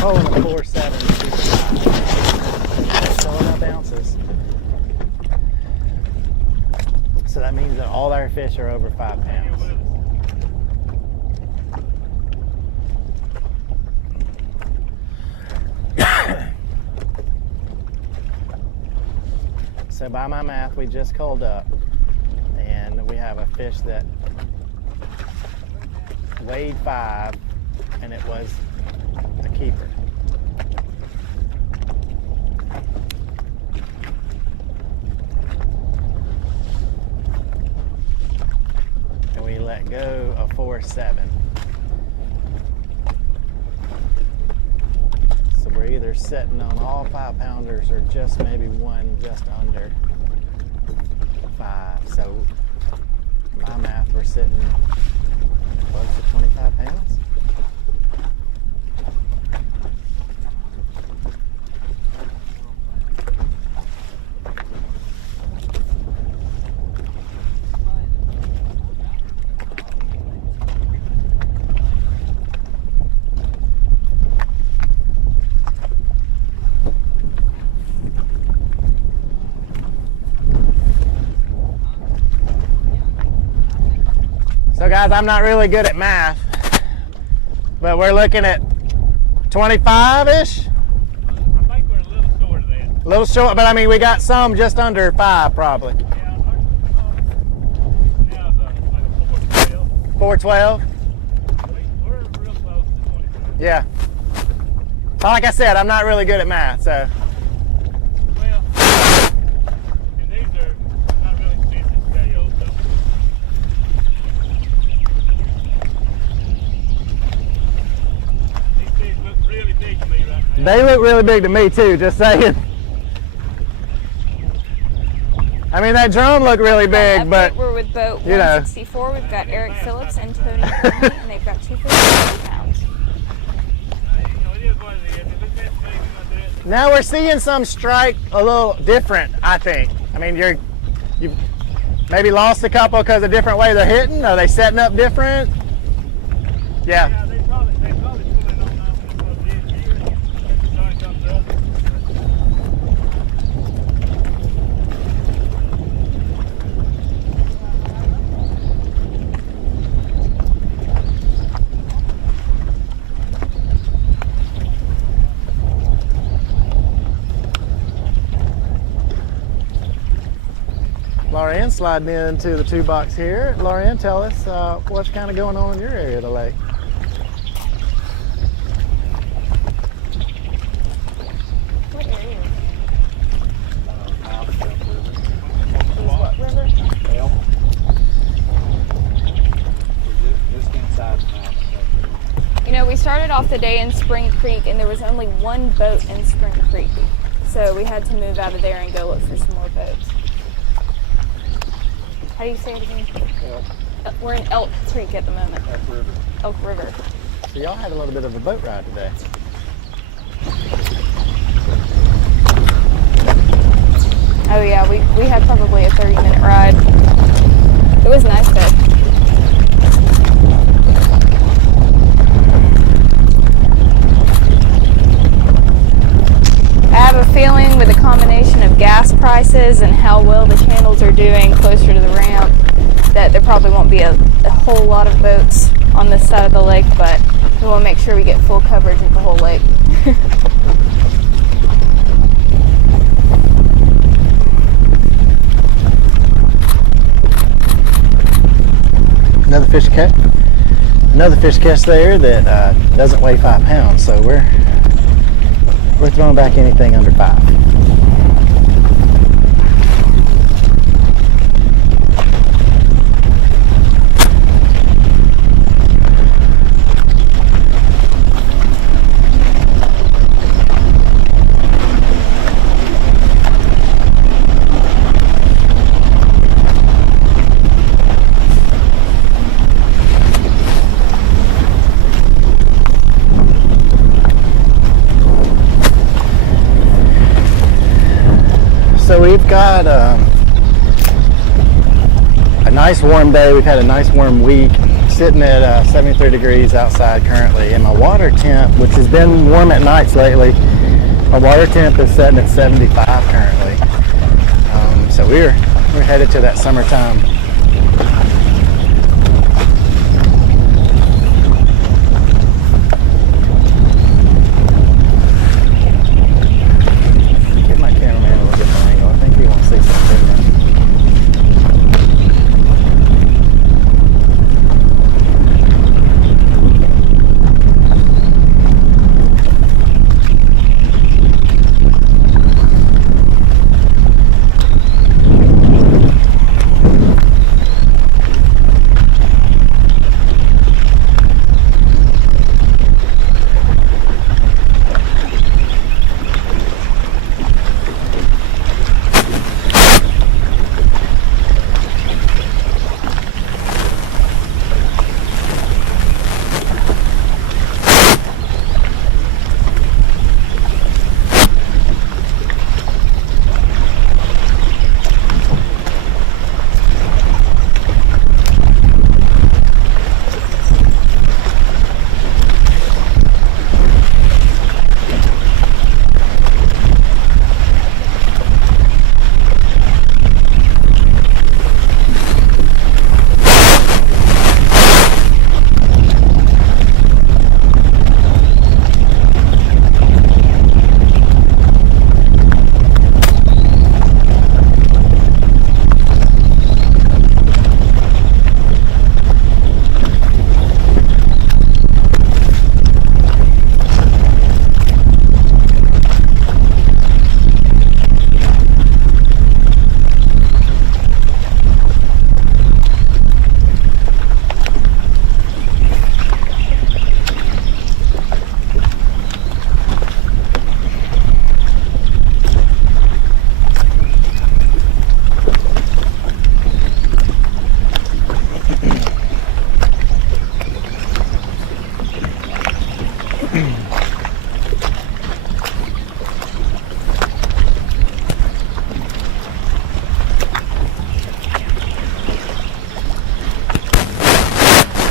pulling a 4.7 super high. Still enough ounces. So that means that all our fish are over 5 pounds. So by my math, we just culled up and we have a fish that weighed 5 and it was a keeper. And we let go a 4.7. So we're either sitting on all 5-pounders or just maybe one just under 5. So my math, we're sitting close to 25 pounds. So guys, I'm not really good at math, but we're looking at 25-ish. I think we're a little short of that. A little short, but I mean, we got some just under 5 probably. Yeah, now it's like a 4.12. 4.12? We're real close to 25. Yeah. Well, like I said, I'm not really good at math, so. Well, and these are not really expensive scales, so. These fish look really big to me right now. They look really big to me too, just saying. I mean, that drone looked really big, but we're with boat you know. 164. We've got Eric Phillips and Tony Conley, and they've got 2 fish at 3 pounds. You know, it is what it is. If it's that big, I'm gonna do it. now we're seeing some strike a little different, I think. I mean, you've maybe lost a couple because of different way they're hitting. Are they setting up different? Yeah. Yeah, they probably pulling on off this dead here. As the sun comes up. Lorianne sliding into the 2 box here. Lorianne, tell us what's kind of going on in your area of the lake. What area? What river? Well, just inside the mouth. You know, we started off the day in Spring Creek, and there was only 1 boat in Spring Creek. So we had to move out of there and go look for some more boats. How do you say it again? We're in Elk Creek at the moment. Elk River. Elk River. So y'all had a little bit of a boat ride today. Oh yeah, we had probably a 30-minute ride. It was nice though. I have a feeling with a combination of gas prices and how well the channels are doing closer to the ramp that there probably won't be a whole lot of boats on this side of the lake, but we want to make sure we get full coverage of the whole lake. Another fish catch there that doesn't weigh 5 pounds, so we're throwing back anything under 5. So we've got a nice warm day. We've had a nice warm week. sitting at 73 degrees outside currently, and my water temp, which has been warm at nights lately, my water temp is setting at 75 currently. So we're headed to that summertime. Give my cameraman a little different angle. I think he wants to see something different.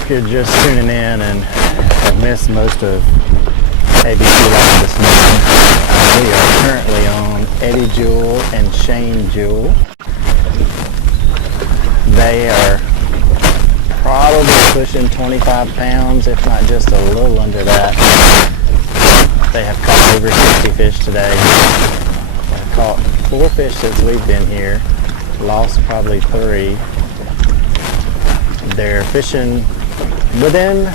If you're just tuning in and have missed most of ABC Live this morning, we are currently on Eddie Jewell and Shane Jewell. They are probably pushing 25 pounds, if not just a little under that. They have caught over 60 fish today. They've caught 4 fish since we've been here, lost probably 3. They're fishing within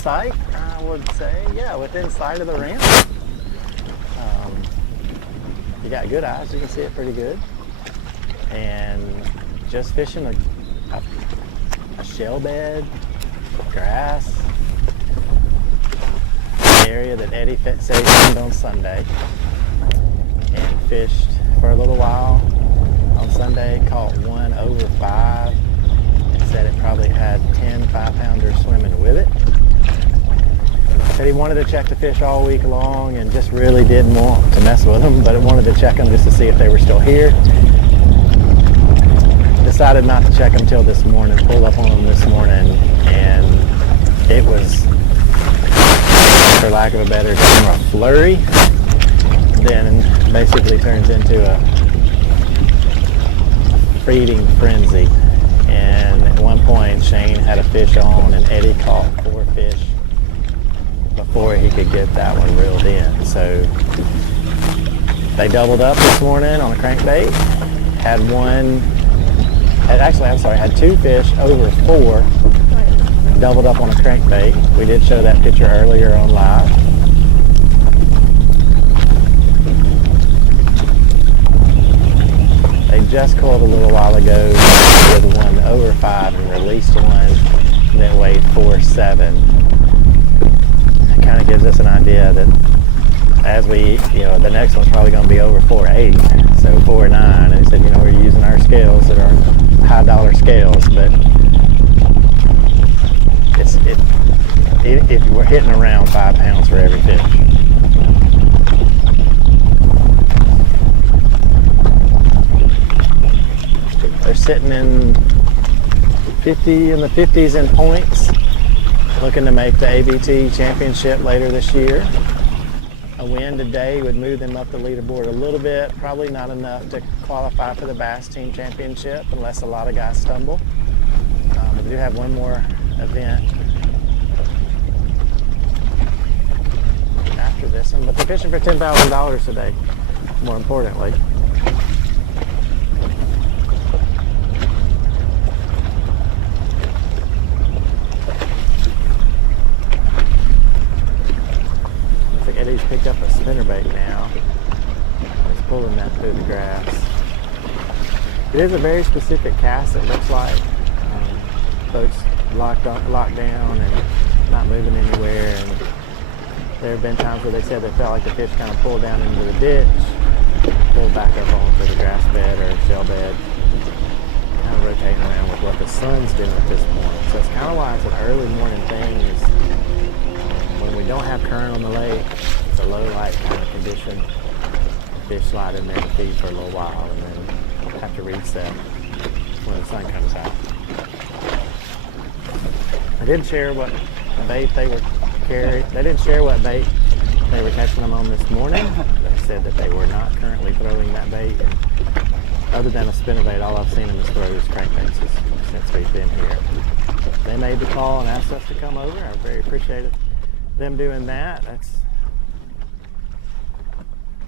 sight, I would say. Yeah, within sight of the ramp. You got good eyes, you can see it pretty good. And just fishing a shell bed, grass, area that Eddie said he found on Sunday. And fished for a little while on Sunday, caught one over 5. Said it probably had 10 5-pounders swimming with it. Said he wanted to check the fish all week long and just really didn't want to mess with them, but wanted to check them just to see if they were still here. Decided not to check them till this morning, pulled up on them this morning, and it was, for lack of a better term, a flurry. Then basically turns into a feeding frenzy. And at one point, Shane had a fish on, and Eddie caught 4 fish before he could get that one reeled in. So they doubled up this morning on a crankbait. Had 2 fish over 4, doubled up on a crankbait. We did show that picture earlier on live. They just caught a little while ago with one over 5 and released one that weighed 4.7. It kind of gives us an idea that as we, the next one's probably going to be over 4.8, so 4.9. And he said, we're using our scales that are high dollar scales, but if we're hitting around 5 pounds for every fish. They're sitting in 50 in the 50s in points. Looking to make the ABT championship later this year. A win today would move them up the leaderboard a little bit, probably not enough to qualify for the bass team championship unless a lot of guys stumble. But we do have one more event after this one, but they're fishing for $10,000 today, more importantly. Eddie's picked up a spinnerbait now. He's pulling that through the grass. It is a very specific cast, it looks like. Boats locked down and not moving anywhere. And there have been times where they said they felt like the fish kind of pulled down into the ditch, pulled back up onto the grass bed or shell bed, kind of rotating around with what the sun's doing at this point. So it's kind of why it's an early morning thing. Is when we don't have current on the lake, it's a low light kind of condition. Fish slide in there to feed for a little while and then have to reset when the sun comes out. I did share what bait they were carrying. They didn't share what bait they were catching them on this morning. They said that they were not currently throwing that bait. And other than a spinnerbait, all I've seen them is throw is crankbaits since we've been here. They made the call and asked us to come over. I'm very appreciative them doing that.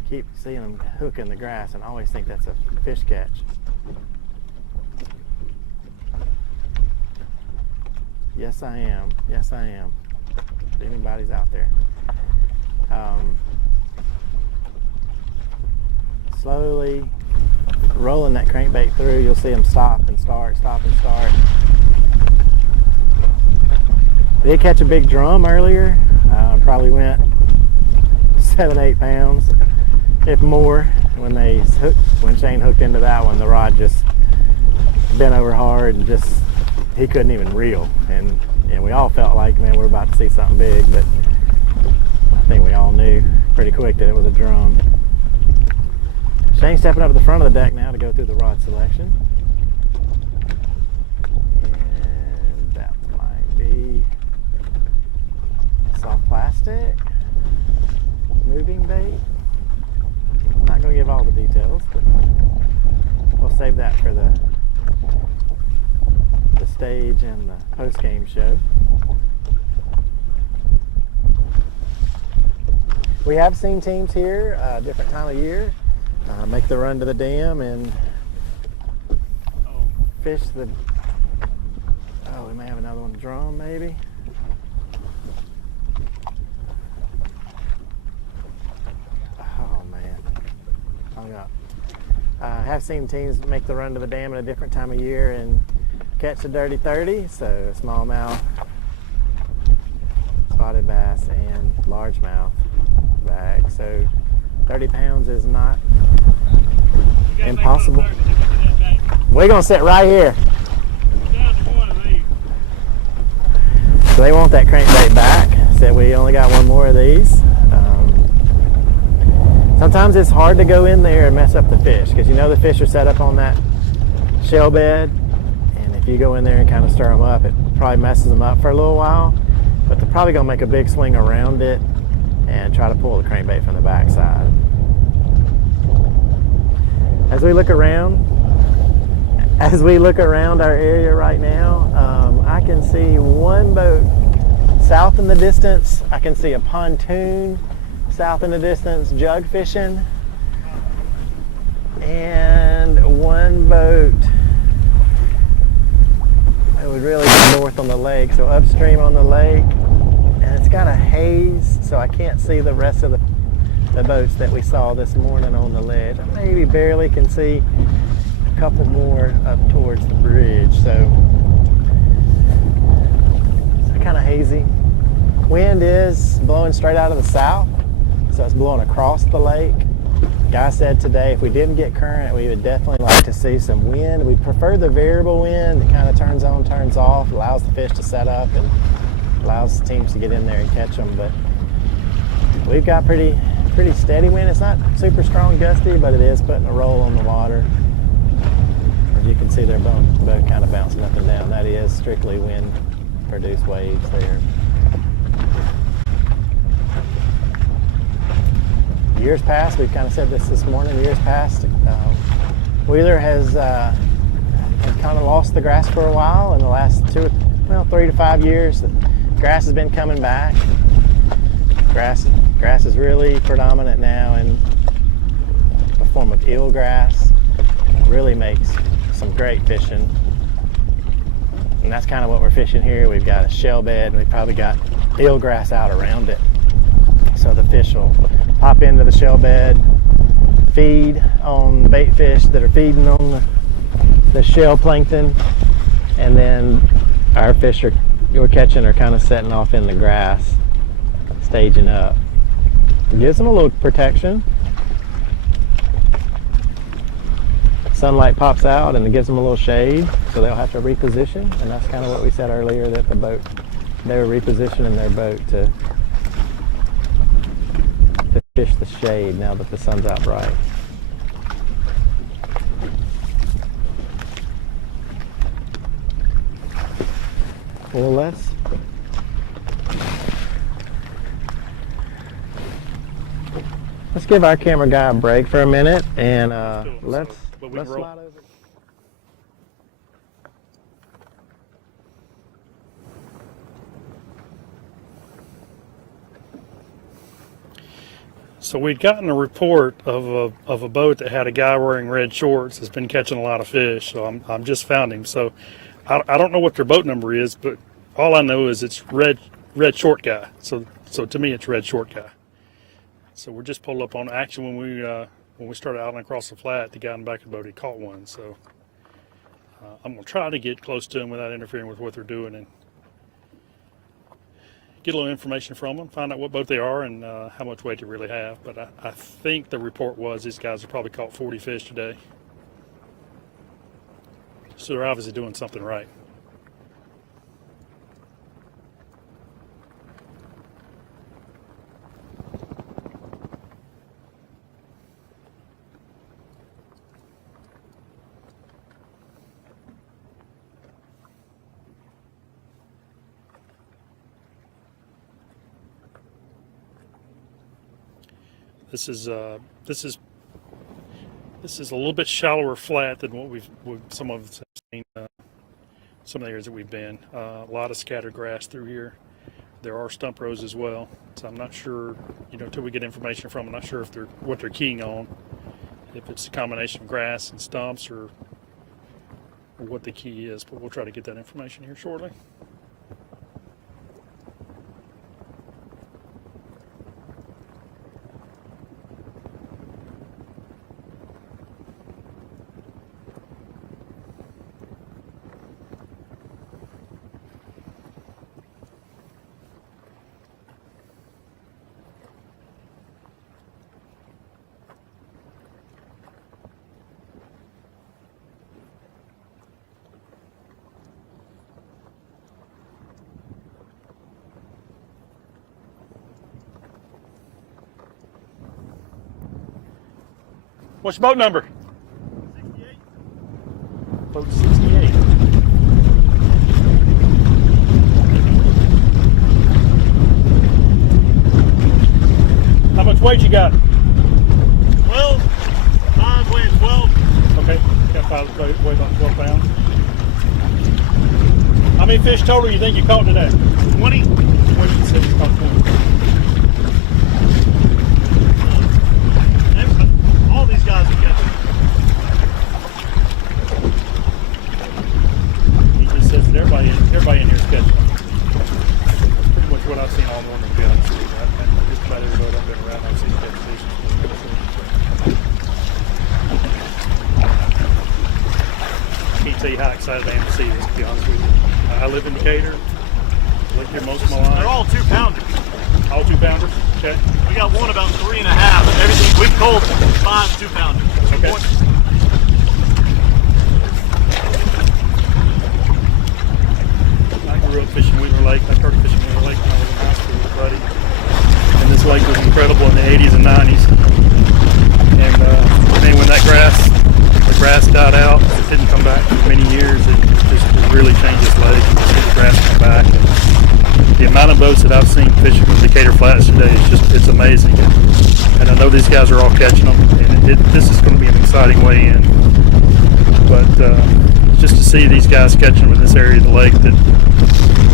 Keep seeing them hook in the grass and I always think that's a fish catch. Yes, I am. Yes, I am. If anybody's out there. Slowly rolling that crankbait through, you'll see them stop and start, stop and start. They did catch a big drum earlier. Probably went 7-8 pounds, if more. When Shane hooked into that one, the rod just bent over hard and he couldn't even reel. And we all felt like, man, we're about to see something big, but I think we all knew pretty quick that it was a drum. Shane's stepping up to the front of the deck now to go through the rod selection. And that might be soft plastic, moving bait. I'm not going to give all the details, but we'll save that for the stage and the post-game show. We have seen teams here, different time of year, make the run to the dam and fish the, we may have another one, drum maybe. Oh man, hung up. Have seen teams make the run to the dam at a different time of year and catch a dirty 30, so a smallmouth, spotted bass, and largemouth bag. So 30 pounds is not impossible. We're going to sit right here. So they want that crankbait back. Said we only got one more of these. Sometimes it's hard to go in there and mess up the fish because you know the fish are set up on that shell bed. If you go in there and kind of stir them up, it probably messes them up for a little while, but they're probably going to make a big swing around it and try to pull the crankbait from the backside. As we look around our area right now, I can see one boat south in the distance. I can see a pontoon south in the distance jug fishing, and one boat. It would really be north on the lake, so upstream on the lake, and it's got a haze, so I can't see the rest of the boats that we saw this morning on the ledge. I maybe barely can see a couple more up towards the bridge, so it's kind of hazy. Wind is blowing straight out of the south, so it's blowing across the lake. Guy said today if we didn't get current, we would definitely like to see some wind. We prefer the variable wind that kind of turns on, turns off, allows the fish to set up and allows teams to get in there and catch them. But we've got pretty steady wind. It's not super strong gusty, but it is putting a roll on the water. As you can see, they're both kind of bouncing up and down. That is strictly wind-produced waves there. Years past, we've kind of said this morning, years past, Wheeler has kind of lost the grass for a while. In the last 3 to 5 years, the grass has been coming back. Grass is really predominant now in the form of eelgrass. Really makes some great fishing. And that's kind of what we're fishing here. We've got a shell bed and we've probably got eelgrass out around it. So the fish will pop into the shell bed, feed on bait fish that are feeding on the shell plankton, and then our fish we're catching are kind of setting off in the grass, staging up. It gives them a little protection. Sunlight pops out and it gives them a little shade, so they'll have to reposition, and that's kind of what we said earlier, that they were repositioning their boat to fish the shade now that the sun's out bright. Well, let's give our camera guy a break for a minute, and let's slide over. So we'd gotten a report of a boat that had a guy wearing red shorts that's been catching a lot of fish. So I'm just found him. So I don't know what their boat number is, but all I know is it's red short guy. So to me it's red short guy. So we're just pulled up on action when we started out and across the flat. The guy in the back of the boat, he caught one. So I'm gonna try to get close to him without interfering with what they're doing and get a little information from them, find out what boat they are and how much weight they really have. But I think the report was these guys have probably caught 40 fish today. So they're obviously doing something right. This is a little bit shallower flat than what some of us have seen. Some of the areas that we've been. A lot of scattered grass through here. There are stump rows as well. So I'm not sure, until we get information from them, I'm not sure if what they're keying on. If it's a combination of grass and stumps or what the key is. But we'll try to get that information here shortly. What's your boat number? 68. Boat 68. How much weight you got? 12. 5 weighing 12. Okay, got 5 weight about 12 pounds. How many fish total you think you caught today? 20. 20, you said you caught 20. All these guys are catching. He just says that everybody in here is catching. That's pretty much what I've seen all morning, to be honest with you. Just about every boat I've been around, I've seen catch fish. I can't tell you how excited I am to see this, to be honest with you. I live in Decatur. Lived here most of my life. They're all 2-pounders. All 2-pounders? Okay. We got one about 3.5. Everything we've called 5 2-pounders. Okay. I grew up fishing Wheeler Lake. I started fishing Wheeler Lake when I was in high school with a buddy. And this lake was incredible in the 80s and 90s. And man, when that grass the grass died out. It didn't come back for many years. It just really changed its lake. You see the grass come back. And the amount of boats that I've seen fishing with Decatur Flats today is it's amazing. And I know these guys are all catching them. And this is going to be an exciting way in. But just to see these guys catching them in this area of the lake that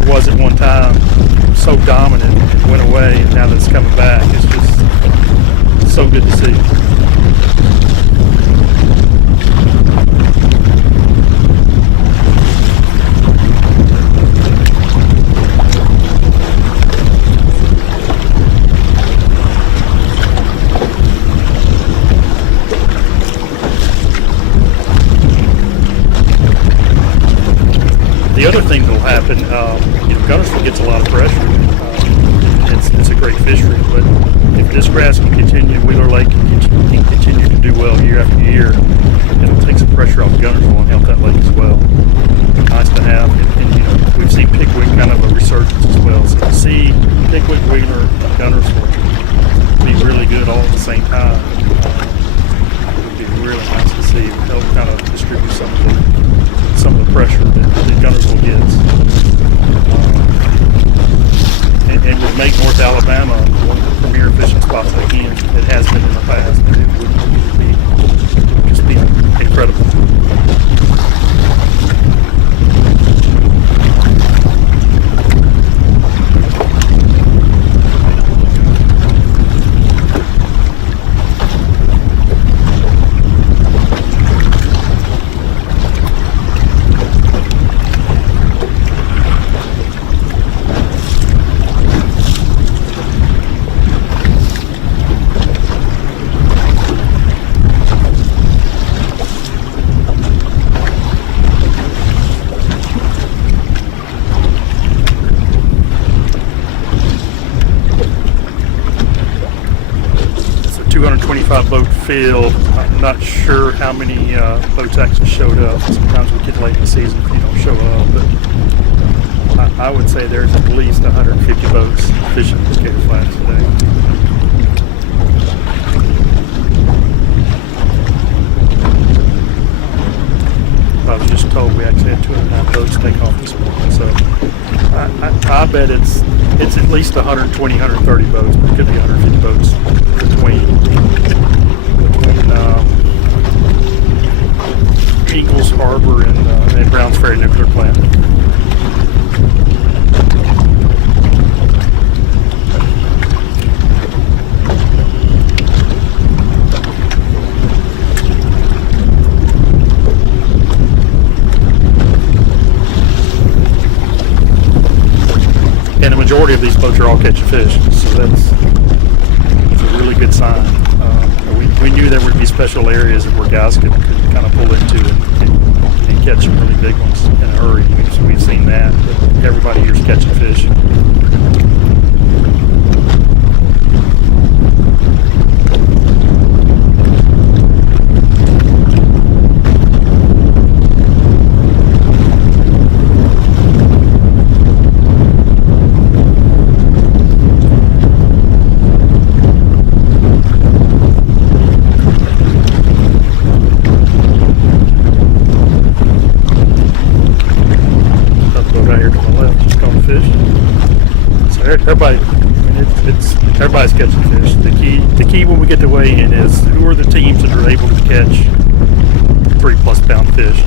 was at one time so dominant and went away, and now that it's coming back, it's just so good to see. The other thing that will happen, Guntersville gets a lot of pressure. It's a great fishery, but if this grass can continue, Wheeler Lake can continue to do well year after year, it'll take some pressure off Guntersville and help that lake as well. Nice to have, and we've seen Pickwick kind of a resurgence as well. So to see Pickwick, Wheeler, and Guntersville be really good all at the same time would be really nice to see. It would help kind of distribute some of the pressure that Guntersville gets. And would make North Alabama one of the premier fishing spots again. It has been in the past, and it would just be incredible. Boat field. I'm not sure how many boats actually showed up. Sometimes we get late in the season if you don't show up, but I would say there's at least 150 boats fishing the Decatur Flats today. I was just told we actually had 2.5 boats take off this morning, so I bet it's at least 120, 130 boats, but it could be 150 boats between Eagles Harbor and Browns Ferry Nuclear Plant. And the majority of these boats are all catching fish, so that's a really good sign. We knew there would be special areas where guys could kind of pull into and catch some really big ones in a hurry. We've seen that, but everybody here's catching fish. Everybody's catching fish. The key when we get to weigh in is who are the teams that are able to catch 3+ pound fish.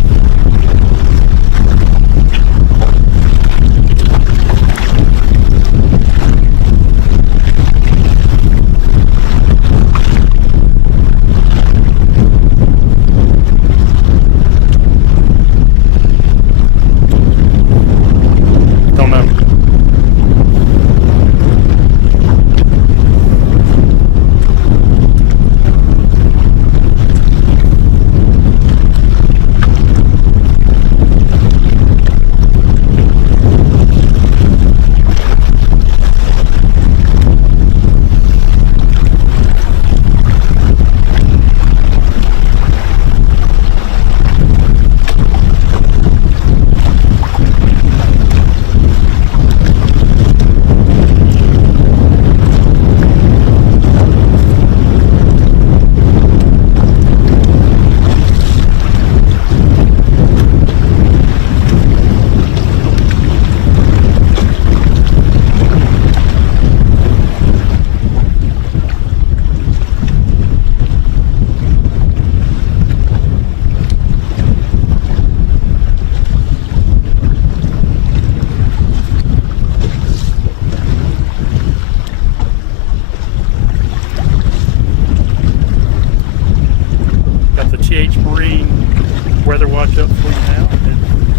weather watch up for you now.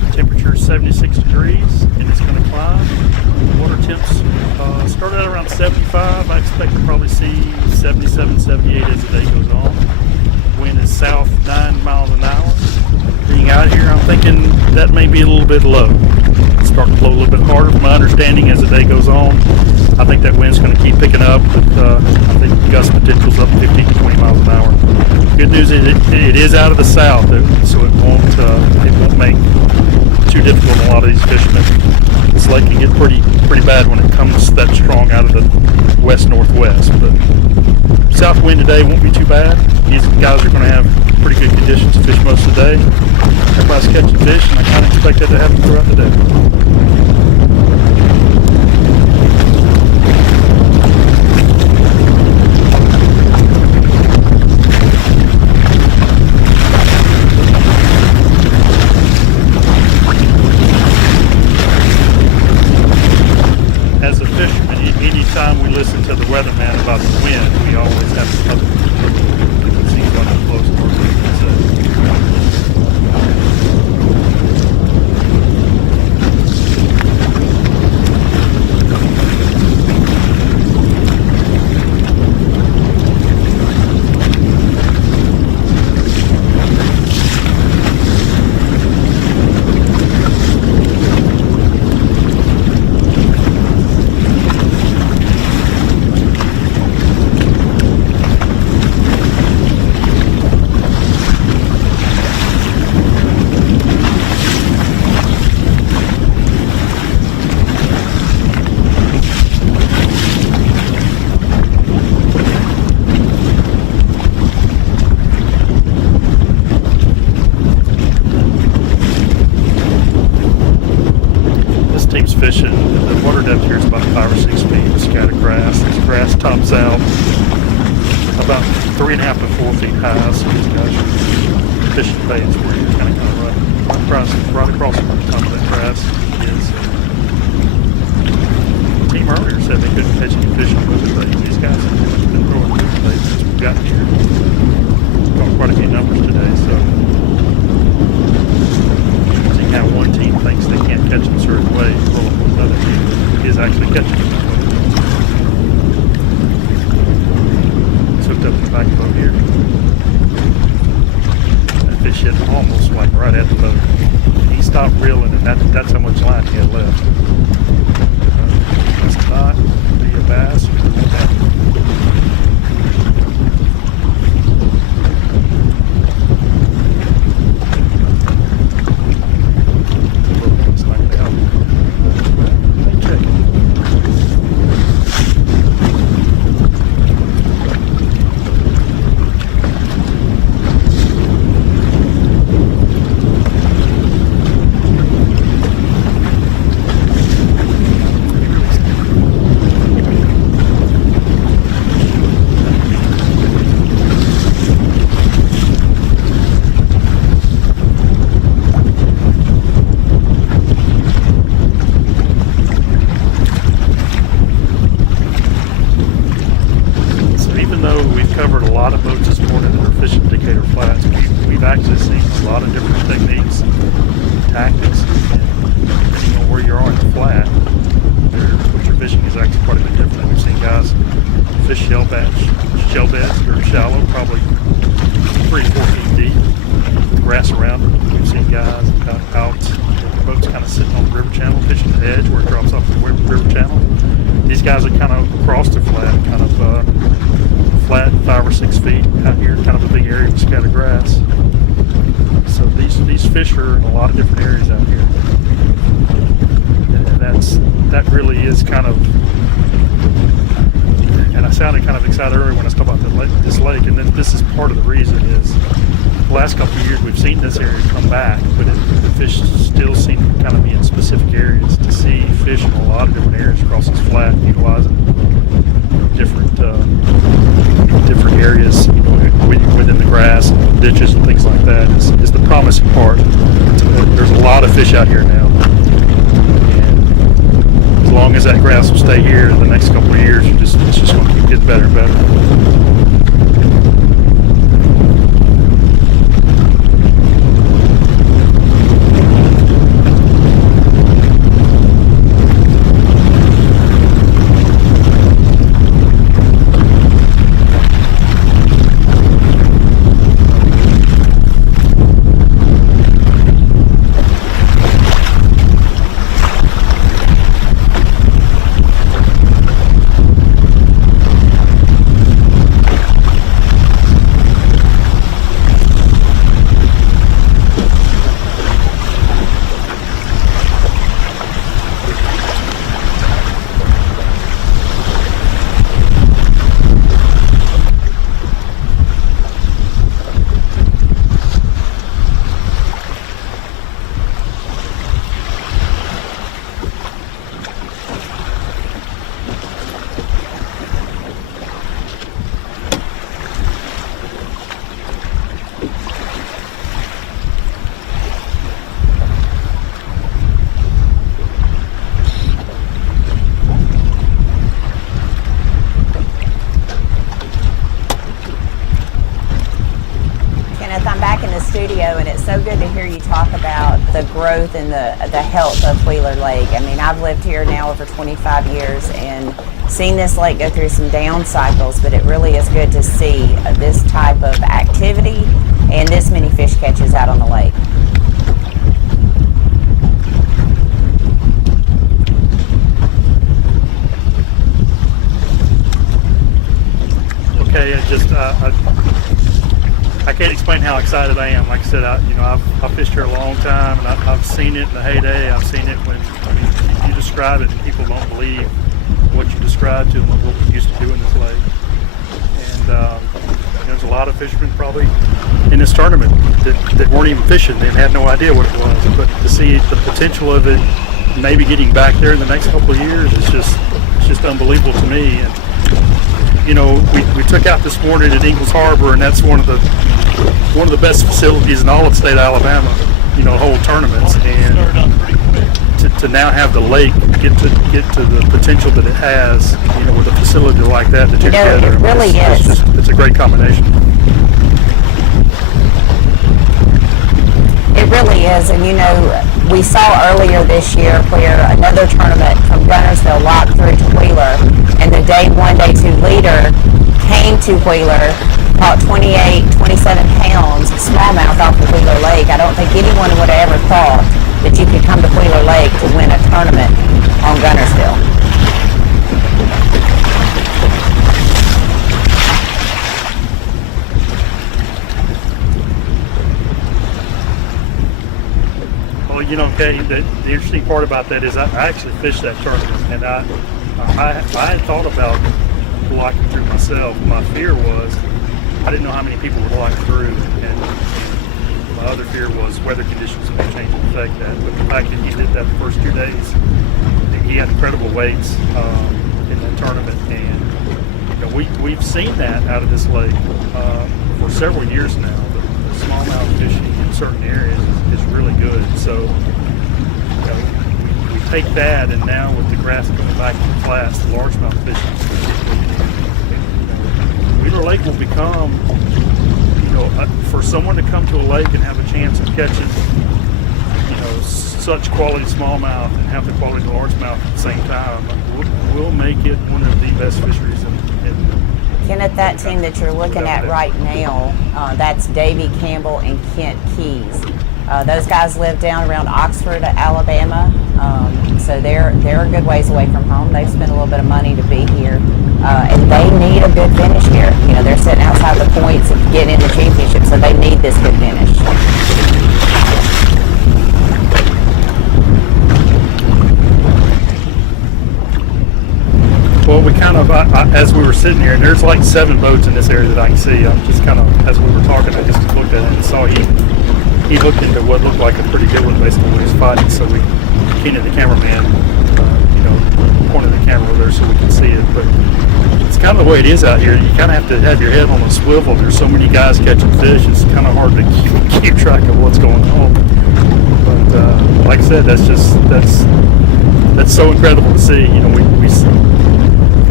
The temperature is 76 degrees and it's going to climb. Water temps start out around 75. I expect to probably see 77, 78 as the day goes on. Wind is south 9 miles an hour. Being out here, I'm thinking that may be a little bit low. It's starting to blow a little bit harder from my understanding as the day goes on. I think that wind's going to keep picking up, but I think gust potential's up 15 to 20 miles an hour. Good news is it is out of the south, so it won't make too difficult on a lot of these fishermen. This lake can get pretty bad when it comes that strong out of the west-northwest, but south wind today won't be too bad. These guys are going to have pretty good conditions to fish most of the day. Everybody's catching fish, and I kind of expect that to happen throughout the day. As a fisherman, anytime we listen to the weatherman about the wind, we always have to cover it. It seems like it blows more than it says. Team's fishing. The water depth here is about 5 or 6 feet with scattered grass. This grass tops out about 3.5 to 4 feet high. So these guys are fishing baits where you're kind of right across the top of that grass is. The team earlier said they couldn't catch any fish on those baits. These guys have been throwing those baits since we got here. Got quite a few numbers today, so. How one team thinks they can't catch them a certain way, well, another team is actually catching them that way. It's hooked up in the back of the boat here. That fish hit almost like right at the boat. He stopped reeling, and that's how much line he had left. It's not be a bass or a bass. Covered a lot of boats this morning that are fishing Decatur Flats. We've actually seen a lot of different techniques, tactics, and depending on where you are in the flat, what you're fishing is actually quite a bit different. We've seen guys fish shell beds that are shallow, probably 3 to 4 feet deep, grass around them. We've seen guys out, boats kind of sitting on the river channel, fishing the edge where it drops off the river channel. These guys are kind of across the flat, kind of flat 5 or 6 feet out here, kind of a big area with scattered grass. So these fish are in a lot of different areas out here, and that really is kind of. And I sounded kind of excited earlier when I talked about this lake, and this is part of the reason is the last couple of years we've seen this area come back, but the fish still seem to kind of be in specific areas. To see fish in a lot of different areas across this flat, utilizing different areas, within the grass and ditches and things like that is the promising part. There's a lot of fish out here now, and as long as that grass will stay here in the next couple of years, it's just going to keep getting better and better. studio, and it's so good to hear you talk about the growth and the health of Wheeler Lake. I mean, I've lived here now over 25 years and seen this lake go through some down cycles, but it really is good to see this type of activity and this many fish catches out on the lake. Okay, I can't explain how excited I am. Like I said, I've fished here a long time, and I've seen it in the heyday. I've seen it when you describe it, and people don't believe what you describe to them, what we used to do in this lake. And there's a lot of fishermen probably in this tournament that weren't even fishing and had no idea what it was. But to see the potential of it, maybe getting back there in the next couple of years, it's just unbelievable to me. And we took out this morning at Ingalls Harbor, and that's one of the best facilities in all of the state of Alabama. Whole tournaments, and to now have the lake get to the potential that it has, with a facility like that to together. It really is. It's a great combination. It really is, and we saw earlier this year where another tournament from Guntersville locked through to Wheeler, and the day 1, day 2 leader came to Wheeler, caught 28, 27 pounds of smallmouth off of Wheeler Lake. I don't think anyone would have ever thought that you could come to Wheeler Lake to win a tournament on Guntersville. Well, Kay, the interesting part about that is I actually fished that tournament, and I had thought about locking through myself. My fear was I didn't know how many people would lock through, and my other fear was weather conditions may change and affect that. But the fact that he did that the first 2 days, he had incredible weights in that tournament, and we've seen that out of this lake for several years now. The smallmouth fishing in certain areas is really good. So we take that, and now with the grass coming back to the flats, the largemouth fishing, Wheeler Lake will become, for someone to come to a lake and have a chance of catching, such quality smallmouth and have the quality largemouth at the same time, will make it one of the best fisheries in Kenneth, that team that you're looking at right now, that's Davey Campbell and Kent Keys. Those guys live down around Oxford, Alabama, so they're a good ways away from home. They've spent a little bit of money to be here, and they need a good finish here. They're sitting outside the points and getting in the championship, so they need this good finish. Well, we kind of, as we were sitting here, and there's like 7 boats in this area that I can see. I'm just kind of, as we were talking, I just looked at it and saw he hooked into what looked like a pretty good one based on what he was fighting. So we, Keenan, the cameraman, pointed the camera over there so we can see it. But it's kind of the way it is out here. You kind of have to have your head on a swivel. There's so many guys catching fish. It's kind of hard to keep track of what's going on. But like I said, that's so incredible to see.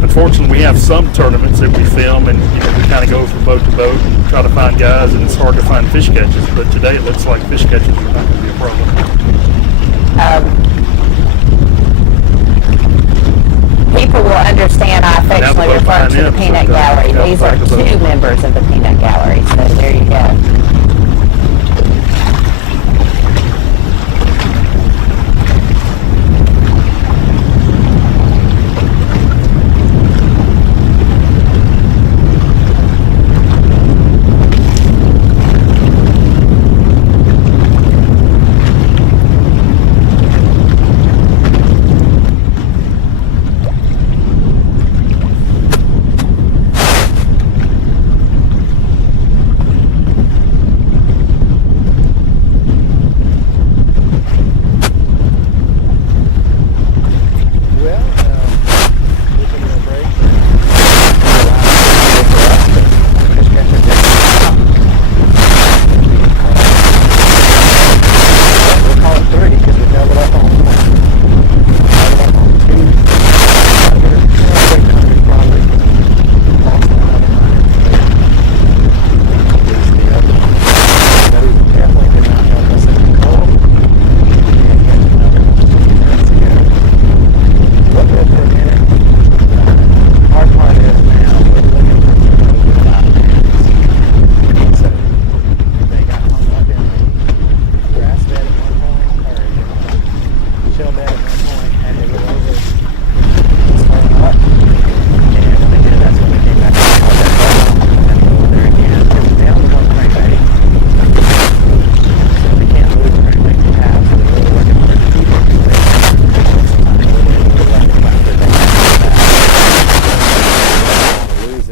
Unfortunately, we have some tournaments that we film, and we kind of go from boat to boat and try to find guys, and it's hard to find fish catches. But today it looks like fish catches are not going to be a problem. People will understand I affectionately refer to the Peanut Gallery. These are 2 members of the Peanut Gallery, so there you go.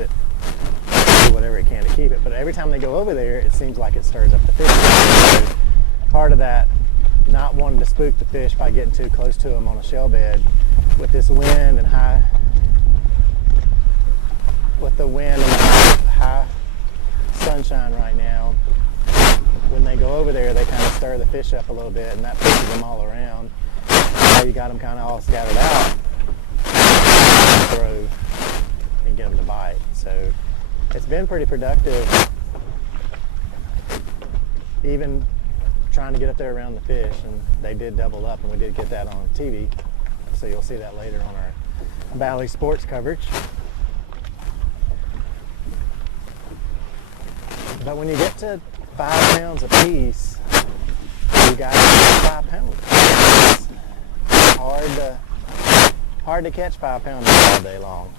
it, do whatever it can to keep it. But every time they go over there, it seems like it stirs up the fish. So part of that, not wanting to spook the fish by getting too close to them on a shell bed, with this wind and high, with the wind and the high sunshine right now, when they go over there, they kind of stir the fish up a little bit, and that pushes them all around. Now you got them kind of all scattered out, throw and get them to bite. So it's been pretty productive, even trying to get up there around the fish, and they did double up, and we did get that on TV. So you'll see that later on our Valley Sports coverage. But when you get to 5 pounds a piece, you got to get 5 pounders. It's hard to catch 5 pounders all day long.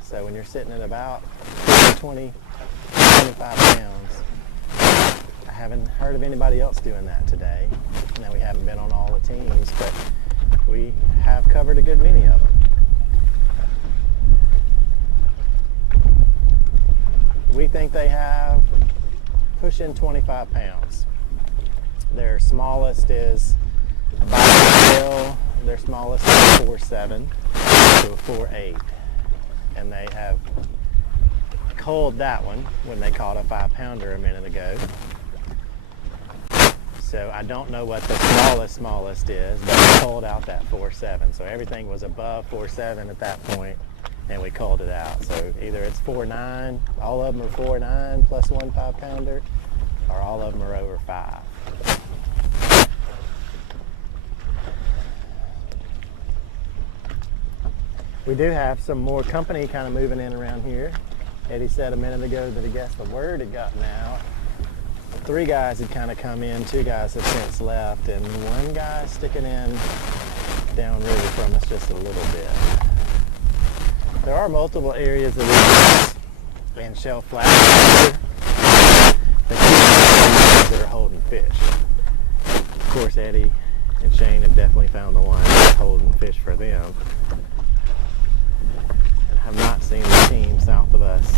So when you're sitting at about 20, 25 pounds, I haven't heard of anybody else doing that today. Now, we haven't been on all the teams, but we have covered a good many of them. We think they have pushing 25 pounds. Their smallest is about a bill. Their smallest is a 4.7 to a 4.8. And they have culled that one when they caught a 5-pounder a minute ago. So I don't know what the smallest is, but we culled out that 4.7. So everything was above 4.7 at that point, and we culled it out. So either it's 4.9, all of them are 4.9 plus 1 5-pounder, or all of them are over 5. We do have some more company kind of moving in around here. Eddie said a minute ago that he guessed the word had gotten out. 3 guys had kind of come in, 2 guys have since left, and 1 guy sticking in downriver from us just a little bit. There are multiple areas of leaves and shell flats that are holding fish. Of course, Eddie and Shane have definitely found the one that's holding fish for them. And have not seen the team south of us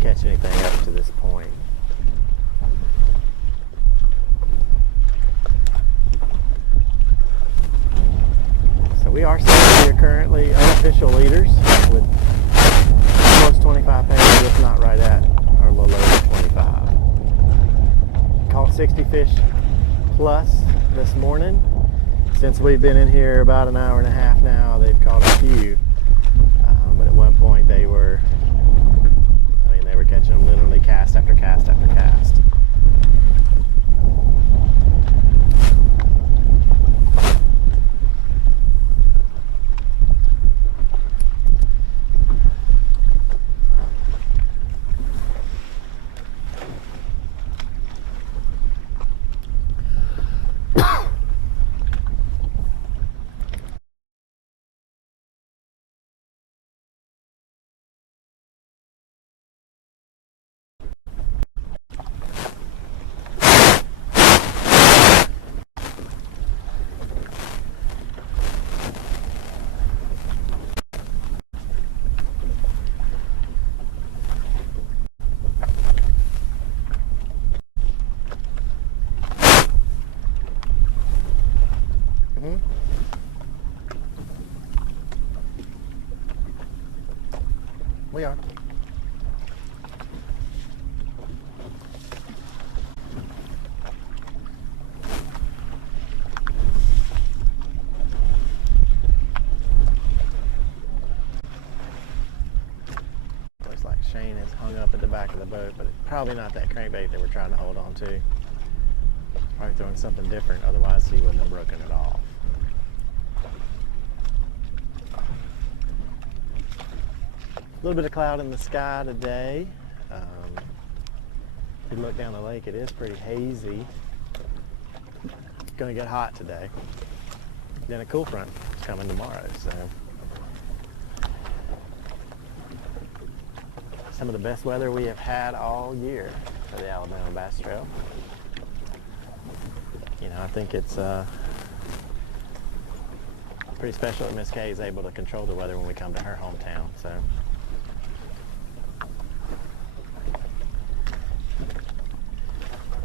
catch anything up to this point. So we are sitting here currently unofficial leaders with almost 25 pounds, if not right at or a little over 25. Caught 60 fish plus this morning. Since we've been in here about an hour and a half now, they've caught a few. But at one point they were catching them literally cast after cast after cast. We are. Looks like Shane is hung up at the back of the boat, but it's probably not that crankbait that we're trying to hold on to. Probably throwing something different, otherwise he wouldn't have broken it off. A little bit of cloud in the sky today. If you look down the lake, it is pretty hazy. It's going to get hot today. Then a cool front is coming tomorrow. So some of the best weather we have had all year for the Alabama Bass Trail. You know, I think it's pretty pretty special that Miss Kay is able to control the weather when we come to her hometown. So.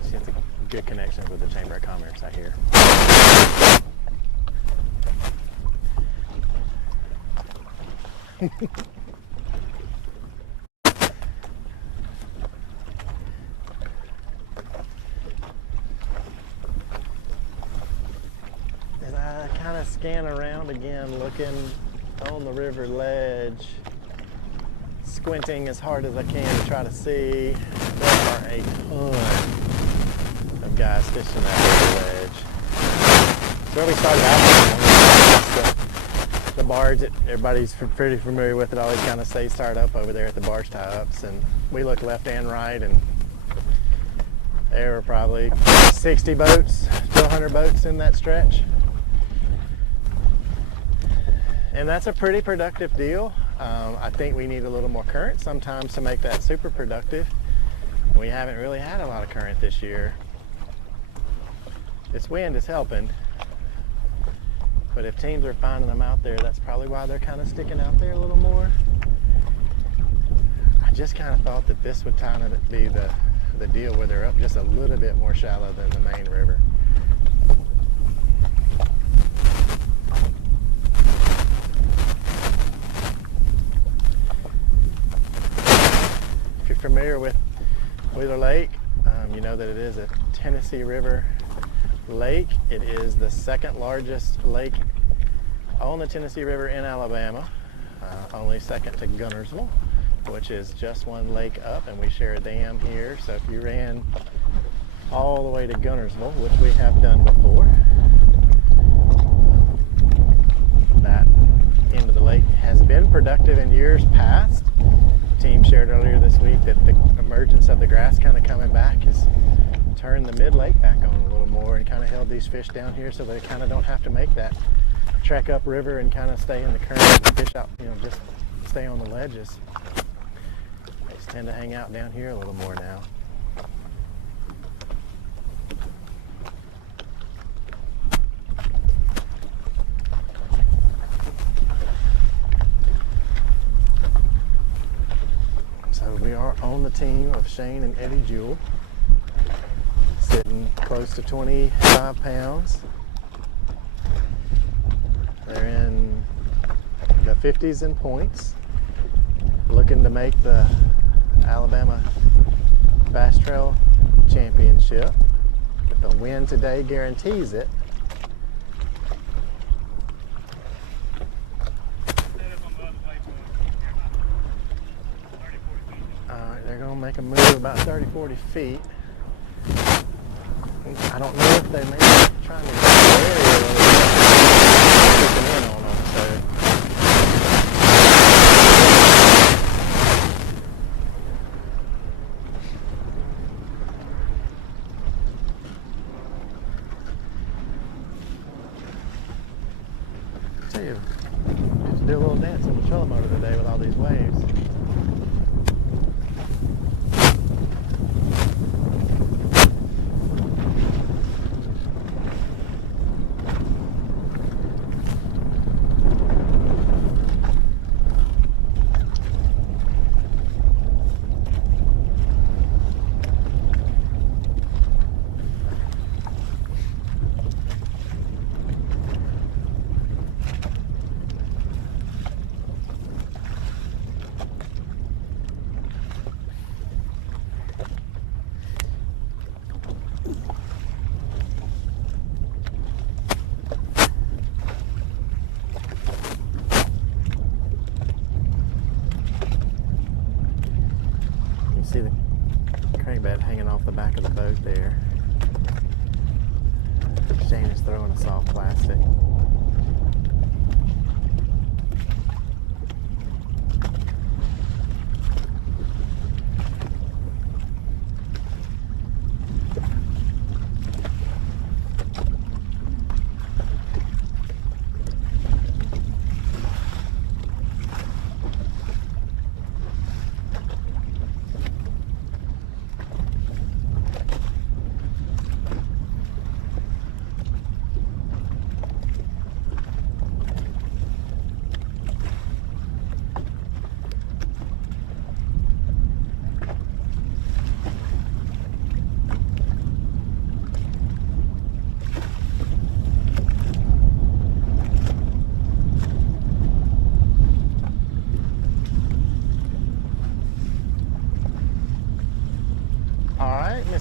She has good connections with the Chamber of Commerce, I hear. As I kind of scan around again, looking on the river ledge, squinting as hard as I can to try to see, there are a ton of guys fishing that river ledge. It's where we started out. The barge, everybody's pretty familiar with it, always kind of stays started up over there at the barge tie-ups, and we look left and right, and there were probably 60 boats to 100 boats in that stretch. And that's a pretty productive deal. I think we need a little more current sometimes to make that super productive. We haven't really had a lot of current this year. This wind is helping, but if teams are finding them out there, that's probably why they're kind of sticking out there a little more. I just kind of thought that this would kind of be the deal where they're up just a little bit more shallow than the main river. If you're familiar with Wheeler Lake, you know that it is a Tennessee River lake. It is the second largest lake on the Tennessee River in Alabama, only second to Guntersville, which is just one lake up, and we share a dam here. So if you ran all the way to Guntersville, which we have done before, that end of the lake has been productive in years past. The team shared earlier this week that the emergence of the grass kind of coming back has turned the mid-lake back on a little more and kind of held these fish down here so they kind of don't have to make that trek up river and kind of stay in the current and fish out, just stay on the ledges. They just tend to hang out down here a little more now. So we are on the team of Shane and Eddie Jewell, sitting close to 25 pounds. They're in the 50s in points, looking to make the Alabama Bass Trail Championship. The win today guarantees it. Alright, they're going to make a move about 30-40 feet. I don't know if they may be trying to get the area in on them, so. I tell you, we have to do a little dance in the trolling motor today with all these waves. See the crankbait hanging off the back of the boat there. Shane is throwing a soft plastic.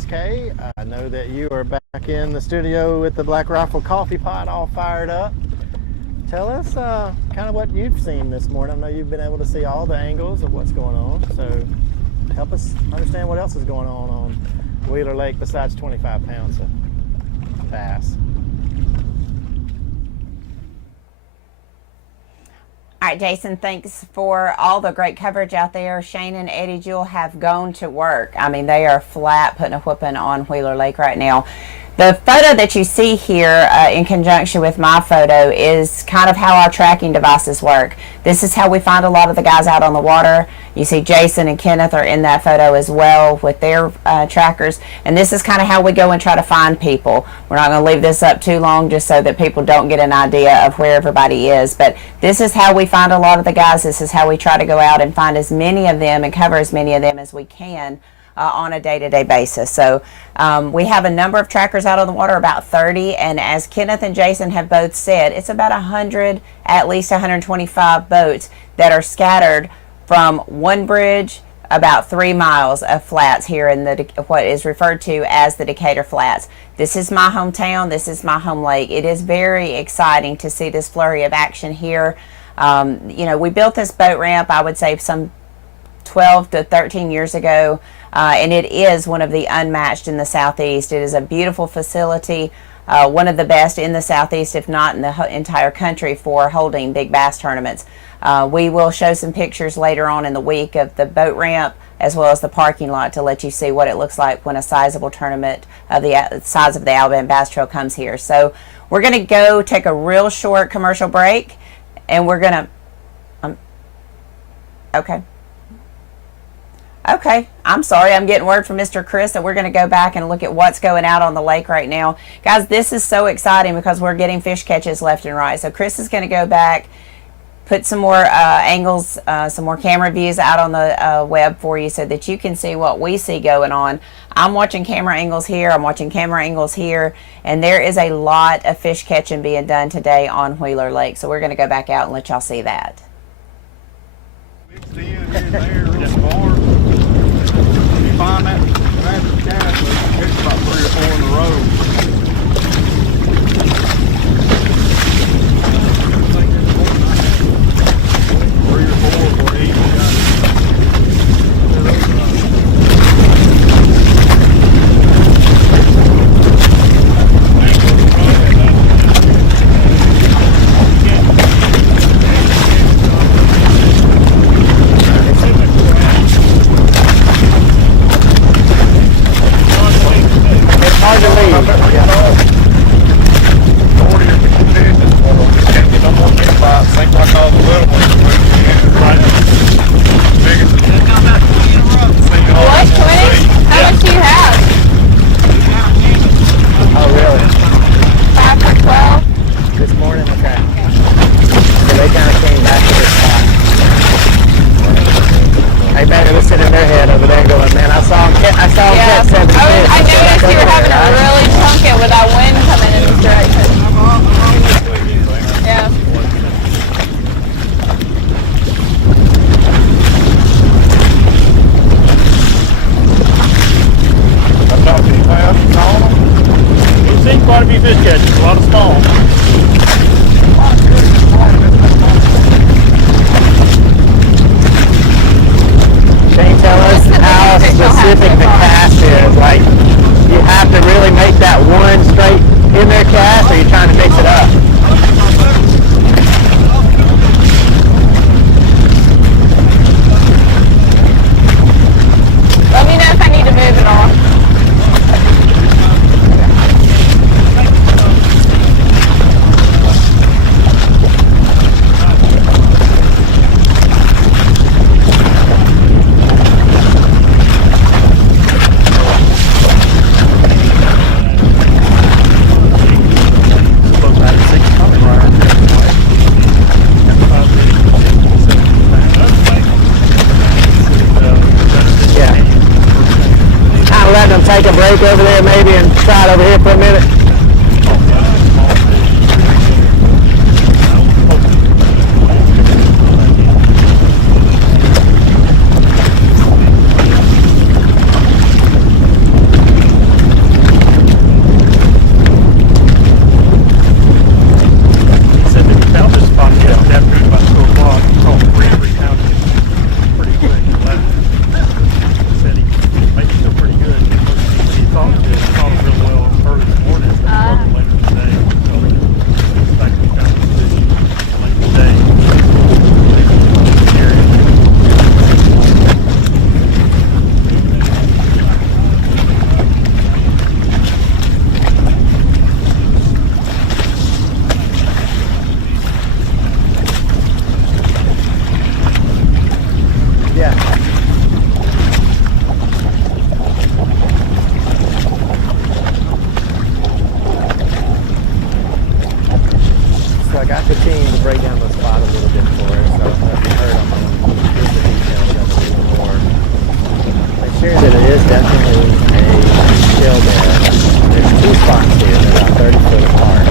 SK. I know that you are back in the studio with the Black Rifle coffee pot all fired up. Tell us kind of what you've seen this morning. I know you've been able to see all the angles of what's going on, so help us understand what else is going on Wheeler Lake besides 25 pounds of bass. All right, Jason, thanks for all the great coverage out there. Shane and Eddie Jewell have gone to work. I mean, they are flat putting a whooping on Wheeler Lake right now. The photo that you see here in conjunction with my photo is kind of how our tracking devices work. This is how we find a lot of the guys out on the water. You see Jason and Kenneth are in that photo as well with their trackers. And this is kind of how we go and try to find people. We're not going to leave this up too long just so that people don't get an idea of where everybody is. But this is how we find a lot of the guys. This is how we try to go out and find as many of them and cover as many of them as we can on a day-to-day basis. So we have a number of trackers out on the water, about 30, and as Kenneth and Jason have both said, it's about 100, at least 125 boats that are scattered from one bridge, about 3 miles of flats here in what is referred to as the Decatur Flats. This is my hometown. This is my home lake. It is very exciting to see this flurry of action here. You know, we built this boat ramp, I would say, some 12 to 13 years ago. And it is one of the unmatched in the Southeast. It is a beautiful facility, one of the best in the Southeast, if not in the entire country, for holding big bass tournaments. We will show some pictures later on in the week of the boat ramp as well as the parking lot to let you see what it looks like when a sizable tournament of the size of the Alabama Bass Trail comes here. So we're going to go take a real short commercial break, and we're going to... Okay, I'm sorry. I'm getting word from Mr. Chris that we're going to go back and look at what's going out on the lake right now. Guys, this is so exciting because we're getting fish catches left and right. So Chris is going to go back, put some more angles, some more camera views out on the web for you so that you can see what we see going on. I'm watching camera angles here. I'm watching camera angles here. And there is a lot of fish catching being done today on Wheeler Lake. So we're going to go back out and let y'all see that. Mixed in here and there, real far. You find that average cast, it's about 3 or 4 in a row. Three or four for each Hard to leave. 40 or 50 fish, just can't get no more king bites. Think like all the little ones. Right. Biggest is What? 20? How much do you have? Oh, really? 5 for 12? This morning? Okay. So they kind of came back to this spot. Hey, man, it was sitting in their head over there going, man, I saw him catch 7 fish. I noticed you were having to really chunk it with that wind coming in this direction. Yeah. about 50 pounds on them. We've seen quite a few fish catches, a lot of small. Shane, tell us how specific the cast is. Like, you have to really make that one straight in their cast, or you're trying to mix it up? Let me know if I need to move it on. Letting them take a break over there maybe and try it over here for a minute. definitely a shell bed. There's two spots here, they're about 30 foot apart.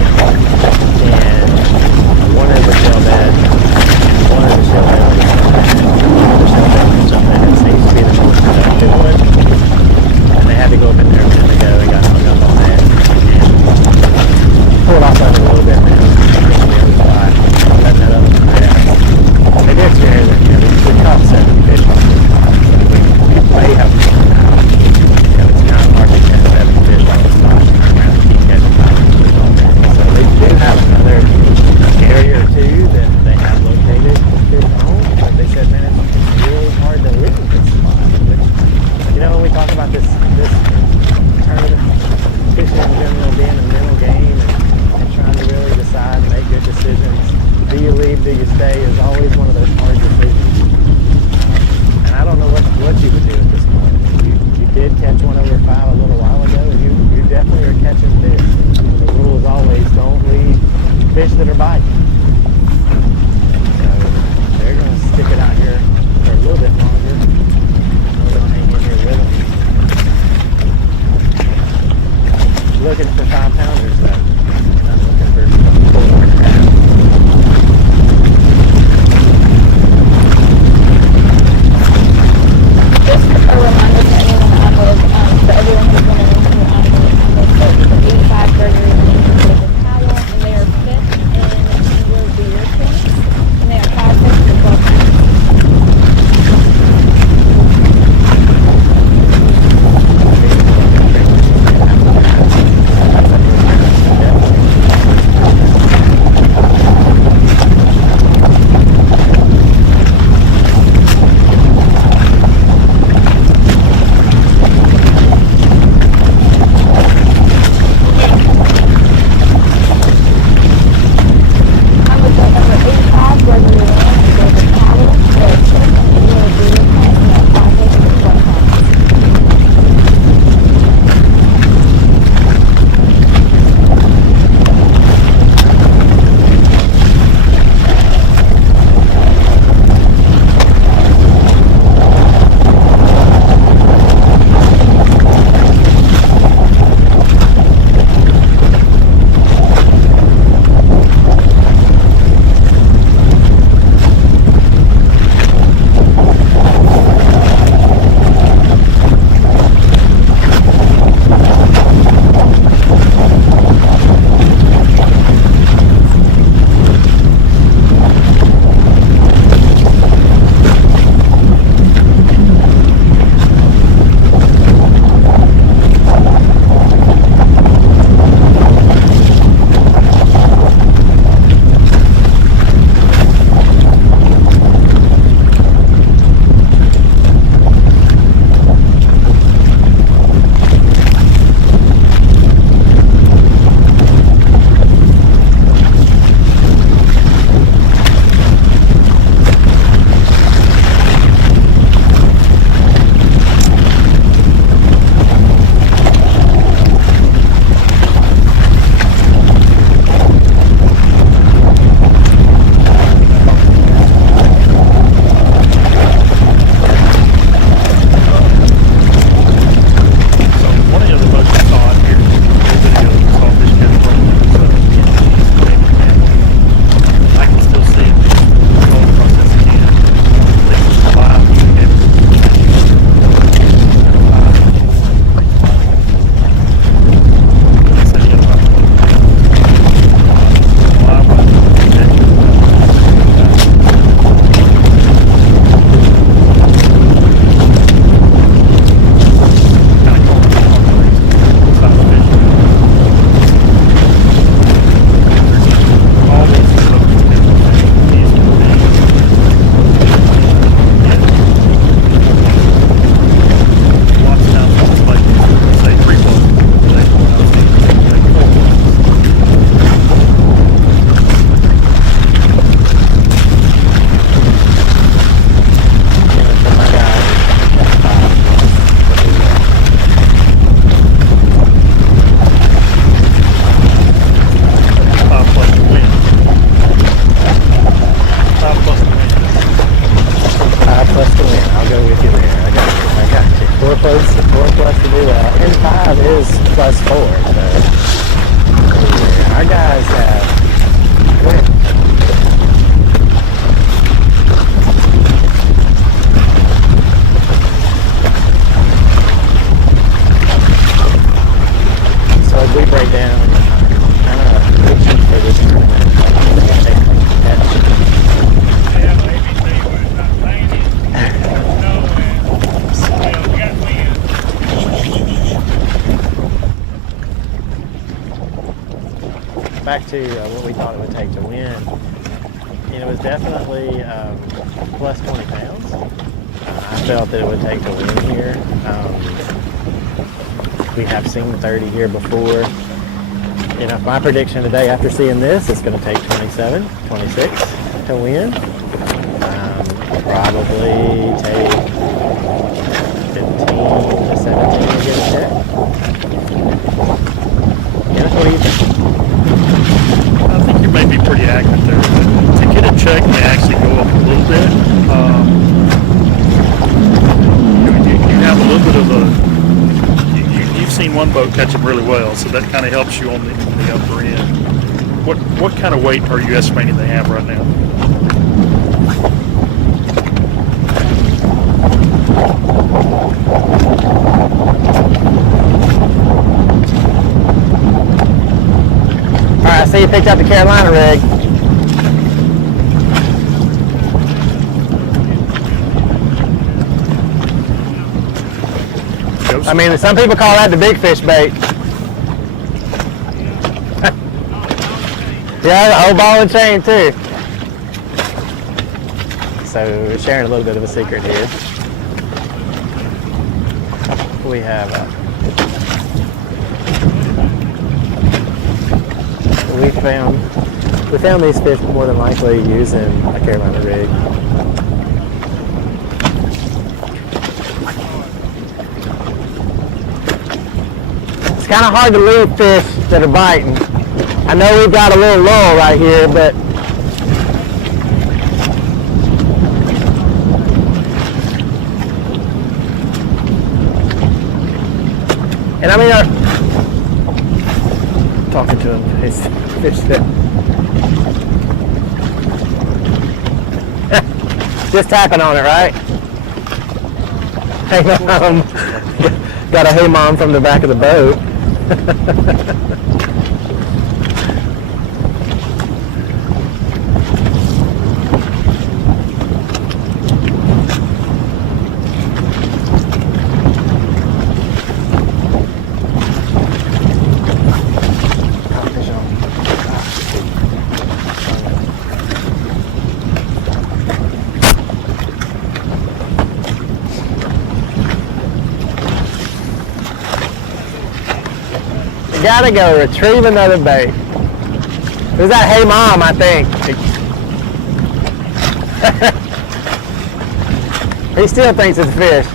And one is a shell bed, and one is a shell bed on the other side. The shell bed on the other side seems to be the most productive one. And they had to go up in there a minute ago. They got hung up on that. And pulled off of it a little bit now. On the other side. Letting that other one rest. They did share that, we caught 7 fish on this spot. So we may have to come out. It's kind of hard to catch 7 fish on the spot and turn around and keep catching 5 fish already. So they do have another area or two that they have located fish on. But they said, man, it's really hard to leave this spot. Which, when we talk about this tournament, fishing in general being a mental game and trying to really decide and make good decisions. Do you leave, do you stay is always one of those hard decisions. And I don't know what you would do at this point. You did catch one over 5 a little while ago, and you definitely are catching fish. The rule is always don't leave fish that are biting. So they're going to stick it out here for a little bit longer. We're going to hang in here with them. Looking for 5 pounders though. Not looking for 4.5. Just a reminder to anyone on the, for everyone who's wondering who on the 85 burger is a towel, and they are fish in your beer tanks, and they are 5 fish to 12 pounds. Plus the win. I'll go with you there. I got you. Four plus to do that, and 5 is plus 4. So our guys have. Go ahead. So as we break down kind of predictions for this tournament, Yeah, the ABC was not raining, snow, and we got wind. back to what we thought it would take to win. It was definitely plus 20 pounds. I felt that it would take to win here. We have seen 30 here before. My prediction today after seeing this, it's going to take 27, 26 to win. Probably take 15 to 17 to get a check. Kenneth, what do you think? I think you may be pretty accurate there. To get a check may actually go up a little bit. You have a little bit of a. You've seen one boat catch them really well, so that kind of helps you on the upper end. What kind of weight are you estimating they have right now? All right, I see you picked up the Carolina rig. I mean, some people call that the big fish bait. Yeah, the whole ball and chain too. So we're sharing a little bit of a secret here. We have we found these fish more than likely using a Carolina rig. It's kind of hard to leave fish that are biting. I know we've got a little lull right here, but and I mean, talking to him, his fish that just tapping on it, right? Hey mom, got a hey mom from the back of the boat. Gotta go retrieve another bait. It was that hey mom, I think. He still thinks it's a fish.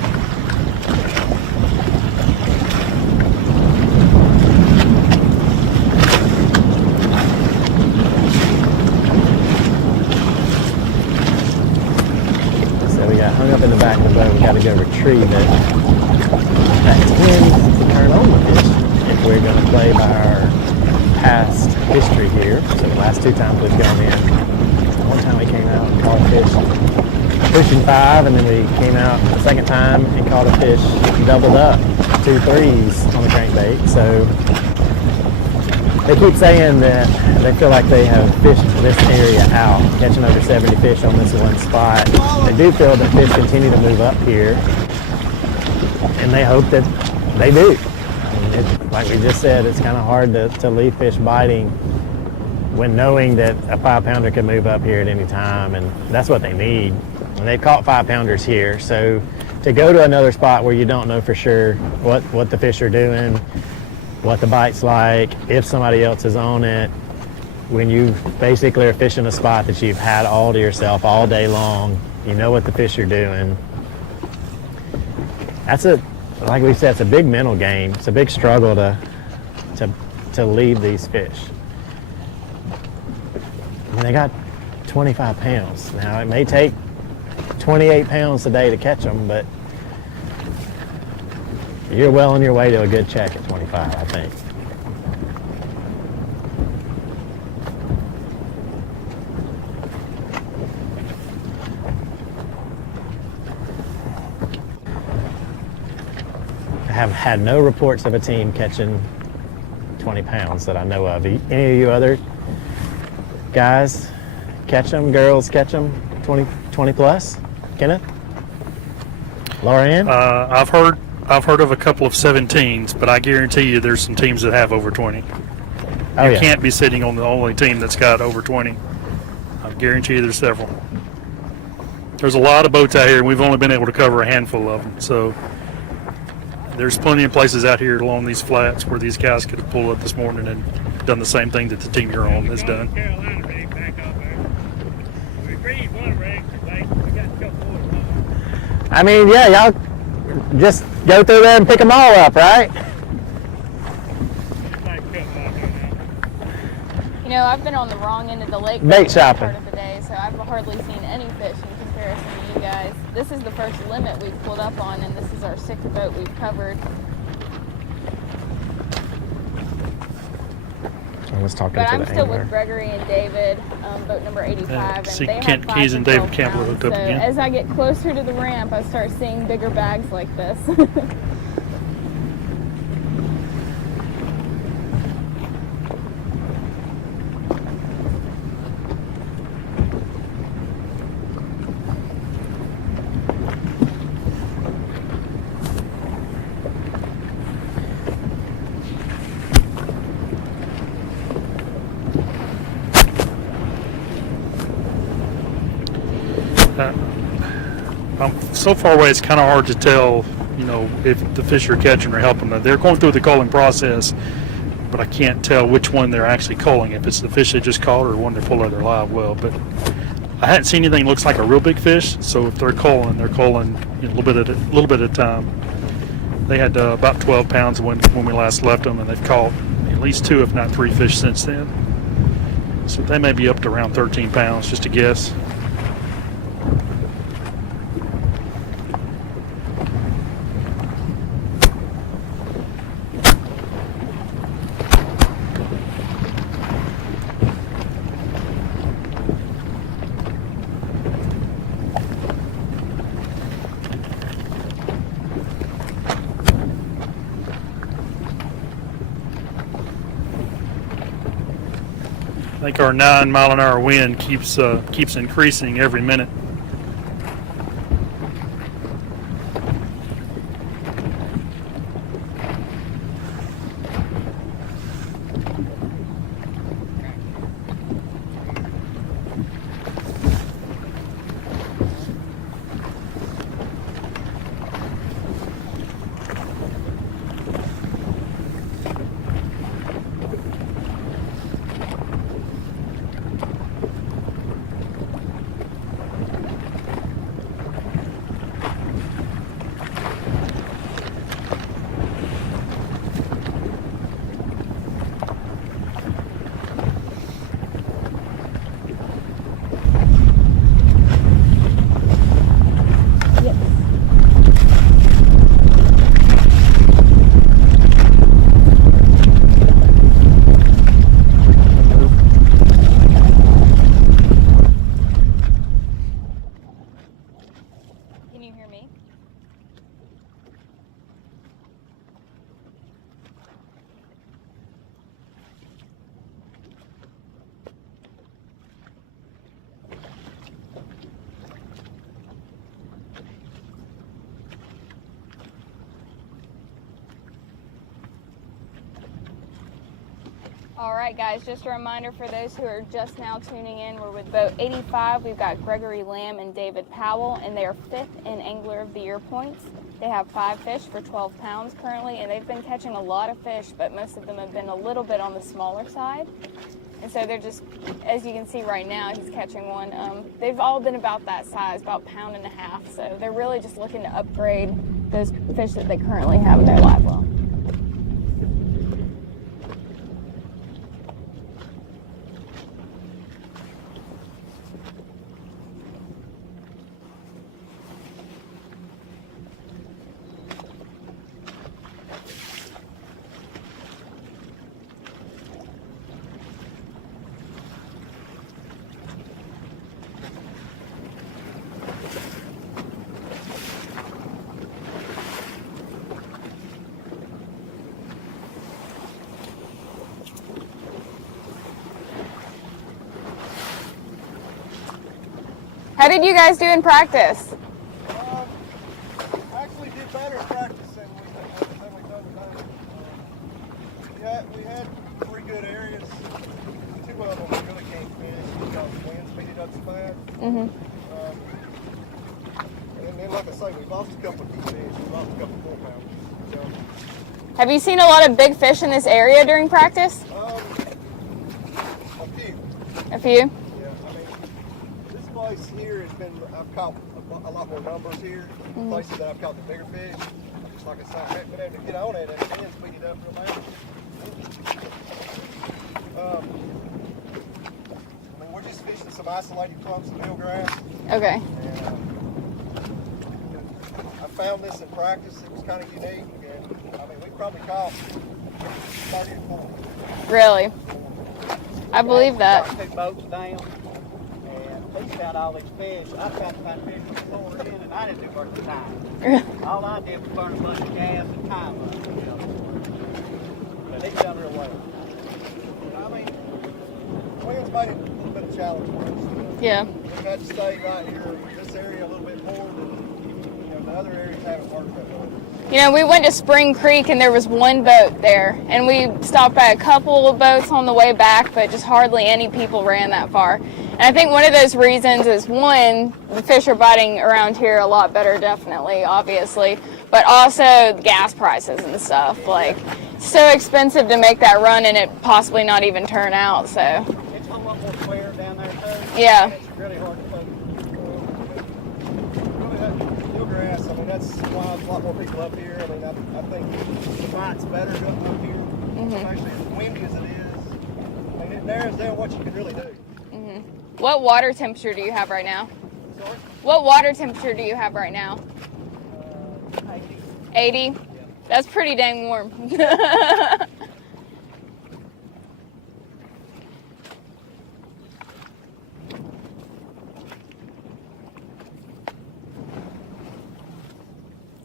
So we got hung up in the back of the boat. We gotta go retrieve it. That's when to turn on the fish. We're going to play by our past history here. So the last 2 times we've gone in, one time we came out and caught a fish pushing 5, and then we came out the second time and caught a fish doubled up, 2 3s on the crankbait. So they keep saying that they feel like they have fished this area out, catching over 70 fish on this one spot. They do feel that fish continue to move up here, and they hope that they do. Like we just said, it's kind of hard to leave fish biting when knowing that a 5-pounder can move up here at any time, and that's what they need. And they've caught 5-pounders here, so to go to another spot where you don't know for sure what the fish are doing, what the bite's like, if somebody else is on it, when you basically are fishing a spot that you've had all to yourself all day long, you know what the fish are doing. Like we said, it's a big mental game. It's a big struggle to leave these fish. I mean, they got 25 pounds. Now, it may take 28 pounds a day to catch them, but You're well on your way to a good check at 25, I think. I have had no reports of a team catching 20 pounds that I know of. Any of you other guys catch them? Girls catch them? 20 plus? Kenneth? Laura Ann? I've heard of a couple of 17s, but I guarantee you there's some teams that have over 20. Oh, You yeah. can't be sitting on the only team that's got over 20. I guarantee you there's several. There's a lot of boats out here, and we've only been able to cover a handful of them. So there's plenty of places out here along these flats where these guys could have pulled up this morning and done the same thing that the team you're on has done. Carolina rig back up there. We freed one rig today. We got a couple more. I mean, yeah, y'all just go through there and pick them all up, right? Just like a couple out there now. You know, I've been on the wrong end of the lake Bait for shopping. part of the day, so I've hardly seen any fish in comparison to you guys. This is the first limit we've pulled up on, and this is our 6th boat we've covered. I was talking But to I'm the still angler. with Gregory and David, boat number 85, and see they Kent have 5 Keys to and David 12 Campbell pounds. hooked up So again. as I get closer to the ramp, I start seeing bigger bags like this. I'm so far away, it's kind of hard to tell, if the fish are catching or helping them. They're going through the culling process, but I can't tell which one they're actually culling, if it's the fish they just caught or one they're pulling out of their live well. But I hadn't seen anything that looks like a real big fish, so if they're culling a little bit at a time. They had about 12 pounds when we last left them, and they've caught at least 2, if not 3 fish since then. So they may be up to around 13 pounds, just a guess. I think our 9-mile-an-hour wind keeps increasing every minute. Can you hear me? All right, guys, just a reminder for those who are just now tuning in, we're with boat 85. We've got Gregory Lamb and David Powell, and they are 5th in Angler of the Year points. They have 5 fish for 12 pounds currently, and they've been catching a lot of fish, but most of them have been a little bit on the smaller side. And so they're just, as you can see right now, he's catching one. They've all been about that size, about 1.5 pounds. So they're really just looking to upgrade those fish that they currently have in their live well. How did you guys do in practice? Actually did better in practice than we've done today. We had 3 good areas. 2 of them we really can't finish because the wind speeded up so bad. And then, like I say, we lost a couple of key fish. We lost a couple of 4-pounders. So, Have you seen a lot of big fish in this area during practice? a few. A few? Yeah, I mean, this place here has been, I've caught a lot more numbers here. Places that I've caught the bigger fish. Just like I said, I haven't been able to get on it and then speed it up real nice. I mean, we're just fishing some isolated clumps of billgrass. Okay. And I found this in practice. It was kind of unique. And I mean, we probably caught 30 or 40. Really? I believe that. Took boats down and he found all these fish. I tried to find fish from the floor in and I didn't do worth the time. All I did was burn a bunch of gas and time up, you know. But he's done real well. I mean, wind's made it a little bit of a challenge for us. Yeah. We've had to stay right here in this area a little bit more than the other areas haven't worked that well. You know, we went to Spring Creek and there was one boat there, and we stopped by a couple of boats on the way back, but just hardly any people ran that far. And I think one of those reasons is, one, the fish are biting around here a lot better, definitely, obviously, but also the gas prices and stuff. Like, so expensive to make that run and it possibly not even turn out, so. It's a lot more clear down there too. Yeah. It's really hard to focus. Really, that billgrass, I mean, that's why a lot more people up here. I mean, I think the bite's better up here, especially as windy as it is. I mean, it narrows down what you can really do. What water temperature do you have right now? Sorry? What water temperature do you have right now? 80? That's pretty dang warm.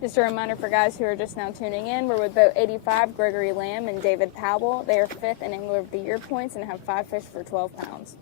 Just a reminder for guys who are just now tuning in, we're with boat 85, Gregory Lamb and David Powell. They are 5th in Angler of the Year points and have 5 fish for 12 pounds.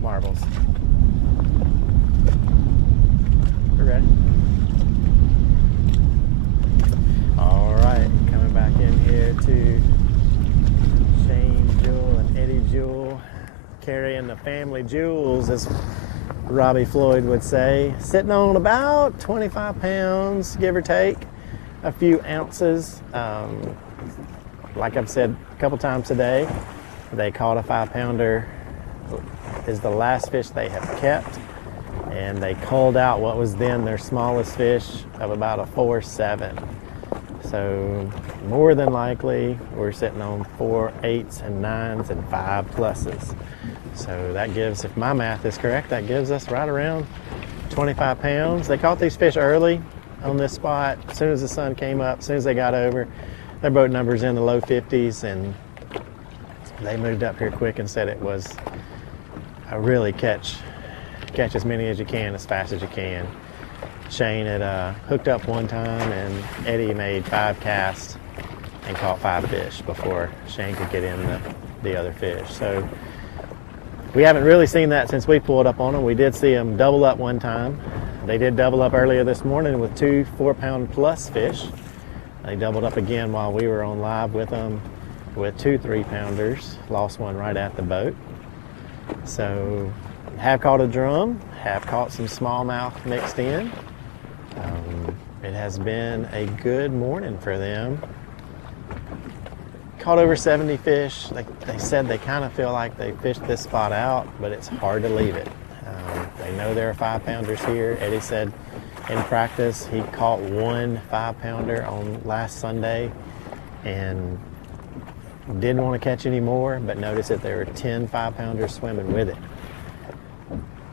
Marbles. We're ready. All right, coming back in here to Shane Jewell and Eddie Jewell, carrying the family jewels, as Robbie Floyd would say, sitting on about 25 pounds, give or take, a few ounces. Like I've said a couple times today, they caught a 5-pounder. Is the last fish they have kept, and they culled out what was then their smallest fish of about a 4.7. So more than likely we're sitting on 4 8s and 9s and 5 pluses. So that gives, if my math is correct, that gives us right around 25 pounds. They caught these fish early on this spot. As soon as the sun came up, as soon as they got over, their boat numbers in the low 50s, and they moved up here quick and said it was a really catch as many as you can, as fast as you can. Shane had hooked up one time, and Eddie made 5 casts and caught 5 fish before Shane could get in the other fish. So we haven't really seen that since we pulled up on them. We did see them double up one time. They did double up earlier this morning with 2 4-pound plus fish. They doubled up again while we were on live with them with 2 3-pounders. Lost one right at the boat. So have caught a drum, have caught some smallmouth mixed in. It has been a good morning for them. Caught over 70 fish. They said they kind of feel like they fished this spot out, but it's hard to leave it. They know there are 5-pounders here. Eddie said in practice he caught 1 5-pounder on last Sunday and didn't want to catch any more, but noticed that there were 10 5-pounders swimming with it.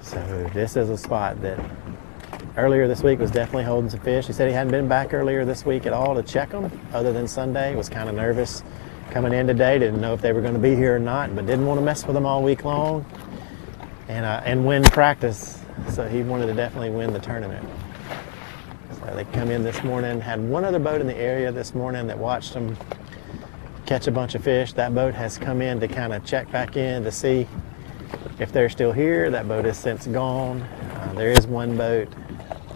So this is a spot that earlier this week was definitely holding some fish. He said he hadn't been back earlier this week at all to check them other than Sunday. Was kind of nervous coming in today, didn't know if they were going to be here or not, but didn't want to mess with them all week long and win practice. So he wanted to definitely win the tournament. So they come in this morning, had one other boat in the area this morning that watched them catch a bunch of fish. That boat has come in to kind of check back in to see if they're still here. That boat has since gone. There is one boat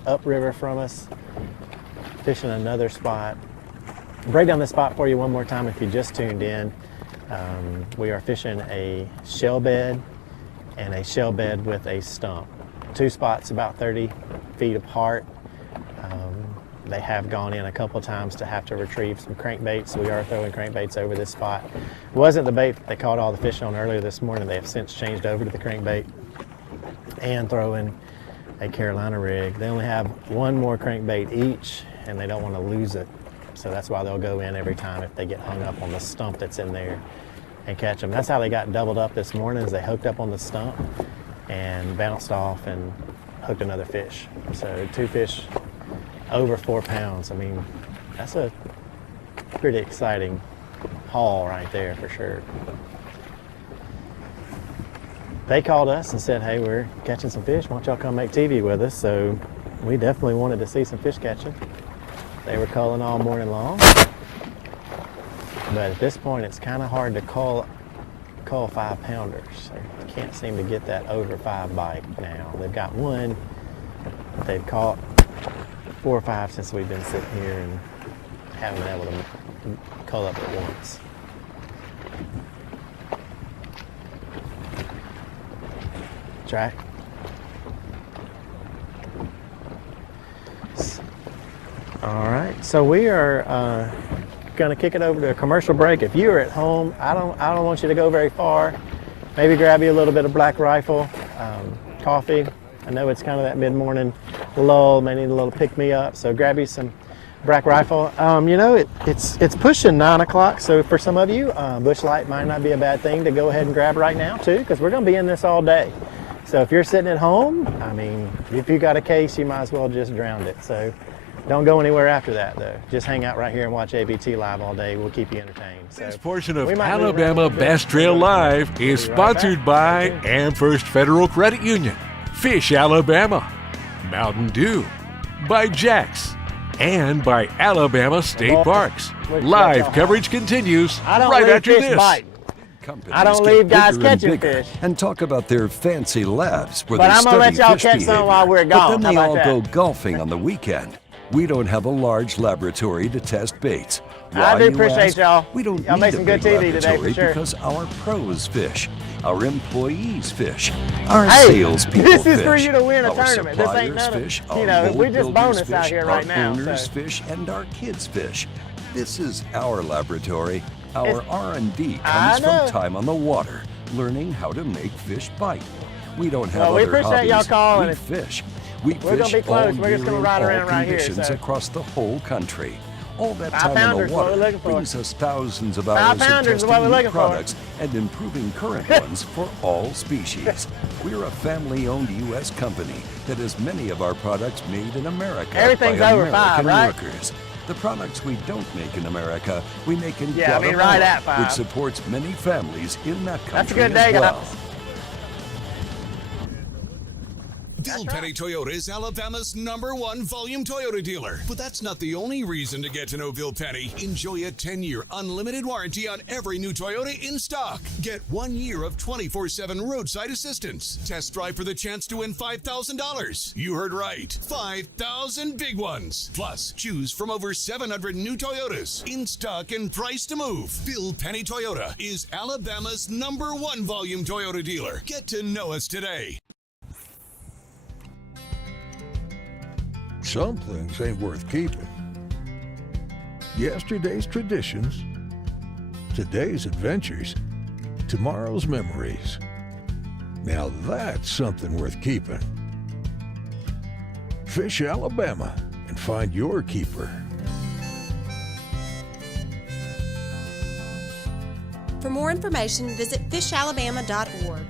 upriver from us fishing another spot. Break down this spot for you one more time if you just tuned in. We are fishing a shell bed and a shell bed with a stump. 2 spots about 30 feet apart. They have gone in a couple times to have to retrieve some crankbaits, so we are throwing crankbaits over this spot. It wasn't the bait that they caught all the fish on earlier this morning. They have since changed over to the crankbait and throwing a Carolina rig. They only have 1 more crankbait each, and they don't want to lose it. So that's why they'll go in every time if they get hung up on the stump that's in there and catch them. That's how they got doubled up this morning, is they hooked up on the stump and bounced off and hooked another fish. So 2 fish over 4 pounds. I mean, that's a pretty exciting haul right there for sure. They called us and said, hey, we're catching some fish. Why don't y'all come make TV with us? So we definitely wanted to see some fish catching. They were culling all morning long. But at this point, it's kind of hard to cull 5-pounders. They can't seem to get that over 5 bite now. They've got 1. They've caught 4 or 5 since we've been sitting here and haven't been able to cull up at once. Try. All right, so we are going to kick it over to a commercial break. If you are at home, I don't want you to go very far. Maybe grab you a little bit of Black Rifle, coffee. I know it's kind of that mid-morning lull, may need a little pick-me-up, so grab you some Black Rifle. You know, it's pushing 9 o'clock, so for some of you, Busch Light might not be a bad thing to go ahead and grab right now too, because we're going to be in this all day. So if you're sitting at home, I mean, if you got a case, you might as well just drown it. So don't go anywhere after that, though. Just hang out right here and watch ABT Live all day. We'll keep you entertained. So this portion of Alabama Bass Trail Live is sponsored by AmFirst Federal Credit Union, Fish Alabama, Mountain Dew, by Jax, and by Alabama State Parks. Live coverage continues right after this. I don't leave guys catching fish. And talk about their fancy labs where But they I'm gonna let study y'all fish catch behavior. some while we're But gone. then they How all about go that? golfing on the weekend. We don't have a large laboratory to test baits. I Why, do you appreciate ask? y'all. We don't Y'all need made a some good big TV today, for laboratory sure. because our pros fish, our employees fish, our Hey, salespeople this fish. is for you to win a our tournament. This ain't suppliers none of- fish, you our know, boat we just builders bonus out fish, here our right now, owners so. fish, and our kids fish. This is our laboratory. Our It's- R&D I comes know. from time on the water, learning how to make fish bite. We don't have Well, we other appreciate y'all hobbies. calling. We fish. We We're gonna fish be close. all We're just year gonna in ride all around right here, conditions so. across the whole country. All that 5 time on pounders the is what we're water looking for. brings us thousands of 5 hours of pounders is testing what we're new looking for. products and improving current ones for all species. We're a family-owned U.S. company that has many of our products made in America Everything's by over American 5, right? workers. The products we don't make in America, we make in Yeah, I mean, Guatemala, right at 5. which supports many families in that country That's a good day, as well. guys. Bill Penny Toyota is Alabama's #1 volume Toyota dealer. But that's not the only reason to get to know Bill Penny. Enjoy a 10-year unlimited warranty on every new Toyota in stock. Get 1 year of 24/7 roadside assistance. Test drive for the chance to win $5,000. You heard right. 5,000 big ones. Plus, choose from over 700 new Toyotas in stock and price to move. Bill Penny Toyota is Alabama's #1 volume Toyota dealer. Get to know us today. Some things ain't worth keeping. Yesterday's traditions, today's adventures, tomorrow's memories. Now that's something worth keeping. Fish Alabama and find your keeper. For more information, visit fishalabama.org.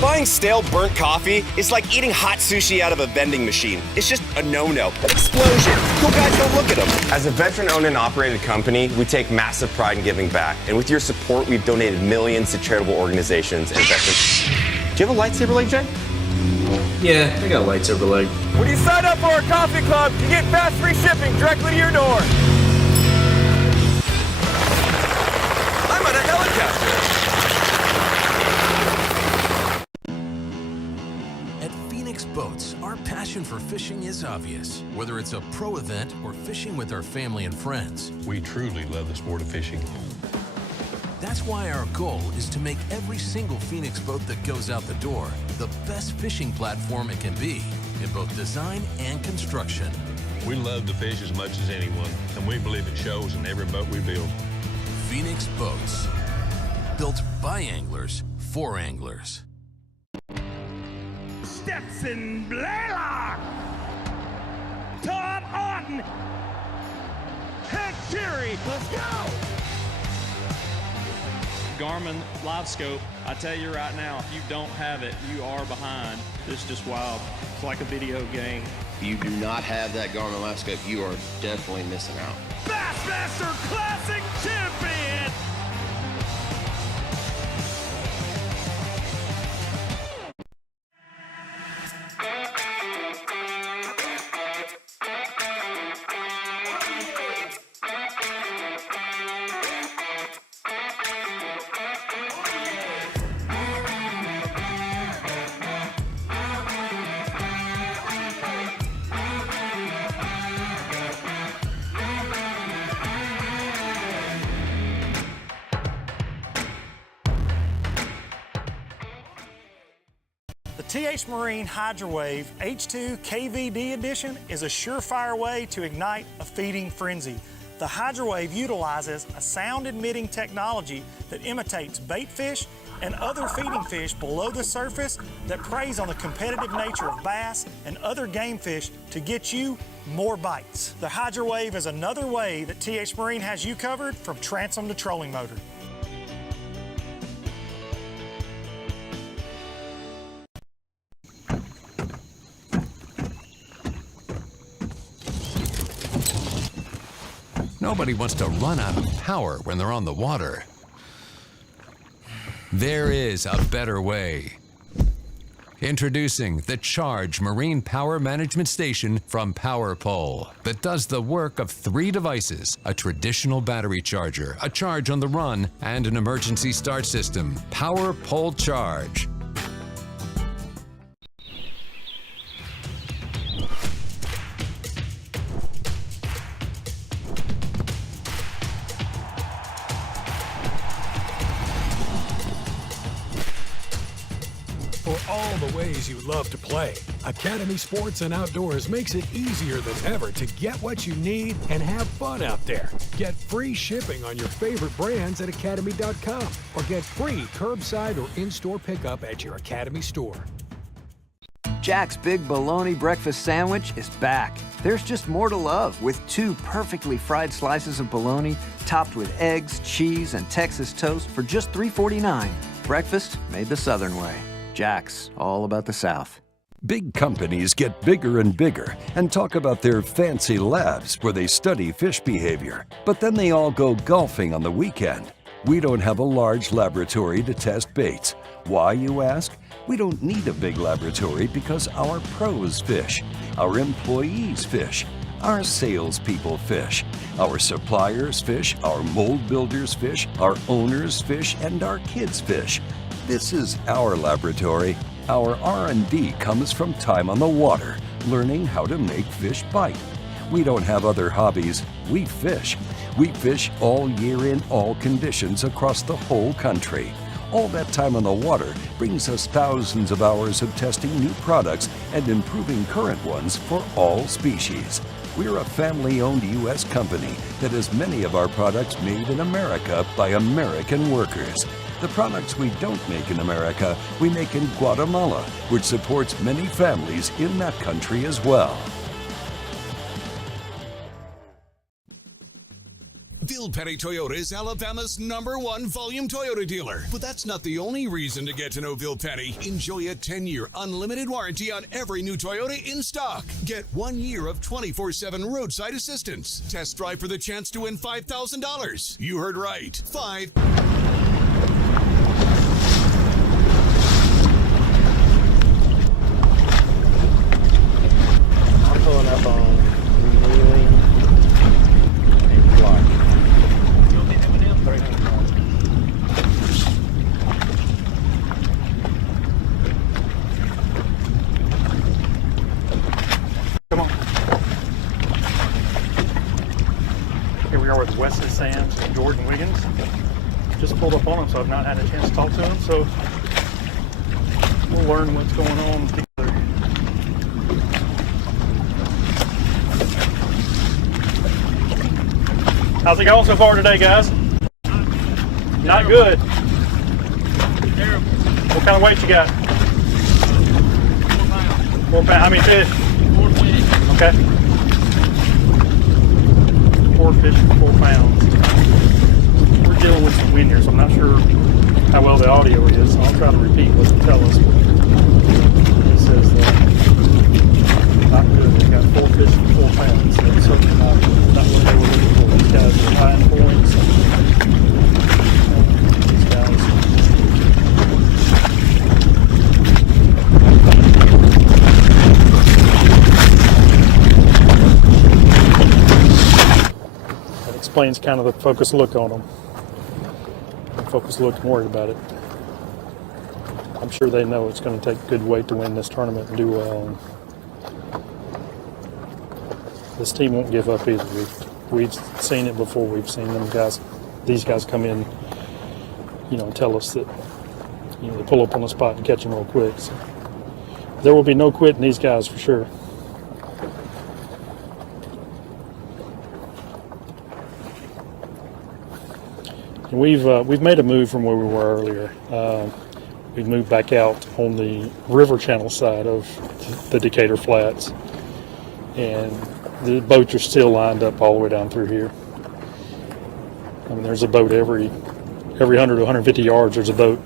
Buying stale, burnt coffee is like eating hot sushi out of a vending machine. It's just a no-no. Explosion. Cool guys don't look at them. As a veteran-owned and operated company, we take massive pride in giving back. And with your support, we've donated millions to charitable organizations and veterans. Do you have a lightsaber leg, Jay? Yeah, I got a lightsaber leg. When you sign up for our coffee club, you get fast free shipping directly to your door. I'm on a helicopter. Boats, our passion for fishing is obvious. Whether it's a pro event or fishing with our family and friends, we truly love the sport of fishing. That's why our goal is to make every single Phoenix boat that goes out the door the best fishing platform it can be in both design and construction. We love to fish as much as anyone, and we believe it shows in every boat we build. Phoenix Boats, built by anglers for anglers. Stetson Blaylock, Todd Auten, Head Fury, let's go! Garmin Live Scope, I tell you right now, if you don't have it, you are behind. It's just wild. It's like a video game. If you do not have that Garmin Live Scope, you are definitely missing out. Bassmaster Classic Champion! The TH Marine Hydrowave H2 KVD Edition is a surefire way to ignite a feeding frenzy. The Hydrowave utilizes a sound-emitting technology that imitates bait fish and other feeding fish below the surface that preys on the competitive nature of bass and other game fish to get you more bites. The Hydrowave is another way that TH Marine has you covered from transom to trolling motor. Nobody wants to run out of power when they're on the water. There is a better way. Introducing the Charge Marine Power Management Station from PowerPole that does the work of 3 devices: a traditional battery charger, a charge on the run, and an emergency start system. PowerPole Charge. For all the ways you love to play, Academy Sports and Outdoors makes it easier than ever to get what you need and have fun out there. Get free shipping on your favorite brands at academy.com or get free curbside or in-store pickup at your Academy store. Jack's Big Bologna Breakfast Sandwich is back. There's just more to love with 2 perfectly fried slices of bologna topped with eggs, cheese, and Texas toast for just $3.49. Breakfast made the Southern way. Jack's, all about the South. Big companies get bigger and bigger and talk about their fancy labs where they study fish behavior. But then they all go golfing on the weekend. We don't have a large laboratory to test baits. Why, you ask? We don't need a big laboratory because our pros fish, our employees fish, our salespeople fish, our suppliers fish, our mold builders fish, our owners fish, and our kids fish. This is our laboratory. Our R&D comes from time on the water, learning how to make fish bite. We don't have other hobbies. We fish. We fish all year in all conditions across the whole country. All that time on the water brings us thousands of hours of testing new products and improving current ones for all species. We're a family-owned U.S. company that has many of our products made in America by American workers. The products we don't make in America, we make in Guatemala, which supports many families in that country as well. Petty Toyota is Alabama's #1 volume Toyota dealer. But that's not the only reason to get to know Petty. Enjoy a 10-year unlimited warranty on every new Toyota in stock. Get 1 year of 24/7 roadside assistance. Test drive for the chance to win $5,000. You heard right. I'm pulling up on Wheeling and Clark. Come on. Here we are with Wesley Sands and Jordan Wiggins. Just pulled up on them, so I've not had a chance to talk to them. So we'll learn what's going on together. How's it going so far today, guys? Not good. Terrible. What kind of weight you got? 4 pounds. How many fish? 4 fish. Okay. 4 fish for 4 pounds. We're dealing with some wind here, so I'm not sure how well the audio is. I'll try to repeat what they tell us. It says not good. They got 4 fish for 4 pounds. So it's certainly not what they were looking for. These guys are fine points. These guys. That explains kind of the focused look on them. The focused look and worried about it. I'm sure they know it's going to take good weight to win this tournament and do well. This team won't give up either. We've seen it before. We've seen them guys, these guys come in, and tell us that, they pull up on the spot and catch them real quick. So there will be no quitting these guys for sure. And we've made a move from where we were earlier. We've moved back out on the river channel side of the Decatur Flats, and the boats are still lined up all the way down through here. I mean, there's a boat every 100 to 150 yards. There's a boat.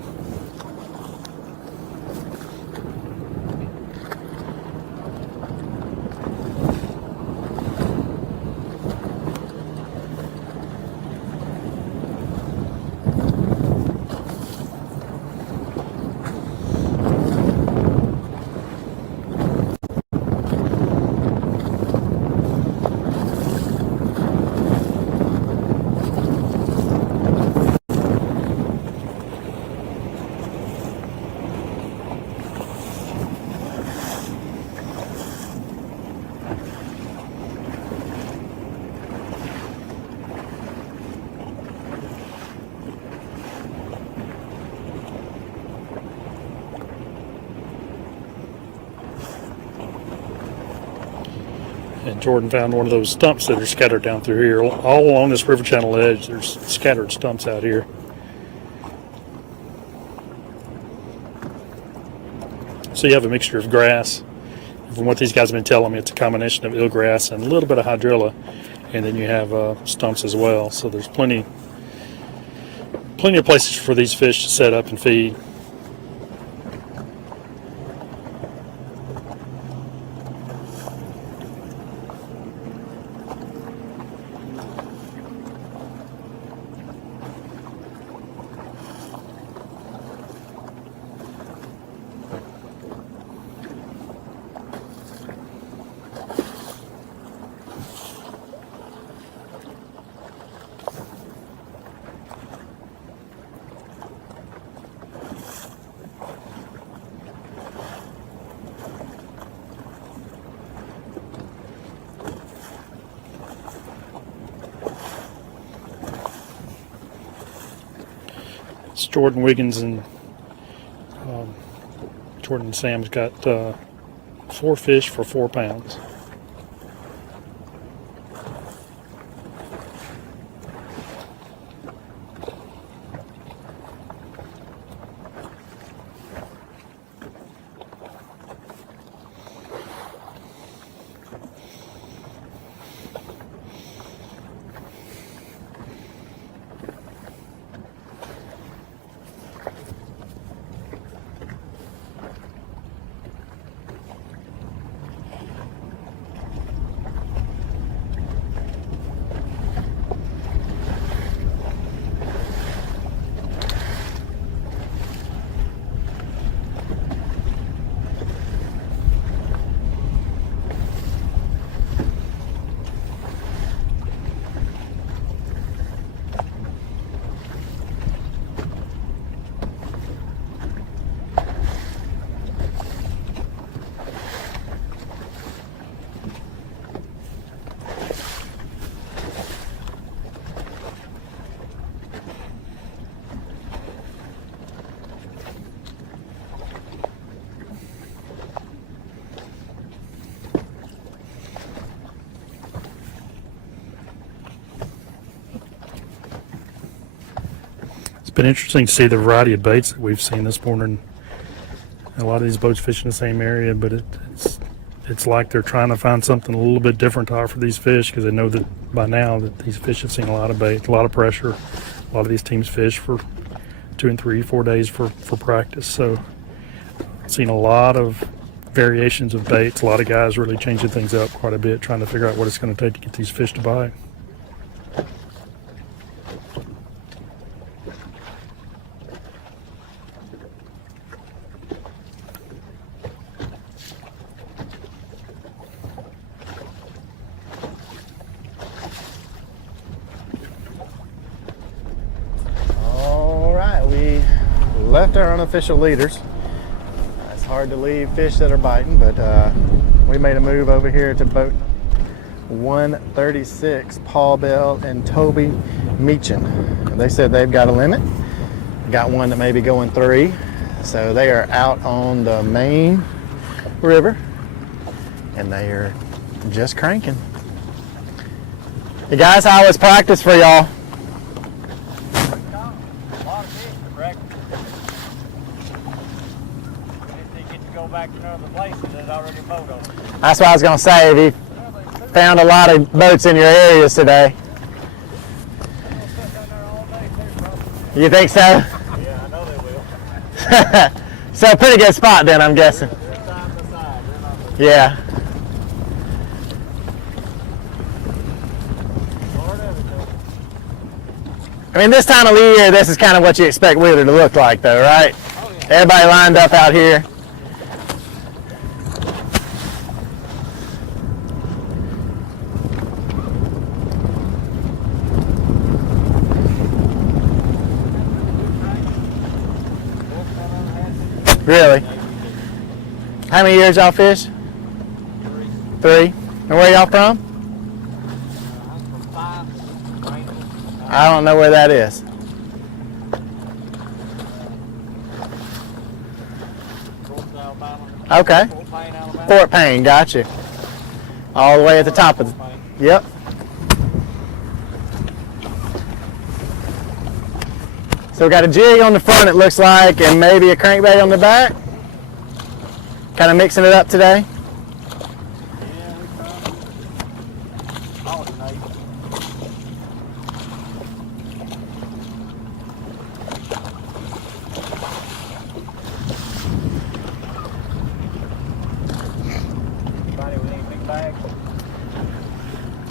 and Jordan found one of those stumps that are scattered down through here. All along this river channel edge, there's scattered stumps out here. So you have a mixture of grass. From what these guys have been telling me, it's a combination of eelgrass and a little bit of hydrilla, and then you have stumps as well. So there's plenty of places for these fish to set up and feed. It's Jordan Wiggins and Jordan Sam's got 4 fish for 4 pounds. It's been interesting to see the variety of baits that we've seen this morning. A lot of these boats fish in the same area, but it's like they're trying to find something a little bit different to offer these fish, because they know that by now that these fish have seen a lot of bait, a lot of pressure. A lot of these teams fish for 2 and 3, 4 days for practice. So I've seen a lot of variations of baits. A lot of guys really changing things up quite a bit, trying to figure out what it's going to take to get these fish to bite. Left our unofficial leaders. It's hard to leave fish that are biting, but we made a move over here to boat 136, Paul Bell and Toby Meechan. They said they've got a limit. Got one that may be going 3. So they are out on the main river and they are just cranking. Hey guys, how was practice for y'all? Back to other places that already boat on. That's what I was going to say. Have you found a lot of boats in your areas today? You think so? Yeah, I know they will. So pretty good spot then, I'm guessing. Yeah. I mean, this time of the year, this is kind of what you expect Wheeler to look like, though, right? Oh, yeah. Everybody lined up out here. Really? How many years y'all fish? 3. And where y'all from? I don't know where that is. Okay. Fort Payne, gotcha. All the way at the top of the, yep. So we got a jig on the front, it looks like, and maybe a crankbait on the back. Kind of mixing it up today.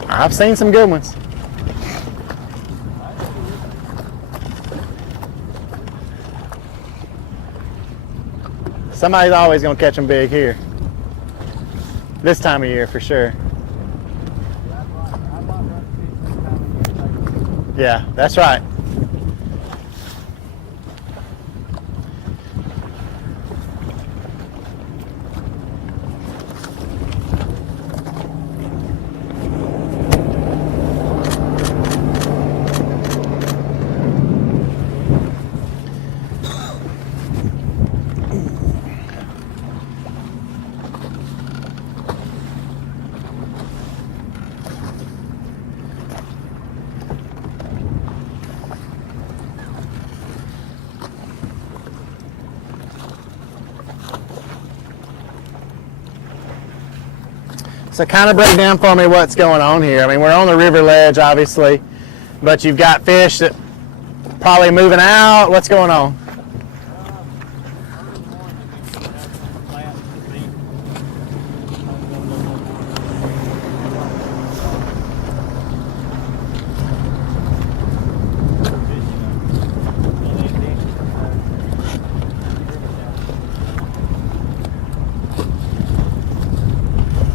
I've seen some good ones. Somebody's always going to catch them big here. This time of year for sure. Yeah, that's right. So kind of break down for me what's going on here. I mean, we're on the river ledge, obviously, but you've got fish that probably moving out. What's going on?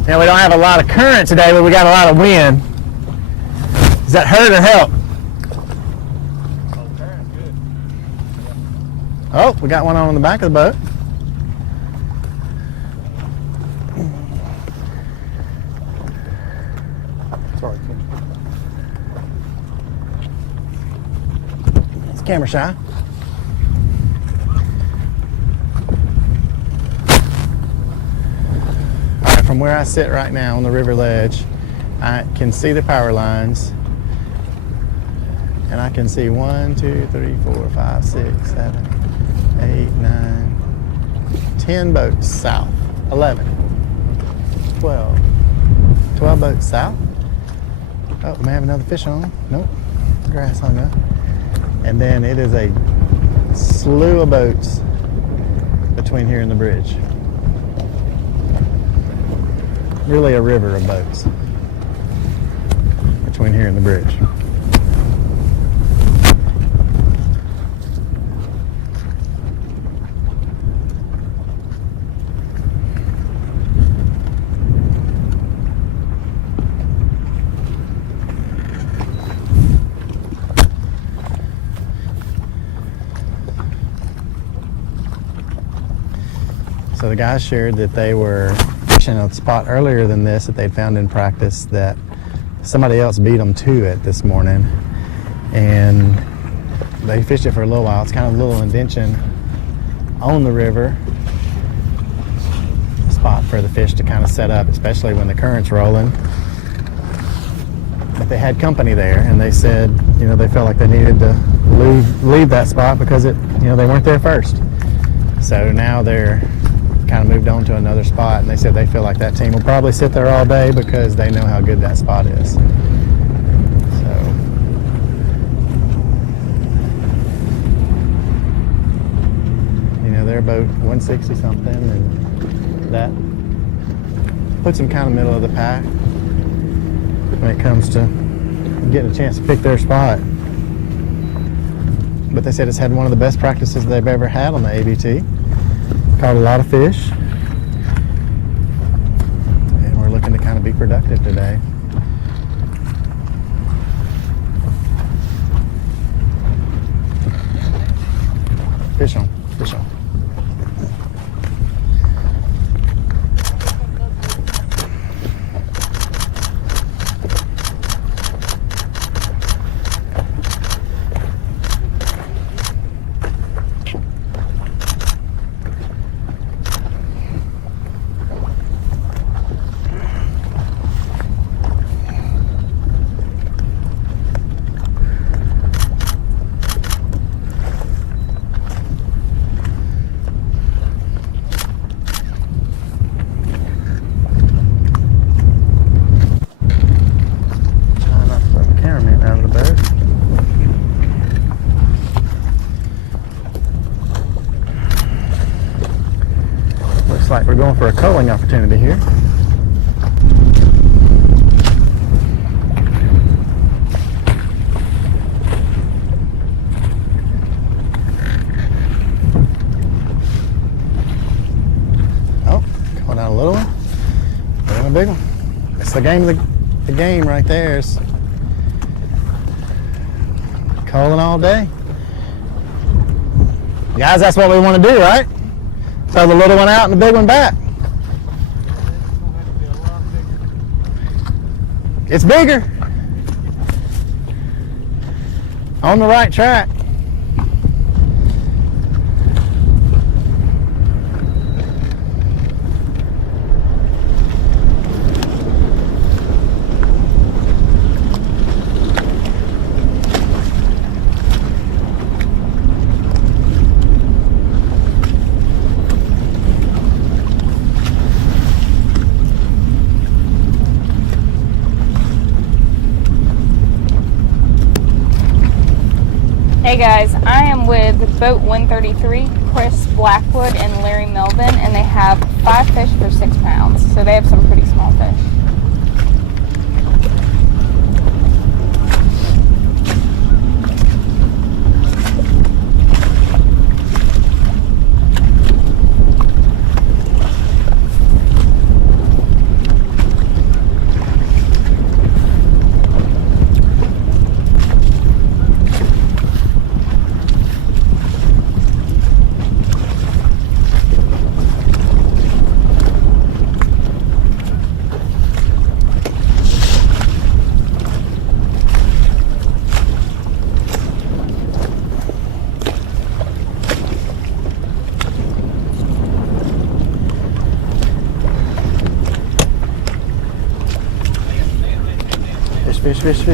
Now we don't have a lot of current today, but we got a lot of wind. Does that hurt or help? Oh, we got one on the back of the boat. Sorry, It's camera shy. From where I sit right now on the river ledge, I can see the power lines, and I can see 1, 2, 3, 4, 5, 6, 7, 8, 9, 10 boats south, 11, 12 boats south. Oh, we may have another fish on. Nope, grass hung up. And then it is a slew of boats between here and the bridge. Really a river of boats between here and the bridge. So the guys shared that they were fishing a spot earlier than this that they'd found in practice that somebody else beat them to it this morning, and they fished it for a little while. It's kind of a little indention on the river, a spot for the fish to kind of set up, especially when the current's rolling. But they had company there, and they said, you know, they felt like they needed to leave that spot because it, you know, they weren't there first. So now they're kind of moved on to another spot, and they said they feel like that team will probably sit there all day because they know how good that spot is. So you know, they're about 160 something, and that puts them kind of middle of the pack when it comes to getting a chance to pick their spot. But they said it's had one of the best practices they've ever had on the ABT. Caught a lot of fish, and we're looking to kind of be productive today. Fish on, fish on. like we're going for a culling opportunity here. Oh, going down a little one, and a big one. It's the game. The game right there is culling all day. Guys, that's what we want to do, right? Throw the little one out and the big one back. It's bigger. On the right track. Hey guys, I am with boat 133, Chris Blackwood and Larry Melvin, and they have 5 fish for 6 pounds, so they have some pretty small fish. Fish.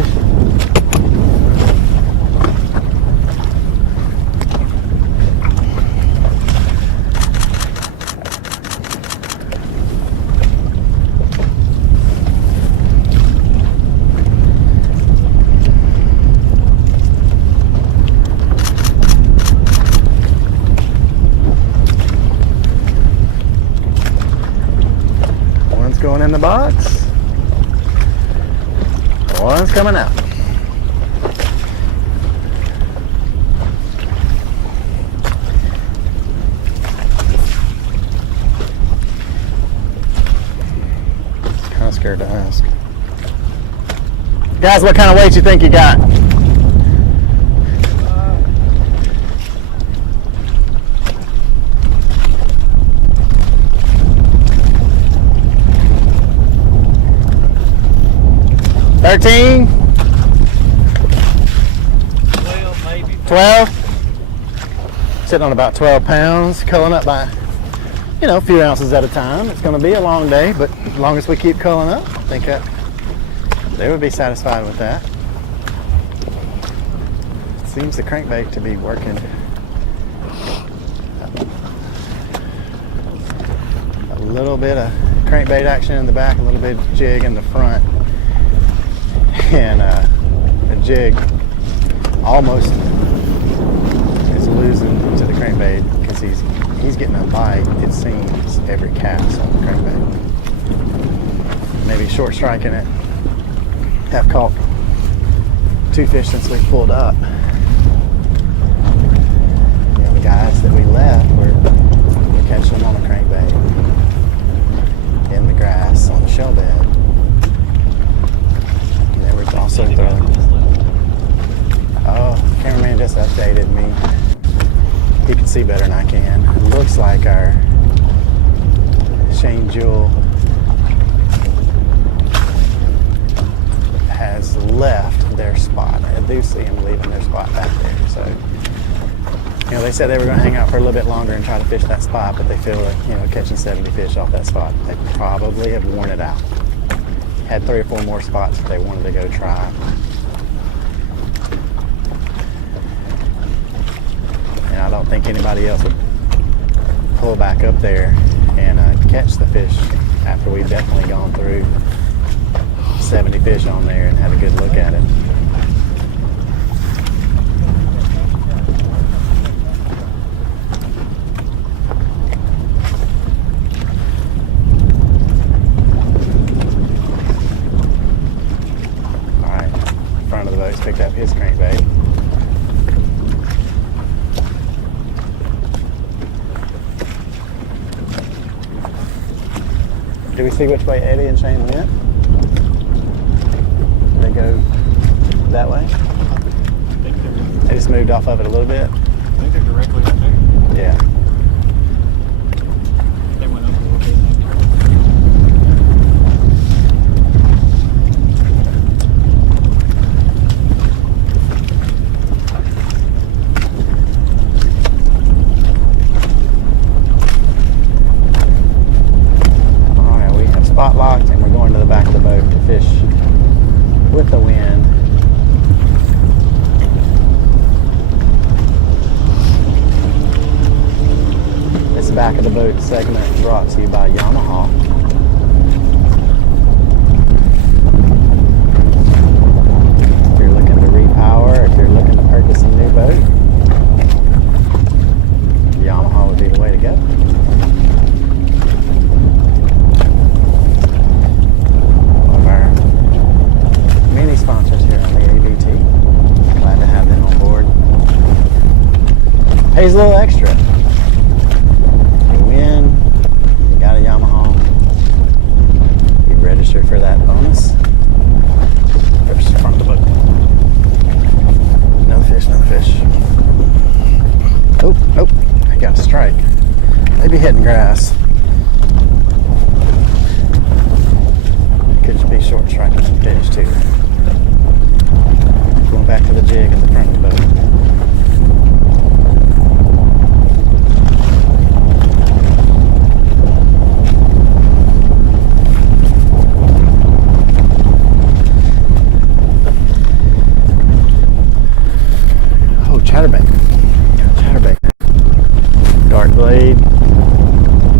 One's going in the box. One's coming out. Kind of scared to ask. Guys, what kind of weight you think you got? $13? 12 maybe. 12? Sitting on about 12 pounds, culling up by, a few ounces at a time. It's going to be a long day, but as long as we keep culling up, I think they would be satisfied with that. Seems the crankbait to be working. A little bit of crankbait action in the back, a little bit of jig in the front. And the jig almost is losing to the crankbait because he's getting a bite, it seems, every cast on the crankbait. Maybe short striking it. Have caught 2 fish since we pulled up. The guys that we left we're catching them on the crankbait in the grass on the shell bed. Also throwing. Oh, cameraman just updated me. He can see better than I can. It looks like our Shane Jewell has left their spot. I do see him leaving their spot back there. So, they said they were going to hang out for a little bit longer and try to fish that spot, but they feel like, catching 70 fish off that spot, they probably have worn it out. Had 3 or 4 more spots that they wanted to go try. And I don't think anybody else would pull back up there and catch the fish after we've definitely gone through 70 fish on there and had a good look at it. his crankbait. Do we see which way Eddie and Shane went? They go that way? They just moved off of it a little bit? I think they're directly right there. Yeah. They went up a little bit. Alright, we have spot locked and we're going to the back of the boat to fish with the wind. This back of the boat segment brought to you by Yamaha. If you're looking to repower, if you're looking to purchase a new boat, Yamaha would be the way to go. One of our many sponsors here on the AVT. Glad to have them on board. Pays a little extra. You win, you got a Yamaha, you registered for that bonus. Fish in front of the boat. Another fish, another fish. Oh, nope, I got a strike. Maybe hitting grass. Could just be short striking some fish too. Going back to the jig at the front of the boat. Oh, chatterbait. Chatterbait. Dark blade,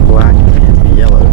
black and yellow.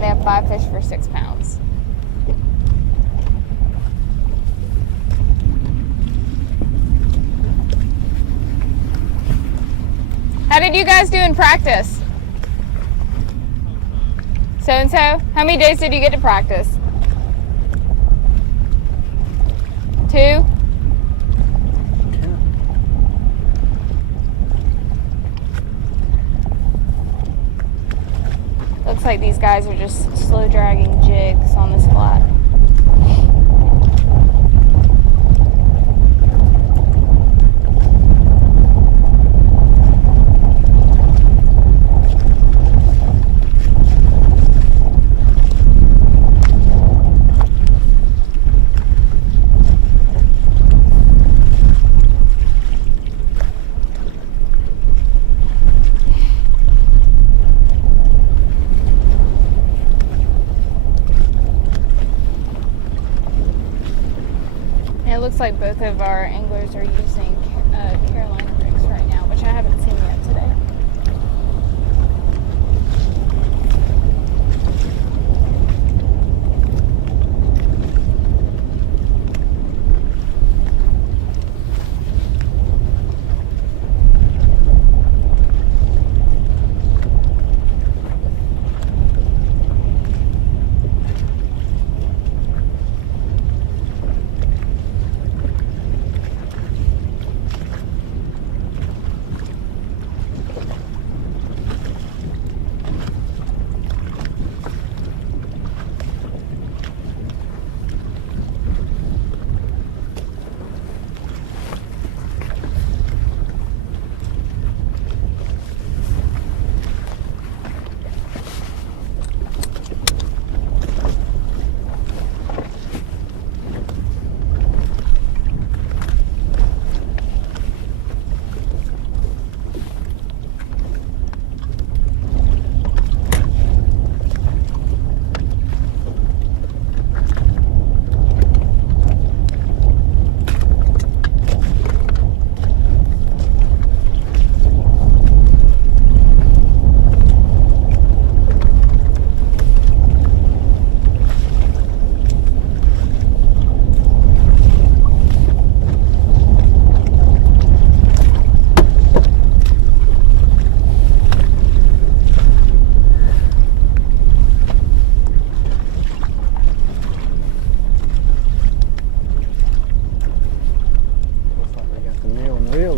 They have 5 fish for 6 pounds. How did you guys do in practice? So-and-so? How many days did you get to practice? 2? Looks like these guys are just slow dragging jigs on this flat. It looks like both of our anglers are using Carolina rigs right now, which I haven't seen yet today.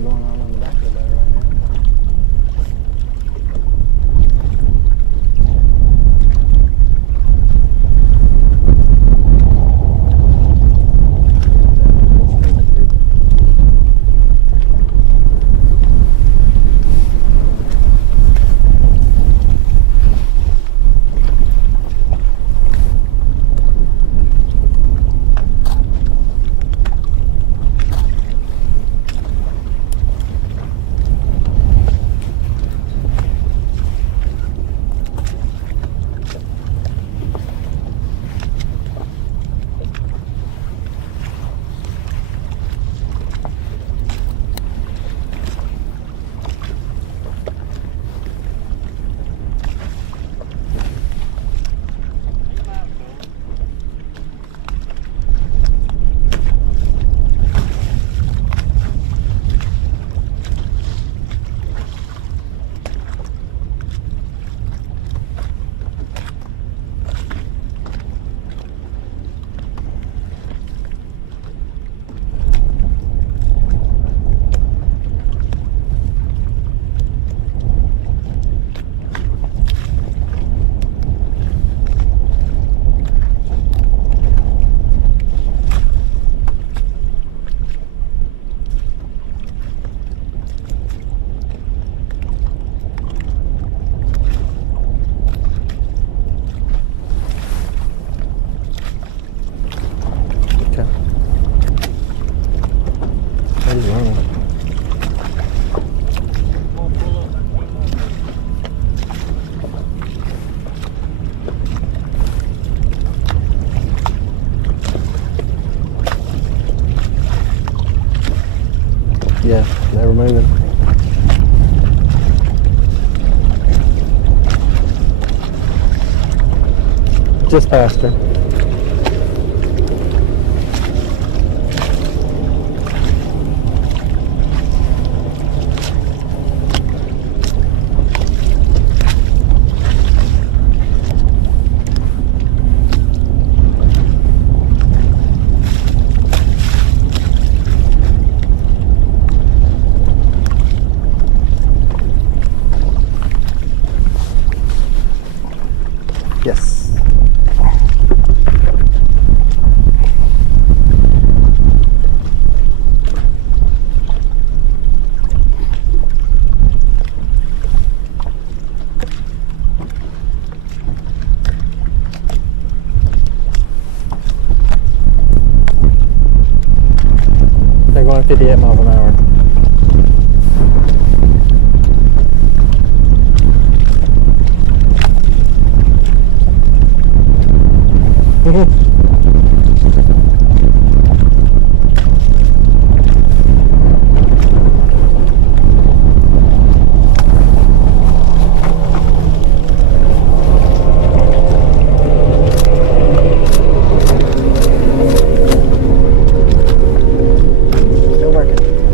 going on the back of the boat right now. He's running. Yeah, they were moving. Just past her. Yes. They're going 58 miles an hour. Still working.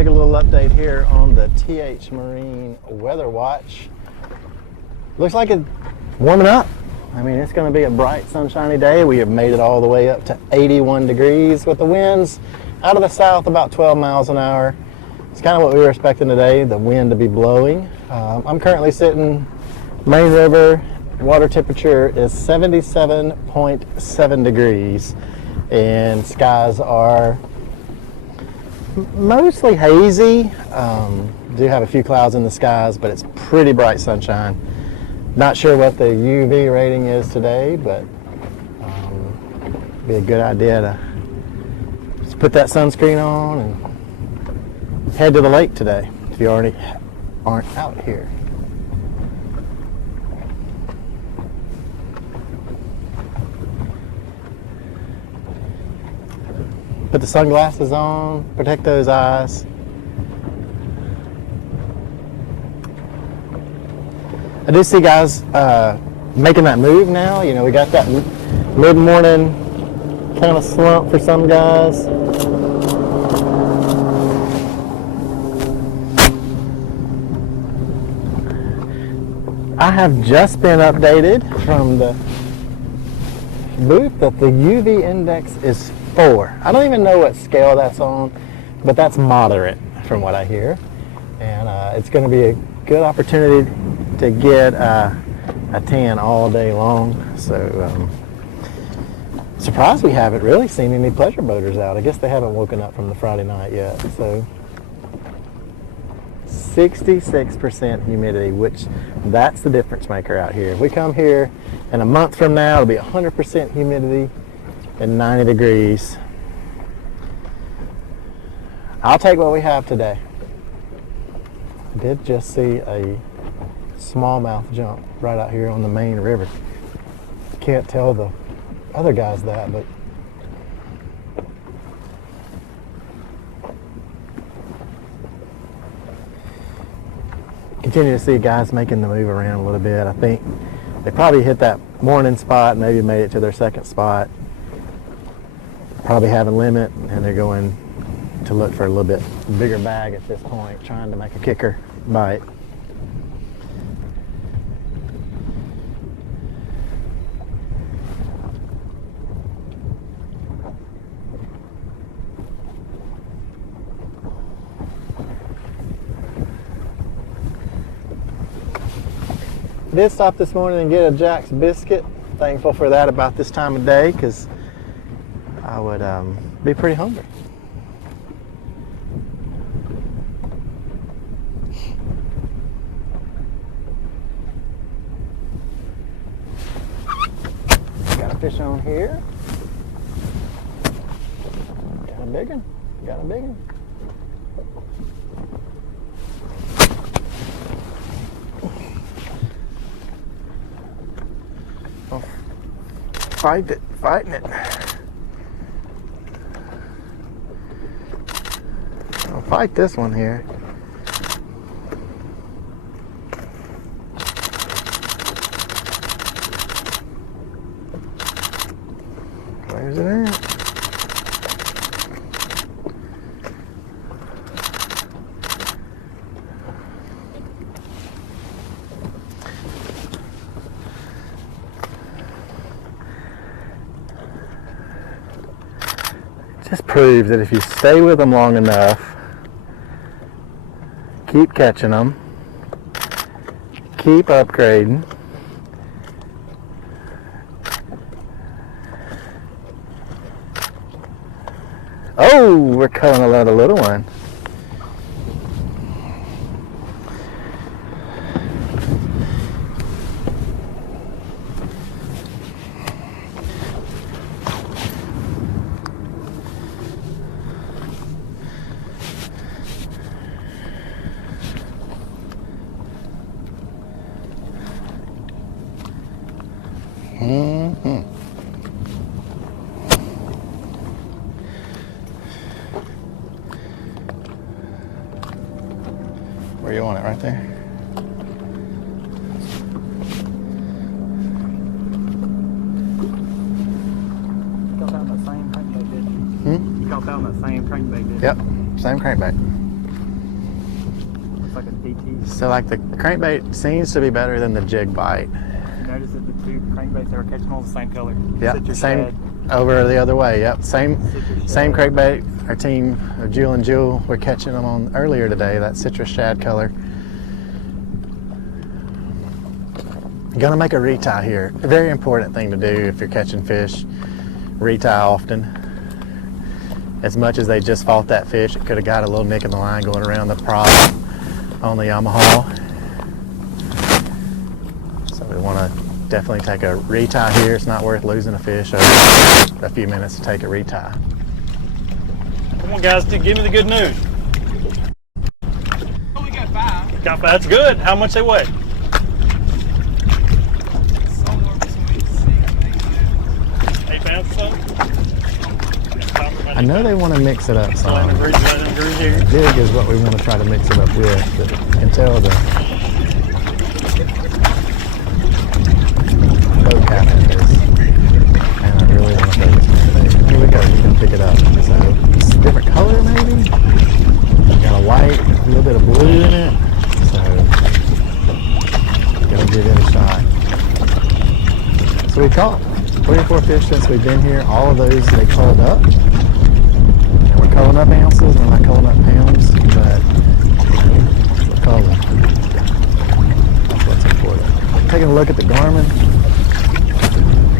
take a little update here on the TH Marine Weather Watch. Looks like it's warming up. I mean, it's going to be a bright, sunshiny day. We have made it all the way up to 81 degrees with the winds out of the south about 12 miles an hour. It's kind of what we were expecting today, the wind to be blowing. I'm currently sitting Main River. Water temperature is 77.7 degrees and skies are mostly hazy. Do have a few clouds in the skies, but it's pretty bright sunshine. Not sure what the UV rating is today, but be a good idea to just put that sunscreen on and head to the lake today if you already aren't out here. Put the sunglasses on, protect those eyes. I do see guys making that move now. You know, we got that mid-morning kind of slump for some guys. I have just been updated from the booth that the UV index is 4. I don't even know what scale that's on, but that's moderate from what I hear. And it's going to be a good opportunity to get a tan all day long. So surprised we haven't really seen any pleasure boaters out. I guess they haven't woken up from the Friday night yet. So 66% humidity, which that's the difference maker out here. If we come here in a month from now, it'll be 100% humidity and 90 degrees. I'll take what we have today. I did just see a smallmouth jump right out here on the main river. Can't tell the other guys that, but continue to see guys making the move around a little bit. I think they probably hit that morning spot, maybe made it to their second spot. Probably have a limit, and they're going to look for a little bit bigger bag at this point, trying to make a kicker bite. I did stop this morning and get a Jack's biscuit. Thankful for that about this time of day, because I would be pretty hungry. Got a fish on here. Got a big one. Got a big one. Oh, fighting it. I'll fight this one here. Where's it at? Just proves that if you stay with them long enough, keep catching them, keep upgrading, oh, we're culling another little one. Where you want it, right there? You caught that on the same crankbait, didn't you? You caught that on the same crankbait, didn't you? Yep, same crankbait. like a DT. So like the crankbait seems to be better than the jig bite. You notice that the two crankbaits they were catching all the same color. Yeah, Citrus same shad. over the other way. Yep, same shad. crankbait. Our team of Jewel and Jewel were catching them on earlier today. That citrus shad color. Gonna make a retie here. A very important thing to do if you're catching fish. Retie often. As much as they just fought that fish, it could have got a little nick in the line going around the prop on the Yamaha. So we want to definitely take a retie here. It's not worth losing a fish over a few minutes to take a retie. Come on, guys, give me the good news. We got 5. Got 5. That's good. How much they weigh? Somewhere between 6 and 8 pounds or so? I know they want to mix it up some. Jig Jig is what we want to try to mix it up with, but you can tell the boat captain is, and I really want to throw this crankbait. Here we go, you can pick it up. So it's a different color maybe. Got a white, a little bit of blue in it. So gonna give it a shot. So we caught 3 or 4 fish since we've been here. All of those they culled up. We're culling up ounces, we're not culling up pounds, but we're culling. That's what's important. Taking a look at the Garmin,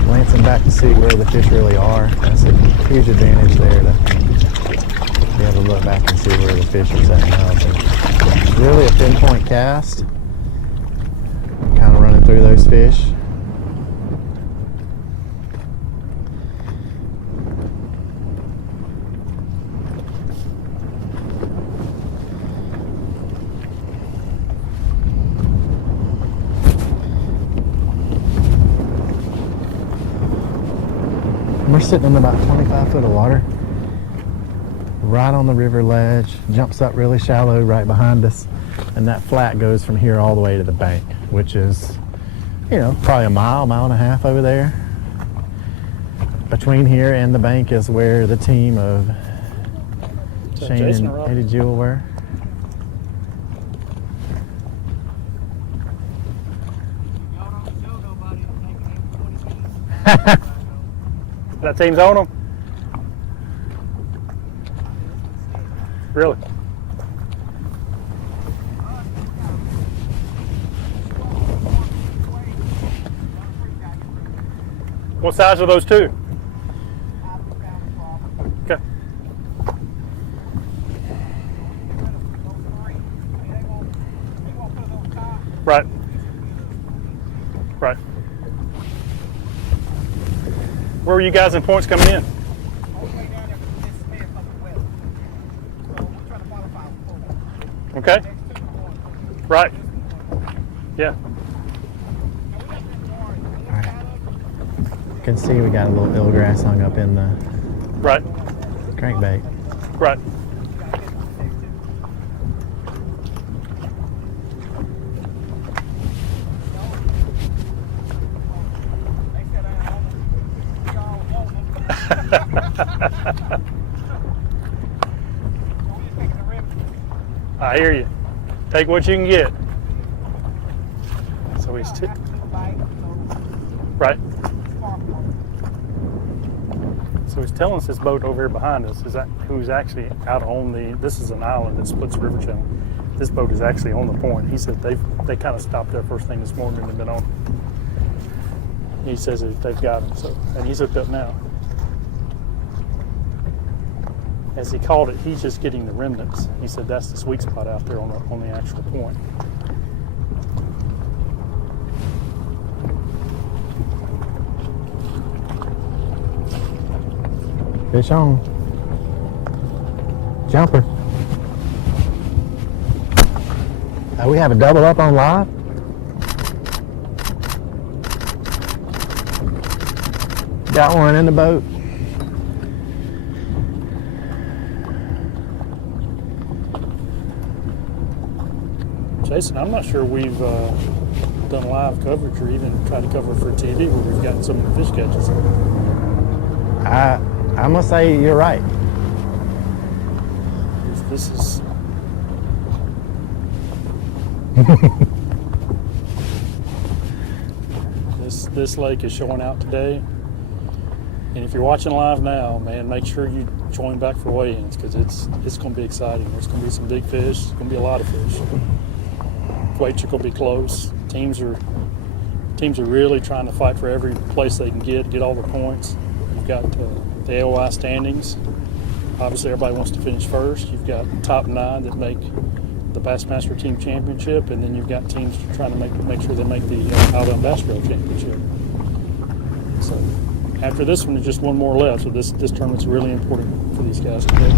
glancing back to see where the fish really are. That's a huge advantage there to be able to look back and see where the fish are setting up. And really a pinpoint cast, kind of running through those fish. We're sitting in about 25 foot of water, right on the river ledge, jumps up really shallow right behind us, and that flat goes from here all the way to the bank, which is, you know, probably a mile and a half over there. Between here and the bank is where the team of Shane and Eddie Jewell were. That team's on them? Really? What size are those two? Okay. Right. Right. Where were you guys in points coming in? Okay. Right. Yeah. You can see we got a little eelgrass hung up in the right crankbait. Right. I hear you. Take what you can get. So he's right. So he's telling us this boat over here behind us is that who's actually out on the. This is an island that splits the river channel. This boat is actually on the point. He said they kind of stopped there first thing this morning and been on. He says that they've got him. So and he's hooked up now. As he called it, he's just getting the remnants. He said that's the sweet spot out there on the actual point. Fish on. Jumper. We have a double up on live. Got one in the boat. Jason, I'm not sure we've done live coverage or even tried to cover for TV where we've gotten so many fish catches. I must say you're right. This is This lake is showing out today. And if you're watching live now, man, make sure you join back for weigh-ins because it's going to be exciting. There's going to be some big fish. There's going to be a lot of fish. Weights are going to be close. Teams are really trying to fight for every place they can get all the points. You've got the AOI standings. Obviously, everybody wants to finish first. You've got top 9 that make the Bassmaster Team Championship, and then you've got teams trying to make sure they make the Alabama Bass Trail Championship. So after this one, there's just one more left. So this tournament's really important for these guys to pick.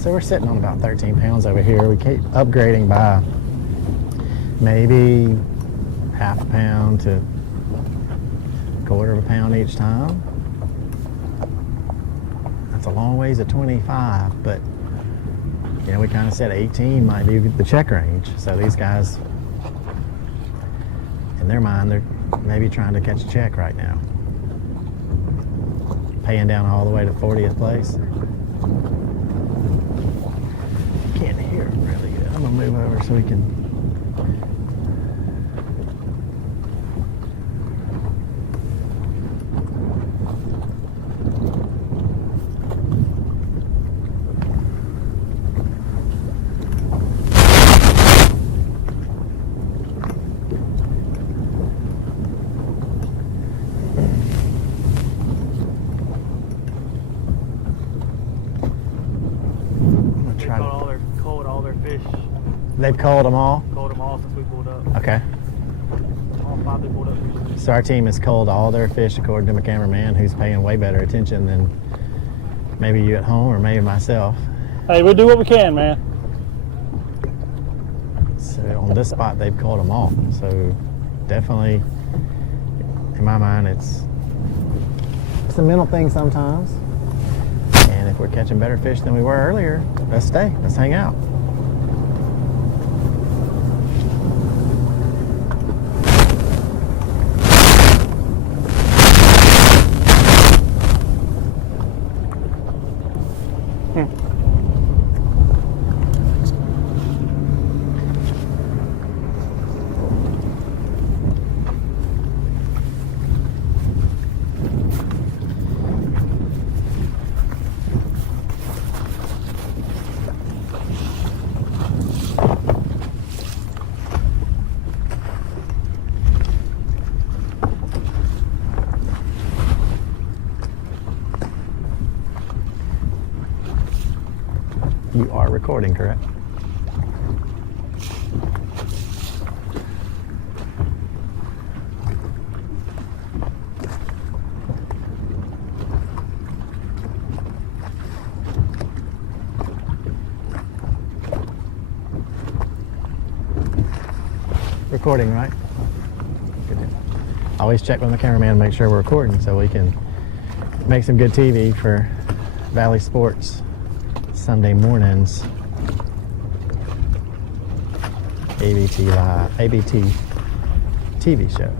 So we're sitting on about 13 pounds over here. We keep upgrading by maybe half a pound to a quarter of a pound each time. That's a long ways to 25, but you know, we kind of said 18 might be the check range. So these guys, in their mind, they're maybe trying to catch a check right now. Paying down all the way to 40th place. Can't hear them really good. I'm gonna move over so we can. They've culled them all? Culled them all since we pulled up. Okay. All 5 they pulled up. So our team has culled all their fish according to my cameraman, who's paying way better attention than maybe you at home or maybe myself. Hey, we do what we can, man. So on this spot, they've culled them all. So definitely, in my mind, it's a mental thing sometimes. And if we're catching better fish than we were earlier, let's stay. Let's hang out. You are recording, correct? Recording, right? Good deal. Always check with the cameraman to make sure we're recording so we can make some good TV for Valley Sports Sunday mornings. ABT TV show.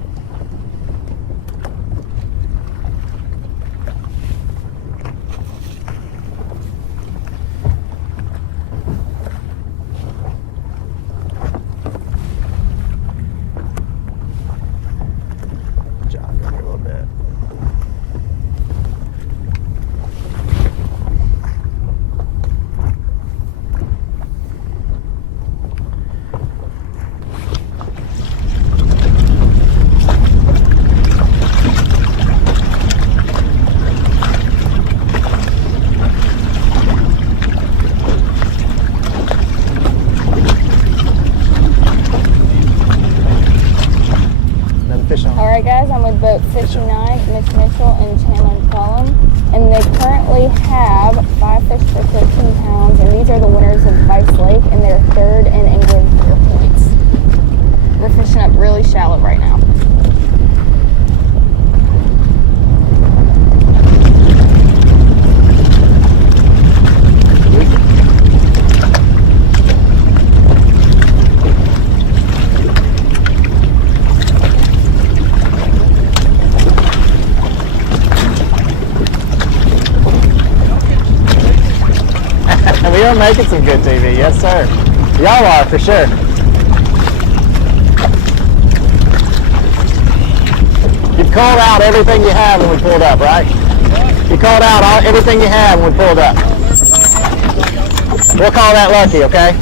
Jog over a little bit. Alright guys, I'm with boat 59, Mitch Mitchell and Chandler Cullum, and they currently have 5 fish for 13 pounds, and these are the winners of Vice Lake, and they're 3rd in England for points. We're fishing up really shallow right now. You're making some good TV, yes sir. Y'all are for sure. You called out everything you have when we pulled up, right? You called out everything you have when we pulled up. We'll call that lucky, okay?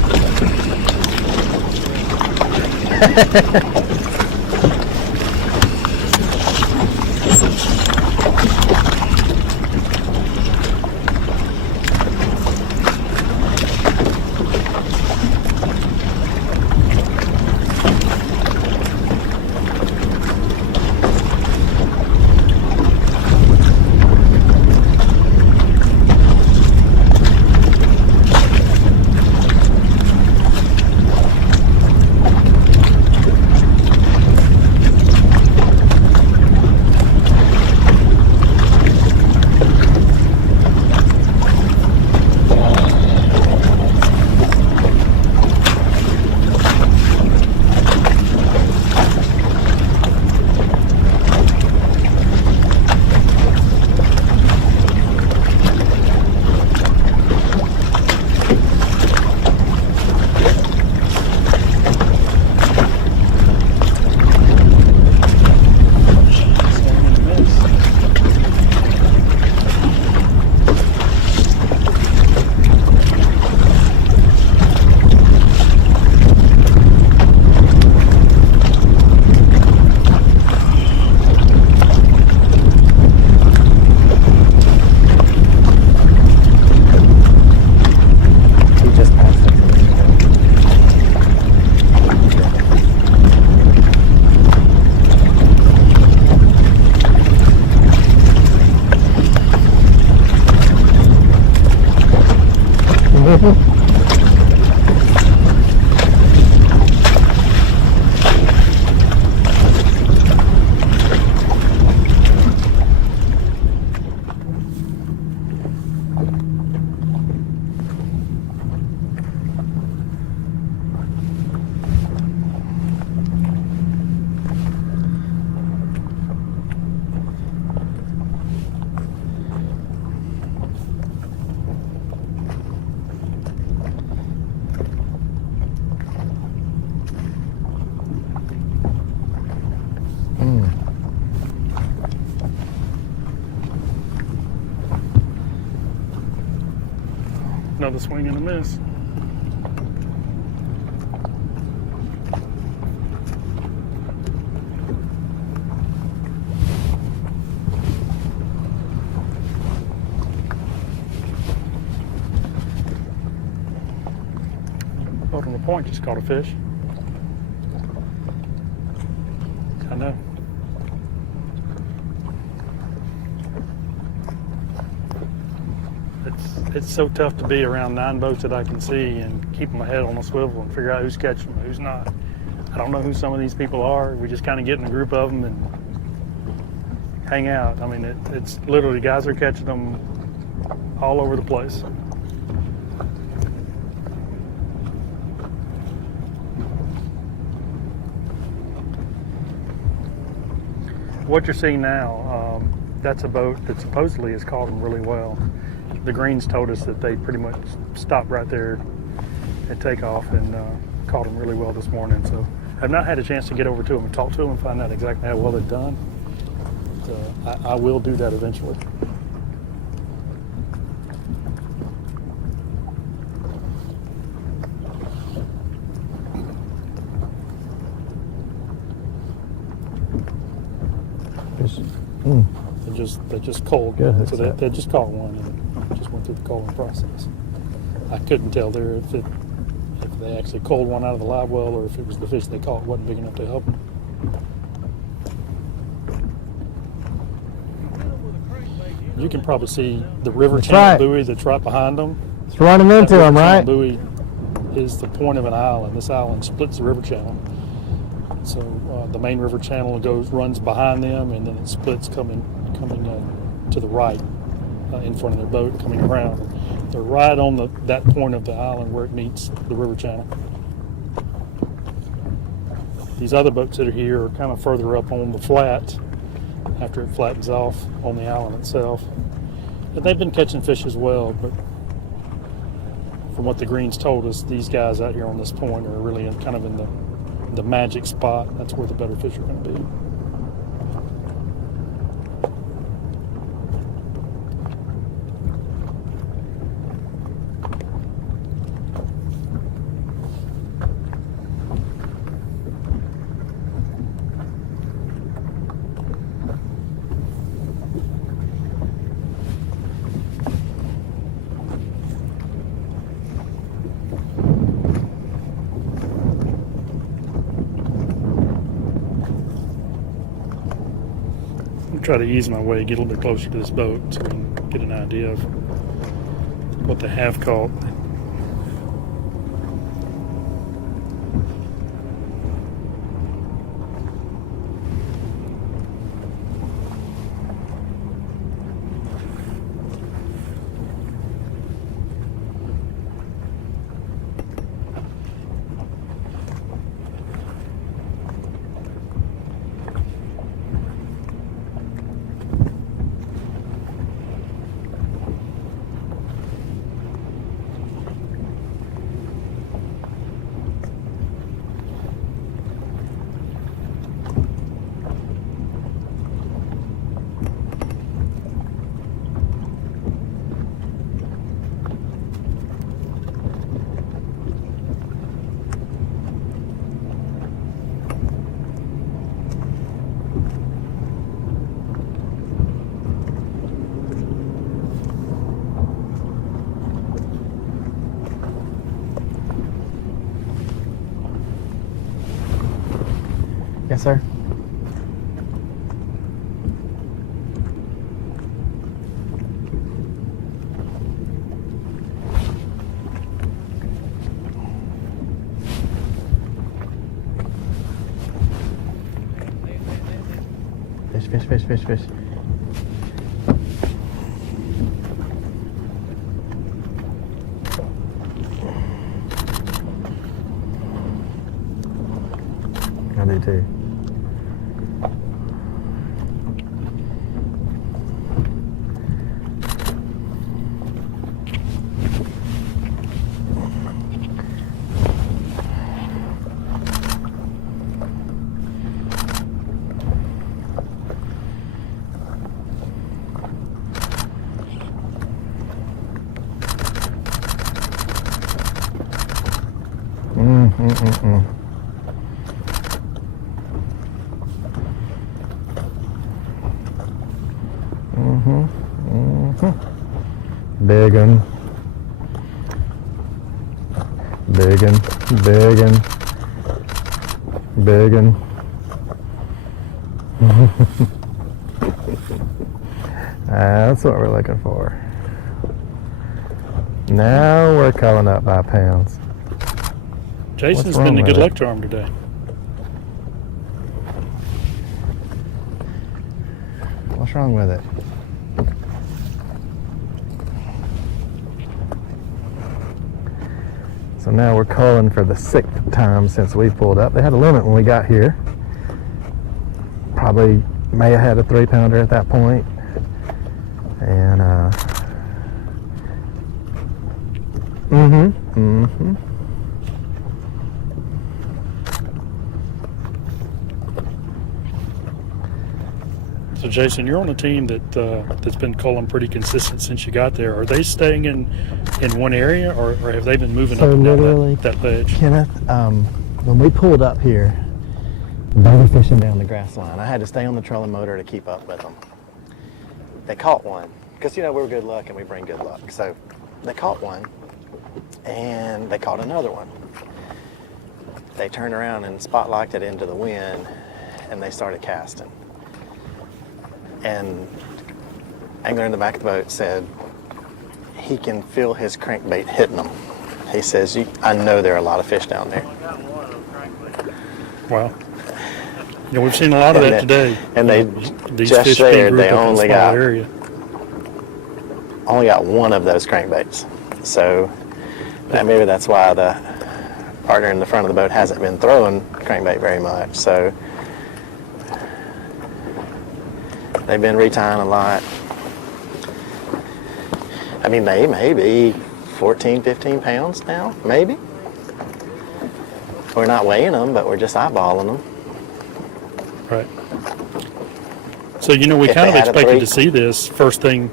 Another swing and a miss. Boat on the point just caught a fish. I know. It's so tough to be around 9 boats that I can see and keep my head on a swivel and figure out who's catching them, who's not. I don't know who some of these people are. We just kind of get in a group of them and hang out. I mean, it's literally guys are catching them all over the place. What you're seeing now, that's a boat that supposedly has caught them really well. The Greens told us that they pretty much stopped right there at takeoff and caught them really well this morning. So I've not had a chance to get over to them and talk to them and find out exactly how well they've done. So I will do that eventually. They just culled. So they just caught one and just went through the culling process. I couldn't tell there if they actually culled one out of the live well or if it was the fish they caught wasn't big enough to help them. You can probably see the river channel buoy that's right behind them. It's running into them, right? The buoy is the point of an island. This island splits the river channel. So the main river channel runs behind them, and then it splits coming to the right in front of their boat, coming around. They're right on that point of the island where it meets the river channel. These other boats that are here are kind of further up on the flat after it flattens off on the island itself. And they've been catching fish as well, but from what the greens told us, these guys out here on this point are really kind of in the magic spot. That's where the better fish are going to be. Try to ease my way, get a little bit closer to this boat so we can get an idea of what they have caught. Yes, sir. Fish. I do too. Big un. That's what we're looking for. Now we're culling up by pounds. Jason's been a good luck charm today. What's wrong with it? So now we're culling for the 6th time since we pulled up. They had a limit when we got here. Probably may have had a 3-pounder at that point. And So Jason, you're on a team that's been culling pretty consistent since you got there. Are they staying in one area, or have they been moving up and down that ledge? Kenneth, when we pulled up here, they were fishing down the grass line. I had to stay on the trolling motor to keep up with them. They caught one, because you know we're good luck and we bring good luck. So they caught one, and they caught another one. They turned around and spotlighted it into the wind, and they started casting. And angler in the back of the boat said he can feel his crankbait hitting them. He says, I know there are a lot of fish down there. Wow. Yeah, we've seen a lot of that today. And they these just fish shared they being only got got one of those crankbaits. So maybe that's why the partner in the front of the boat hasn't been throwing crankbait very much. So they've been retying a lot. I mean, they may be 14, 15 pounds now, maybe. We're not weighing them, but we're just eyeballing them. Right. So, you know, we If kind of they had a expected three- to see this first thing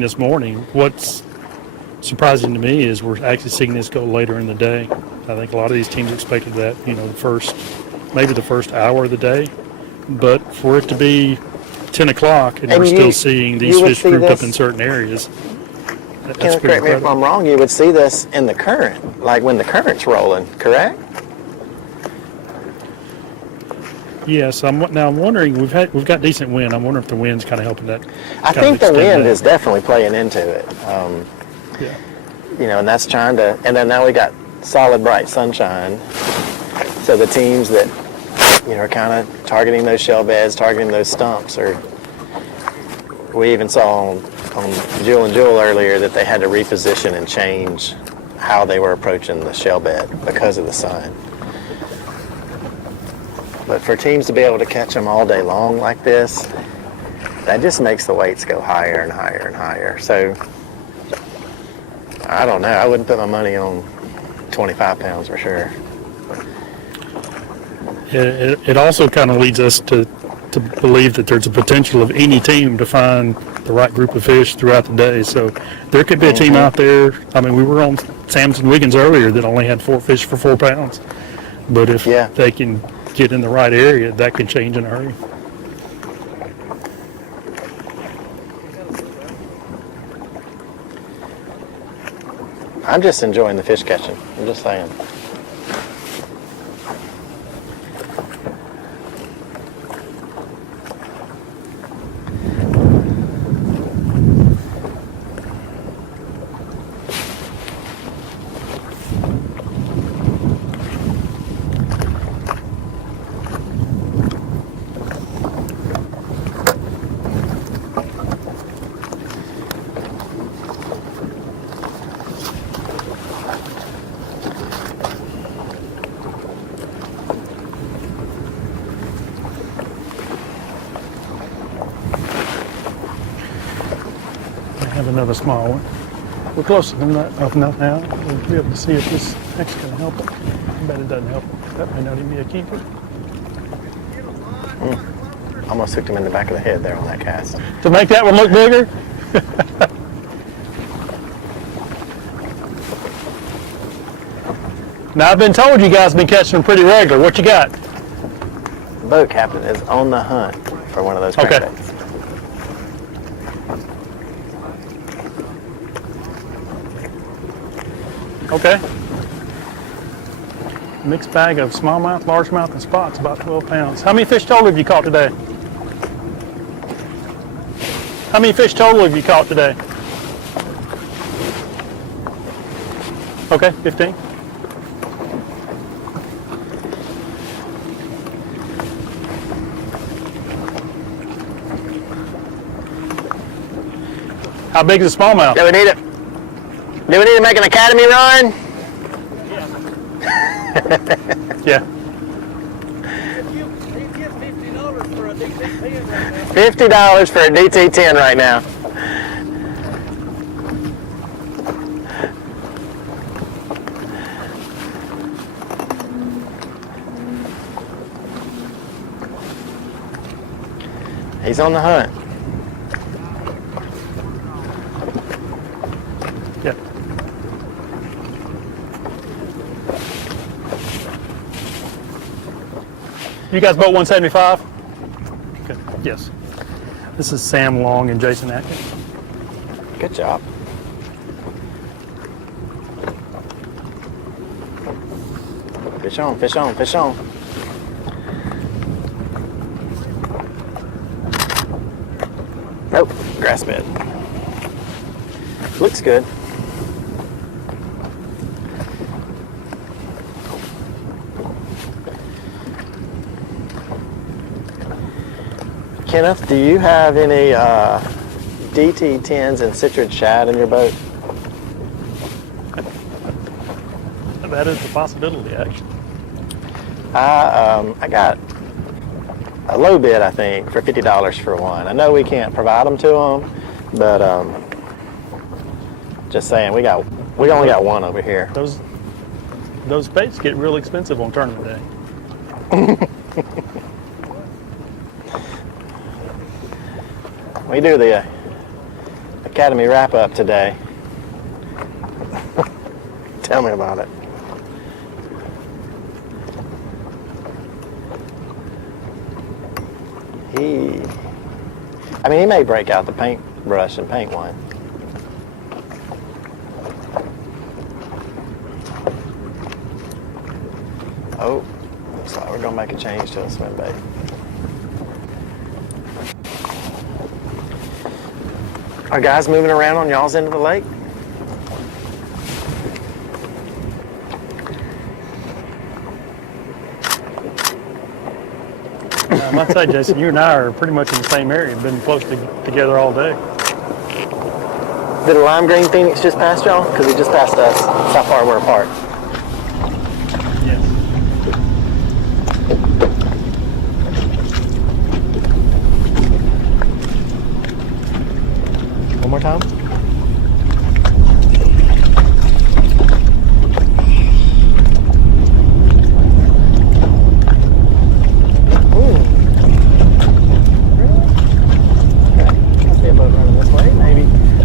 this morning. What's surprising to me is we're actually seeing this go later in the day. I think a lot of these teams expected that, you know, maybe the first hour of the day. But for it to be 10 o'clock and we're still seeing these would fish see grouped up this- in certain areas, that's Kenneth, pretty correct me if incredible. I'm wrong, you would see this in the current, like when the current's rolling, correct? Yes, I'm wondering. We've got decent wind. I'm wondering if the wind's kind of helping that. I kind of think the extend wind that. is definitely playing into it. Yeah. You know, and that's trying to, and then now we got solid bright sunshine. So the teams that, you know, are kind of targeting those shell beds, targeting those stumps, or we even saw on Jewel and Jewel earlier that they had to reposition and change how they were approaching the shell bed because of the sun. But for teams to be able to catch them all day long like this, that just makes the weights go higher and higher and higher. So, I don't know. I wouldn't put my money on 25 pounds for sure. It also kind of leads us to believe that there's a potential of any team to find the right group of fish throughout the day. So there could be a team out there. I mean, we were on Samson Wiggins earlier that only had 4 fish for 4 pounds. But if they can get in the right area, that can change in a hurry. I'm just enjoying the fish catching. I'm just saying. I have another small one. We're close enough now. We'll be able to see if this next going to help it. I bet it doesn't help it. That may not even be a keeper. Almost hooked him in the back of the head there on that cast. To make that one look bigger? Now, I've been told you guys have been catching them pretty regular. What you got? The boat captain is on the hunt for one of those crankbaits. Okay. Mixed bag of smallmouth, largemouth, and spots, about 12 pounds. How many fish total have you caught today? How many fish total have you caught today? Okay, 15. How big is the smallmouth? Do we need it? Do we need to make an academy run? Yeah. $50 for a DT10 right now. He's on the hunt. Yeah. You guys boat 175? Okay. Yes. This is Sam Long and Jason Atkins. Good job. Fish on, fish on, fish on. Nope, grass bed. Looks good. Kenneth, do you have any DT10s and citrid shad in your boat? That is a possibility, actually. I got a low bid, I think, for $50 for one. I know we can't provide them to them, but just saying, we got We only got one over here. Those baits get real expensive on tournament day. We do the Academy wrap-up today. Tell me about it. He may break out the paintbrush and paint one. Oh, looks like we're gonna make a change to a swim bait. Are guys moving around on y'all's end of the lake? I must say, Jason, you and I are pretty much in the same area, been close together all day. Did a lime green Phoenix just pass y'all? Because he just passed us. That's how far we're apart. Yes. One more time.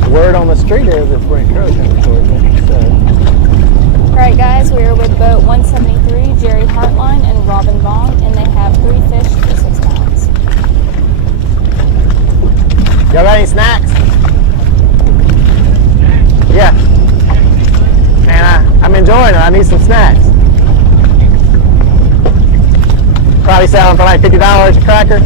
Word on the street is it's Brent Crow coming towards me. So. Alright guys, we are with boat 173, Jerry Hartline and Robin Vaughn, and they have 3 fish for 6 pounds. Y'all got any snacks? Yeah. Man, I'm enjoying it. I need some snacks. Probably selling for like $50 a cracker.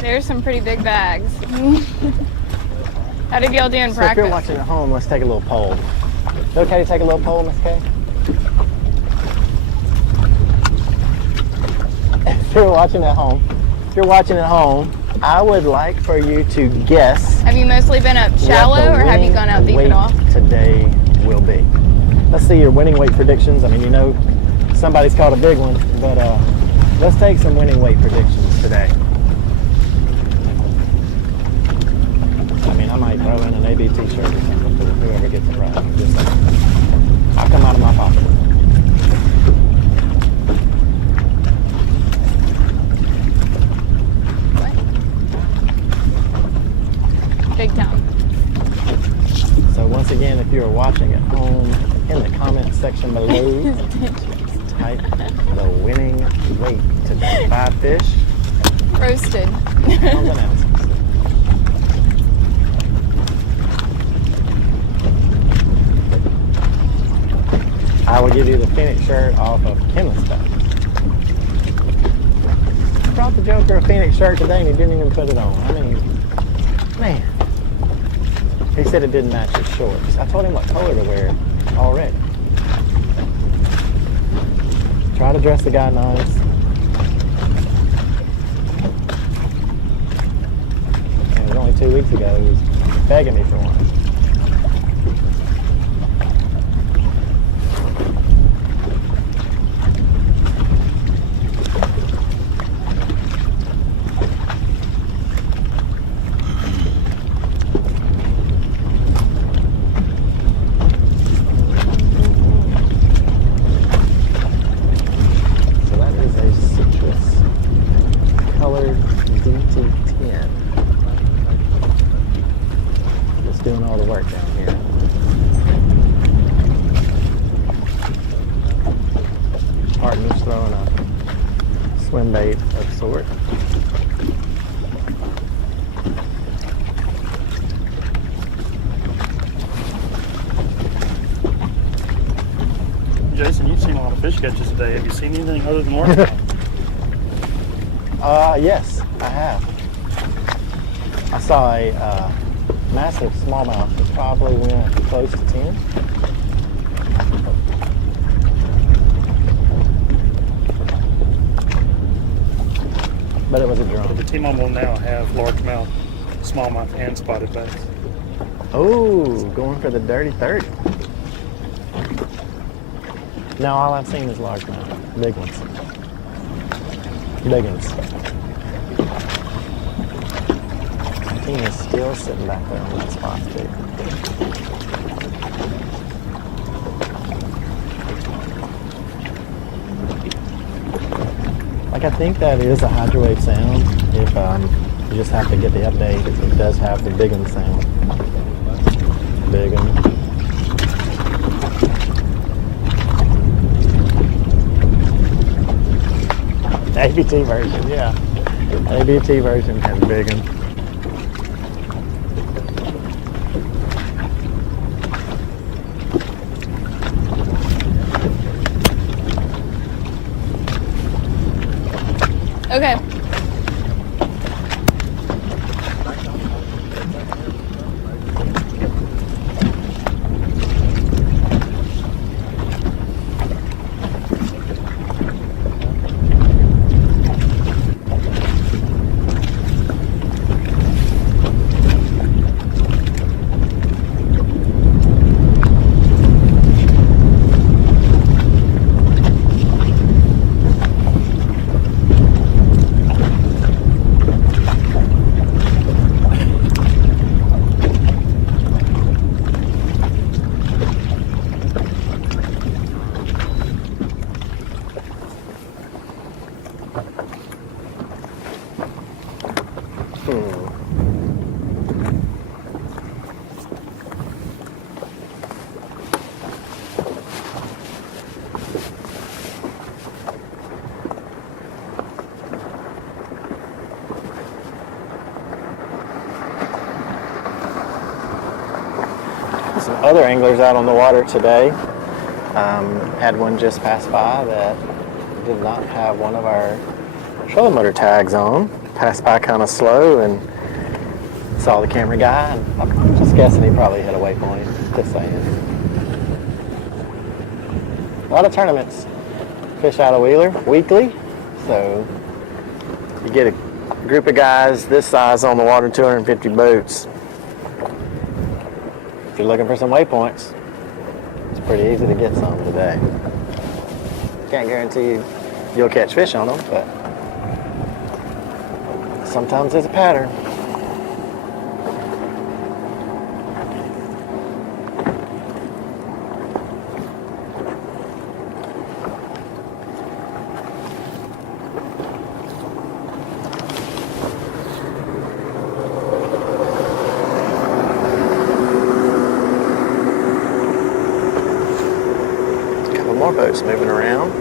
There's some pretty big bags. How did y'all do in So practice? if you're watching at home, let's take a little poll. Is it okay to take a little poll, Miss Kay? If you're watching at home, I would like for you to guess. Have you mostly been up shallow or have you gone out deep at all? Today will be. Let's see your winning weight predictions. I mean, you know, somebody's caught a big one, but let's take some winning weight predictions today. I mean, I might throw in an AB t-shirt or something for whoever gets it right. Just like, I'll come out of my pocket. Big time. So once again, if you're watching at home, in the comment section below, type the winning weight today. 5 fish. Roasted. Something else. I will give you the Phoenix shirt off of Kim's stuff. Brought the Joker a Phoenix shirt today and he didn't even put it on. I mean, man. He said it didn't match his shorts. I told him what color to wear already. Try to dress the guy nice. And it was only 2 weeks ago he was begging me for one. swim bait of sort. Jason, you've seen a lot of fish catches today. Have you seen anything other than largemouth? Yes, I have. I saw a massive smallmouth that probably went close to 10. But it was a drum. The team I'm on now have largemouth, smallmouth, and spotted bass. Oh, going for the dirty 30. No, all I've seen is largemouth. Big ones. Big ones. My team is still sitting back there on that spot, too. Like, I think that is a hydrowave sound. If you just have to get the update, it does have the big one sound. Big one. ABT version, yeah. ABT version has big one. Okay. Some other anglers out on the water today. Had one just pass by that did not have one of our trolling motor tags on. Passed by kind of slow and saw the camera guy, and I'm just guessing he probably hit a waypoint. Just saying. A lot of tournaments fish out of Wheeler weekly, so you get a group of guys this size on the water, 250 boats. If you're looking for some waypoints, it's pretty easy to get some today. Can't guarantee you'll catch fish on them, but sometimes there's a pattern. More boats moving around.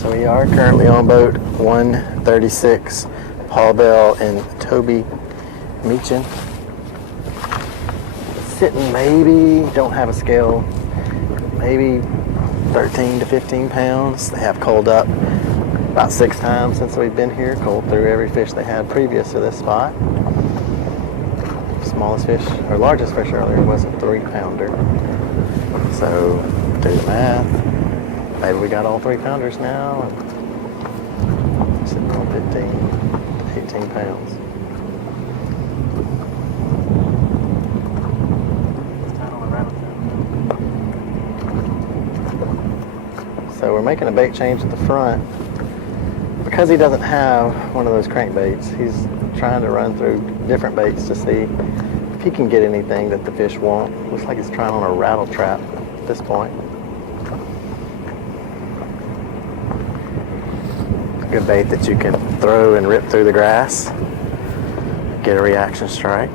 So we are currently on boat 136, Paul Bell and Toby Meechin. Sitting maybe, don't have a scale, maybe 13 to 15 pounds. They have culled up about 6 times since we've been here, culled through every fish they had previous to this spot. Smallest fish, or largest fish earlier was a 3-pounder. So, do the math. Maybe we got all 3-pounders now, and sitting on 15 to 18 pounds. So we're making a bait change at the front. Because he doesn't have one of those crankbaits, he's trying to run through different baits to see if he can get anything that the fish won't. Looks like he's trying on a rattle trap at this point. A good bait that you can throw and rip through the grass, get a reaction strike.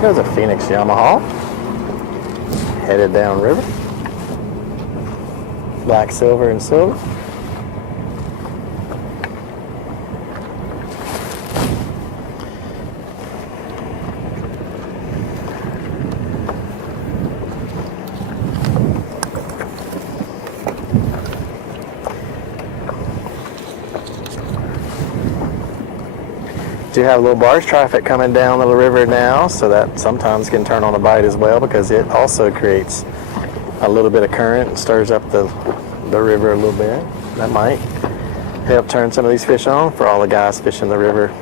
There's a Phoenix Yamaha headed down river. Black, silver, and silver. Do have a little barge traffic coming down the river now, so that sometimes can turn on a bite as well, because it also creates a little bit of current and stirs up the river a little bit. That might help turn some of these fish on for all the guys fishing the river.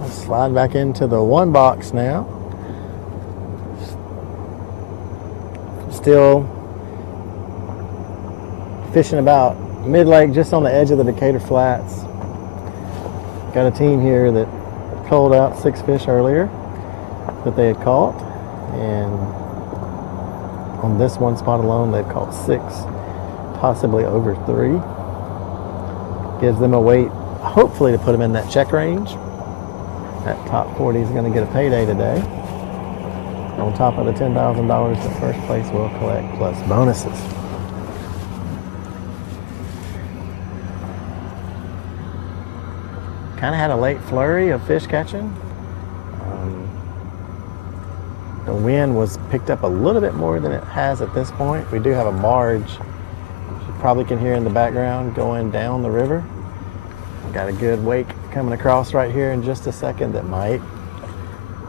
Let's slide back into the one box now. Still fishing about mid-lake, just on the edge of the Decatur Flats. Got a team here that culled out 6 fish earlier that they had caught, and on this one spot alone they've caught 6, possibly over 3. Gives them a weight, hopefully, to put them in that check range. That top 40 is going to get a payday today, on top of the $10,000 that first place will collect, plus bonuses. Kind of had a late flurry of fish catching. The wind was picked up a little bit more than it has at this point. We do have a barge, you probably can hear in the background, going down the river. Got a good wake coming across right here in just a second that might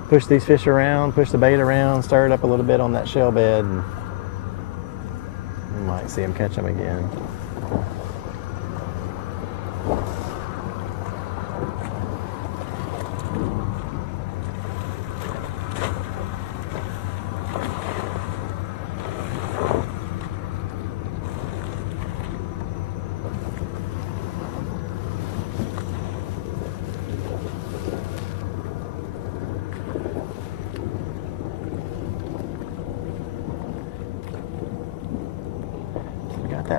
push these fish around, push the bait around, stir it up a little bit on that shell bed, and you might see them catch them again.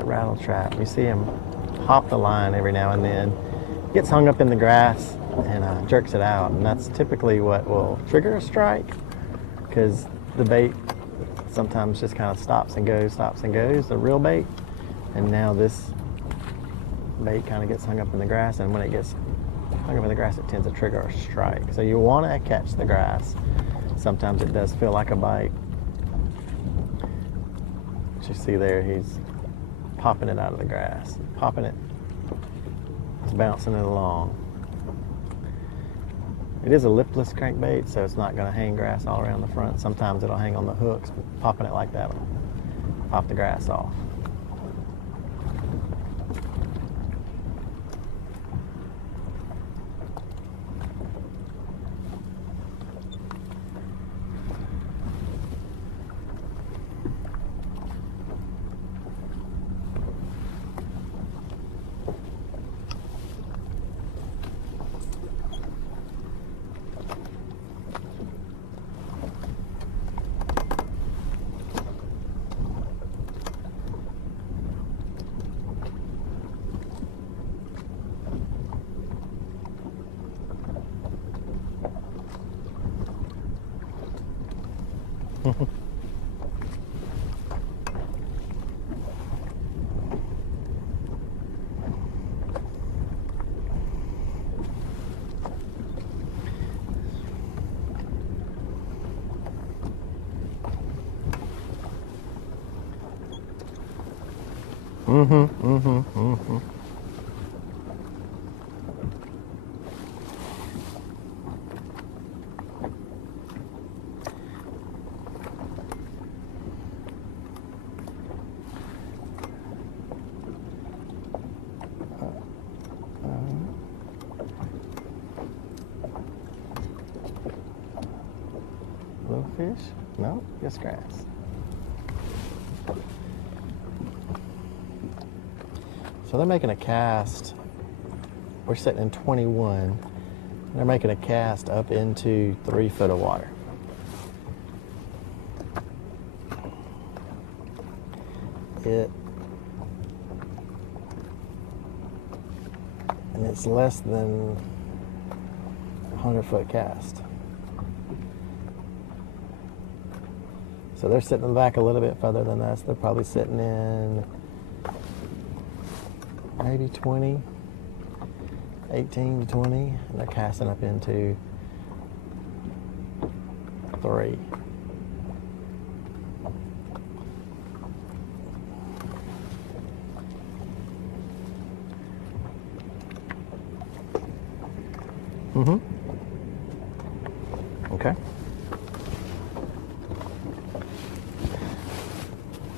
that rattle trap. You see him hop the line every now and then, gets hung up in the grass, and jerks it out. And that's typically what will trigger a strike, because the bait sometimes just kind of stops and goes, the real bait. And now this bait kind of gets hung up in the grass, and when it gets hung up in the grass, it tends to trigger a strike. So you want to catch the grass. Sometimes it does feel like a bite. But you see there, he's popping it out of the grass, popping it. It's bouncing it along. It is a lipless crankbait, so it's not going to hang grass all around the front. Sometimes it'll hang on the hooks, but popping it like that will pop the grass off. Little fish? No, just grass. So they're making a cast. We're sitting in 21. They're making a cast up into 3 foot of water. And it's less than 100-foot cast. So they're sitting in the back a little bit further than us. They're probably sitting in maybe 20, 18 to 20, and they're casting up into 3. Okay.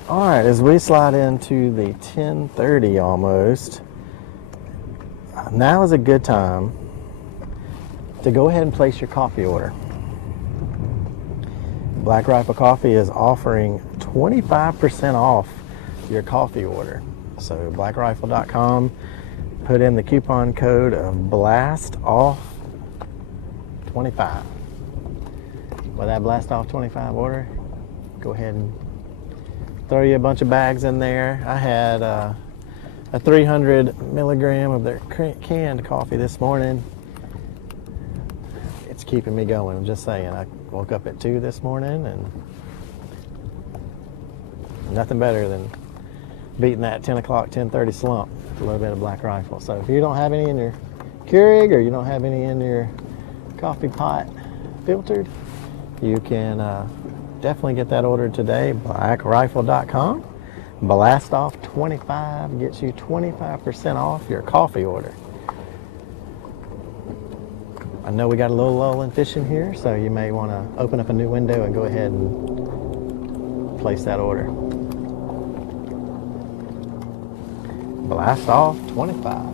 All right, as we slide into the 10:30 almost, now is a good time to go ahead and place your coffee order. Black Rifle Coffee is offering 25% off your coffee order. So blackrifle.com, put in the coupon code of BLASTOFF25. With that BLASTOFF25 order, go ahead and throw you a bunch of bags in there. I had a 300 milligram of their canned coffee this morning. It's keeping me going, I'm just saying. I woke up at 2 this morning, and nothing better than beating that 10 o'clock, 10:30 slump with a little bit of Black Rifle. So if you don't have any in your Keurig, or you don't have any in your coffee pot filtered, you can definitely get that ordered today. blackrifle.com. BLASTOFF25 gets you 25% off your coffee order. I know we got a little lull in fishing here, so you may want to open up a new window and go ahead and place that order. BLASTOFF25.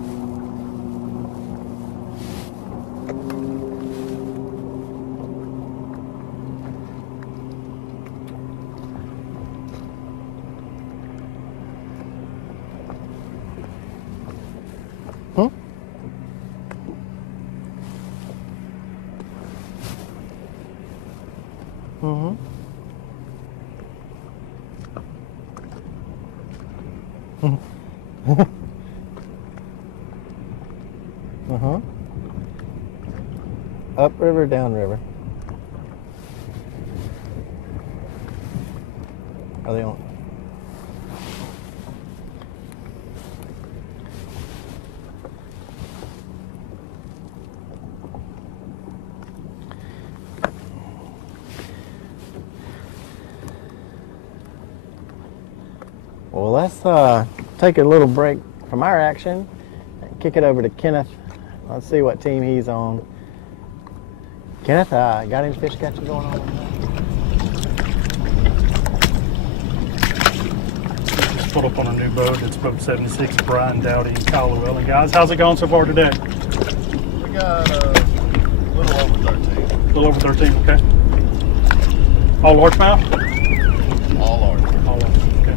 Uh-huh. Upriver, downriver. Are they on? Well, let's take a little break from our action and kick it over to Kenneth. Let's see what team he's on. Kenneth, got any fish catching going on? Just pulled up on a new boat. It's boat 76, Brian Dowdy and Kyle Llewellyn. Guys, how's it going so far today? We got a little over 13. A little over 13, okay. All largemouth? All large. All large, okay.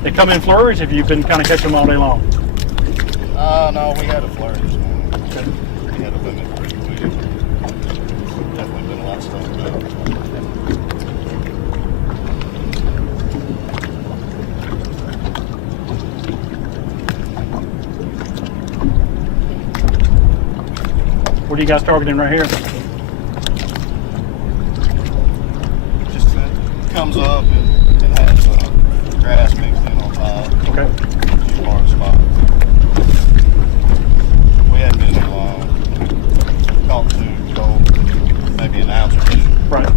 They come in flurries if you've been kind of catching them all day long? No, we had a flurry this morning. Okay. We had a limit pretty quick. Definitely been a lot of stuff about. What are you guys targeting right here? Just comes up and has grass mixed in on top. Okay. Hard spot. We hadn't been there long. Caught two, cold, maybe an ounce or two. Right.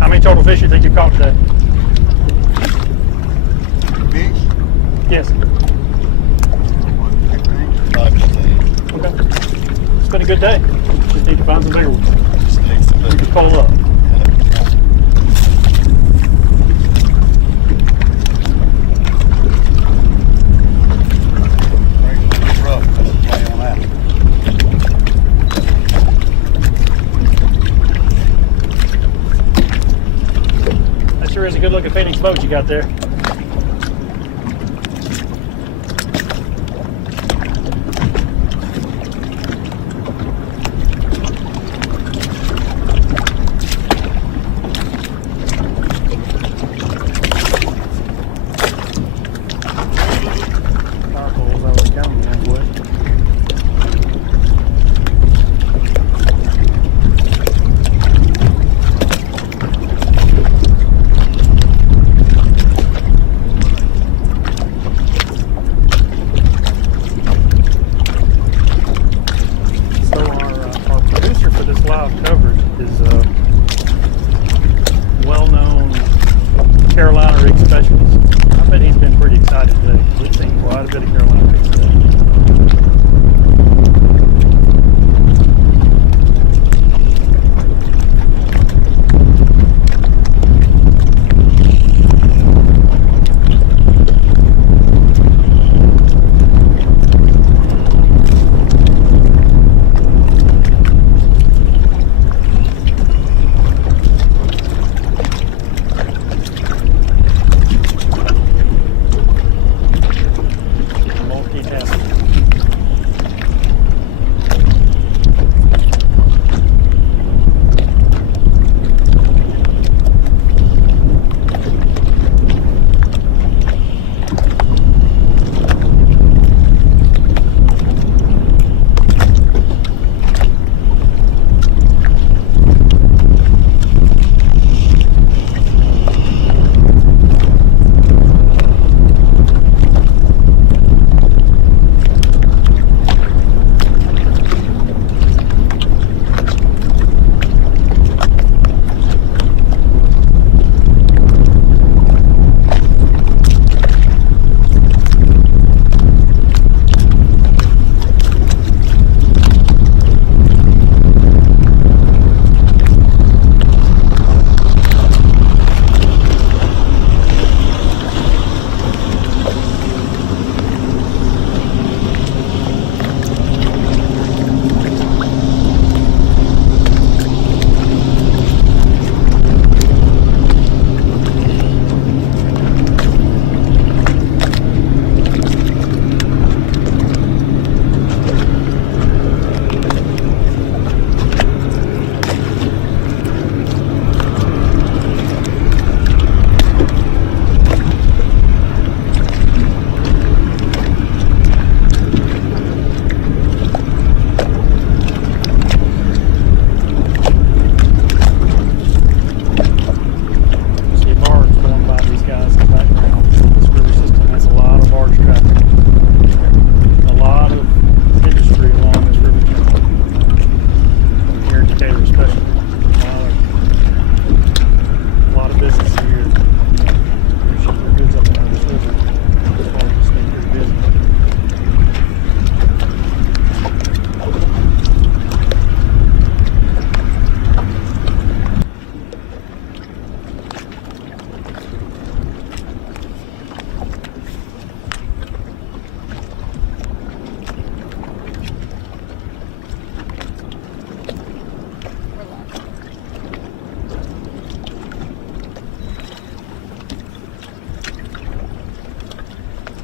How many total fish you think you caught today? Fish? Yes. Okay. It's been a good day. Just need to find some bigger ones. Just need some bigger. Pull up. That sure is a good looking Phoenix boat you got there.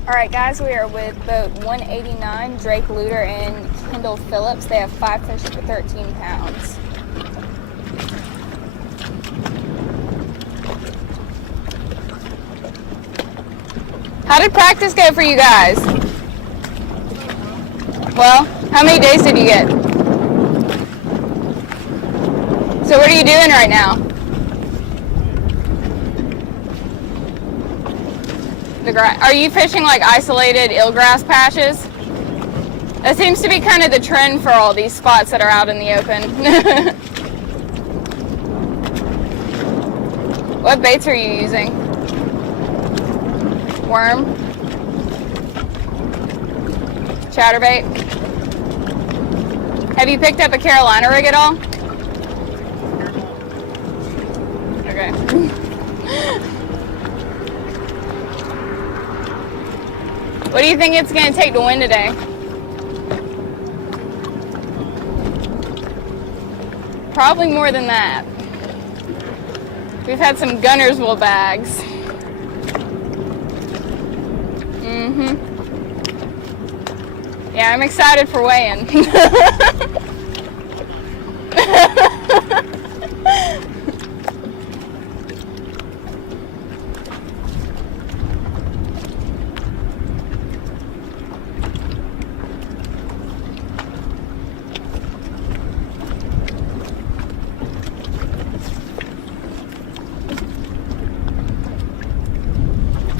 All right, guys, we are with boat 189, Drake Luter and Kendall Phillips. They have 5 fish for 13 pounds. How did practice go for you guys? Well, how many days did you get? So what are you doing right now? Are you fishing like isolated eelgrass patches? That seems to be kind of the trend for all these spots that are out in the open. What baits are you using? Worm? Chatterbait? Have you picked up a Carolina rig at all? Okay. What do you think it's going to take to win today? Probably more than that. We've had some Gunnersville bags. Yeah, I'm excited for weighing.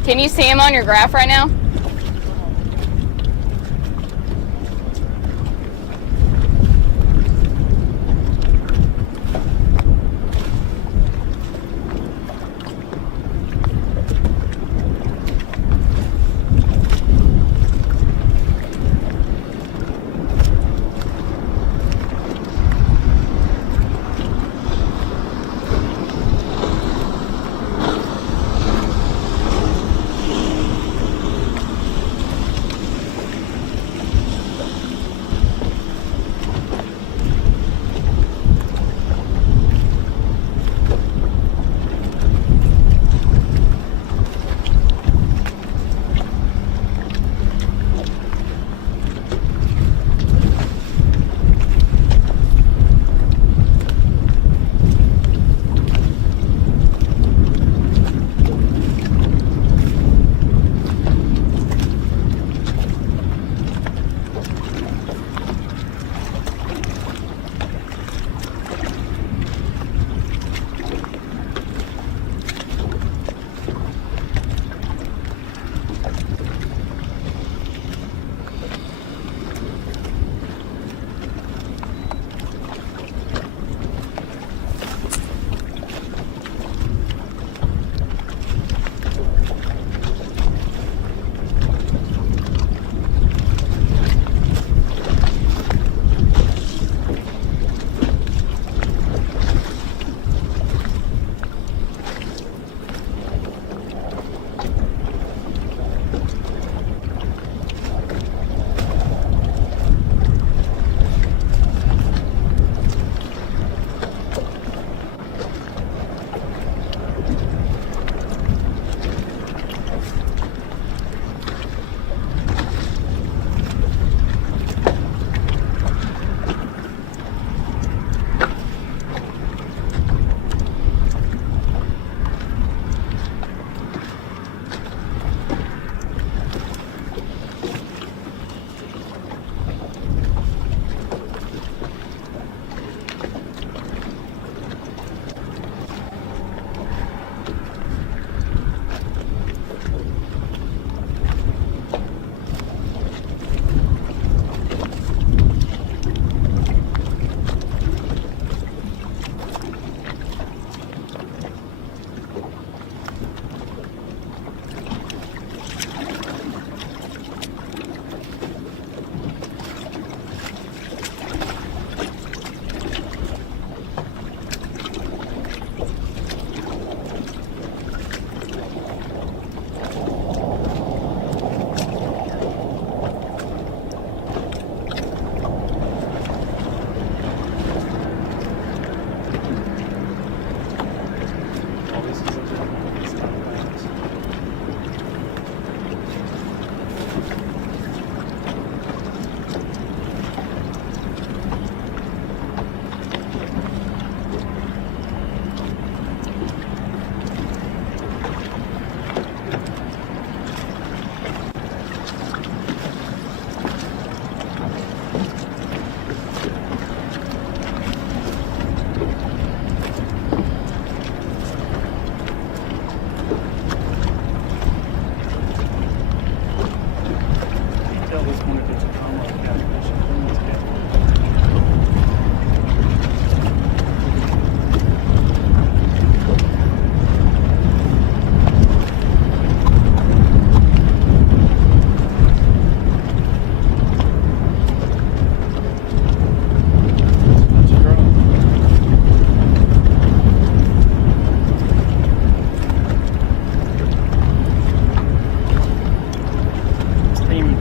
Can you see him on your graph right now? this one if it's a combo catfish.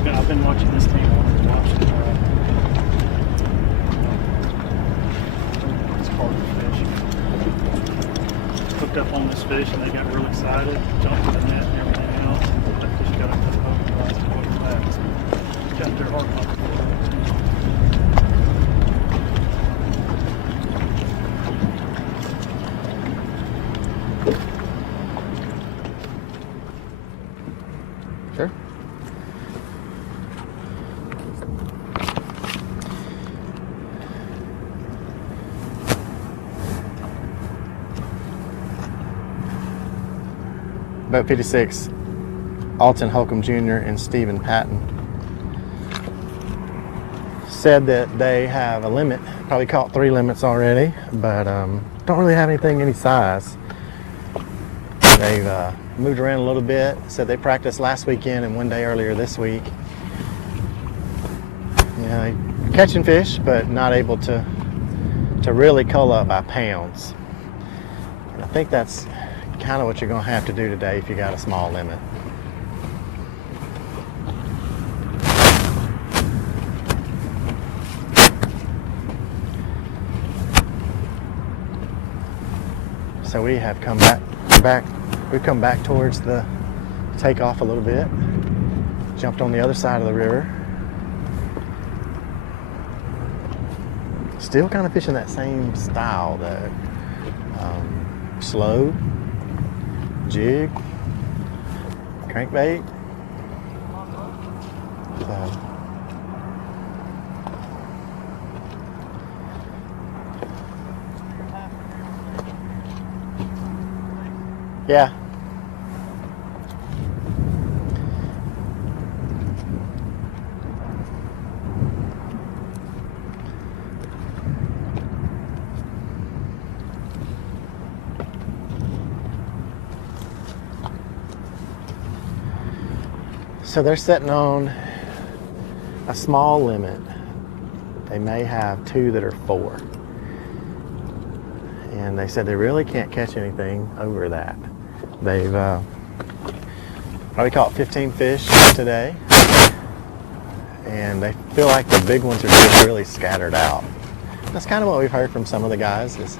I've been watching this team. I've watched it's part of the fish. Hooked up on this fish and they got real excited, jumped to the net and everything else. That fish got up to the boat and realized it wasn't fast. Got their heart pumping. Sure. Boat 56, Alton Holcomb Jr. and Stephen Patton said that they have a limit, probably caught 3 limits already, but don't really have anything any size. They've moved around a little bit, said they practiced last weekend and one day earlier this week. You know, catching fish, but not able to really cull up by pounds. And I think that's kind of what you're going to have to do today if you got a small limit. So we have come back towards the takeoff a little bit, jumped on the other side of the river. Still kind of fishing that same style though. Slow, jig, crankbait. So, yeah. So they're setting on a small limit. They may have 2 that are 4. And they said they really can't catch anything over that. They've probably caught 15 fish today. And they feel like the big ones are just really scattered out. That's kind of what we've heard from some of the guys is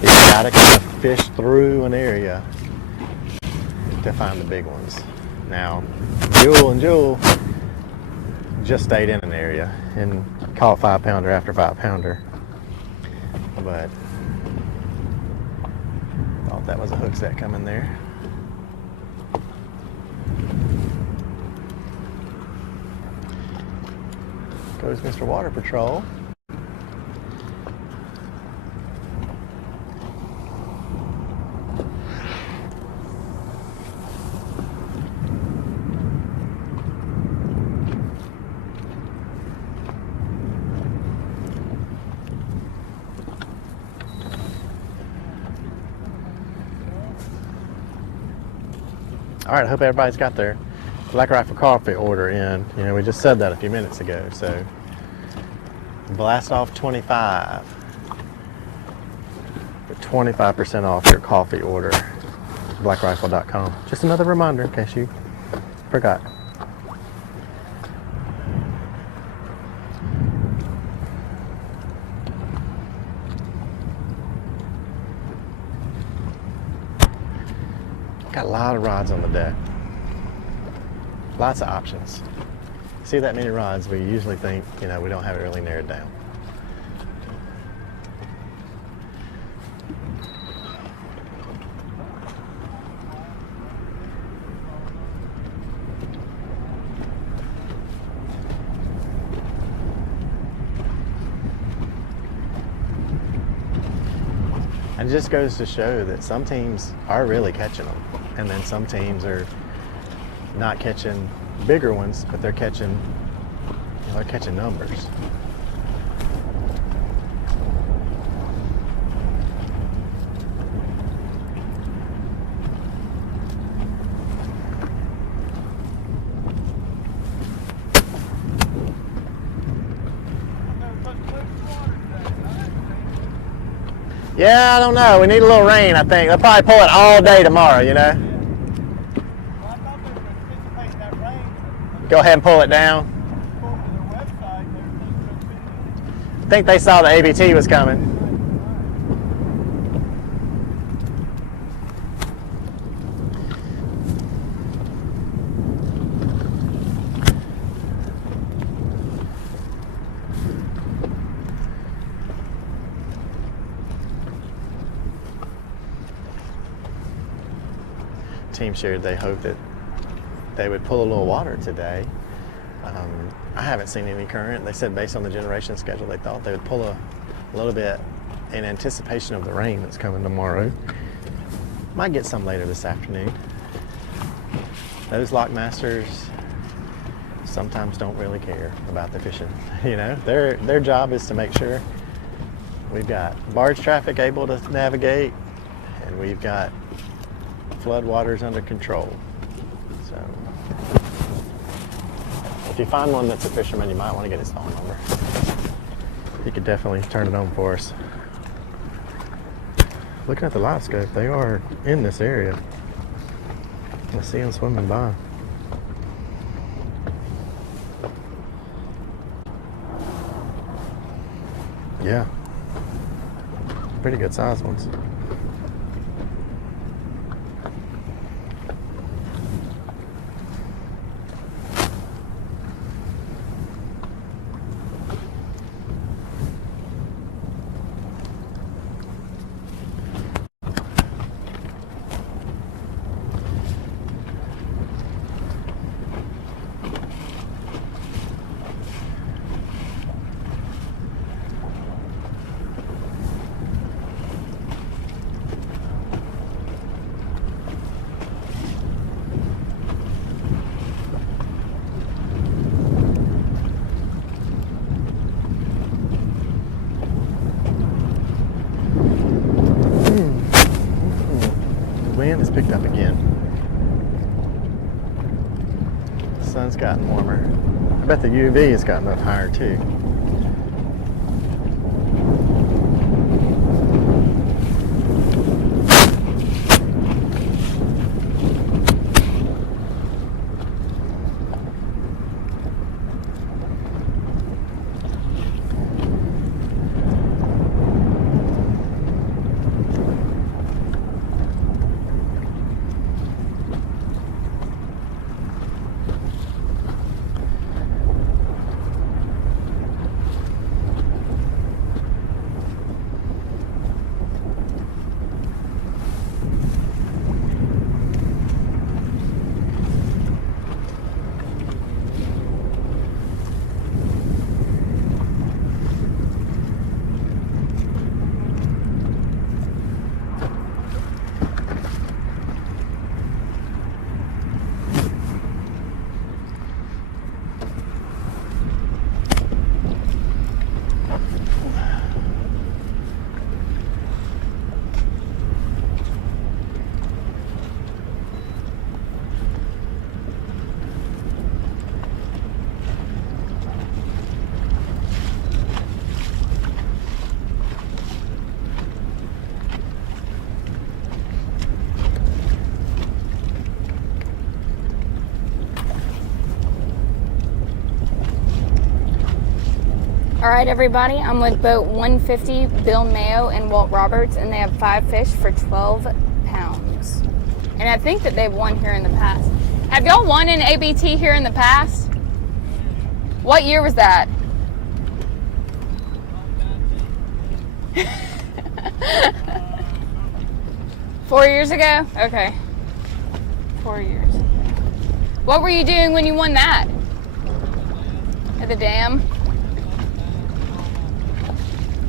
you gotta kind of fish through an area to find the big ones. Now, Jewel just stayed in an area and caught 5-pounder after 5-pounder. But thought that was a hook set coming there. Goes Mr. Water Patrol. All right, I hope everybody's got their Black Rifle coffee order in. You know, we just said that a few minutes ago, so blast off 25 for 25% off your coffee order, blackrifle.com. Just another reminder in case you forgot. Got a lot of rods on the deck. Lots of options. See that many rods, we usually think, you know, we don't have it really narrowed down. And it just goes to show that some teams are really catching them, and then some teams are not catching bigger ones, but they're catching start catching numbers. Yeah, I don't know. We need a little rain, I think. They'll probably pull it all day tomorrow, you know? Go ahead and pull it down. I think they saw the ABT was coming. Team shared they hoped that they would pull a little water today. I haven't seen any current. They said based on the generation schedule, they thought they would pull a little bit in anticipation of the rain that's coming tomorrow. Might get some later this afternoon. Those lockmasters sometimes don't really care about the fishing. You know, their job is to make sure we've got barge traffic able to navigate and we've got floodwaters under control. So if you find one that's a fisherman, you might want to get his phone number. He could definitely turn it on for us. Looking at the live scope, they are in this area. I see them swimming by. Yeah, pretty good sized ones. Wind has picked up again. The sun's gotten warmer. I bet the UV has gotten up higher too. All right, everybody, I'm with boat 150, Bill Mayo and Walt Roberts, and they have 5 fish for 12 pounds. And I think that they've won here in the past. Have y'all won an ABT here in the past? What year was that? Four years ago? Okay. 4 years. What were you doing when you won that? At the dam?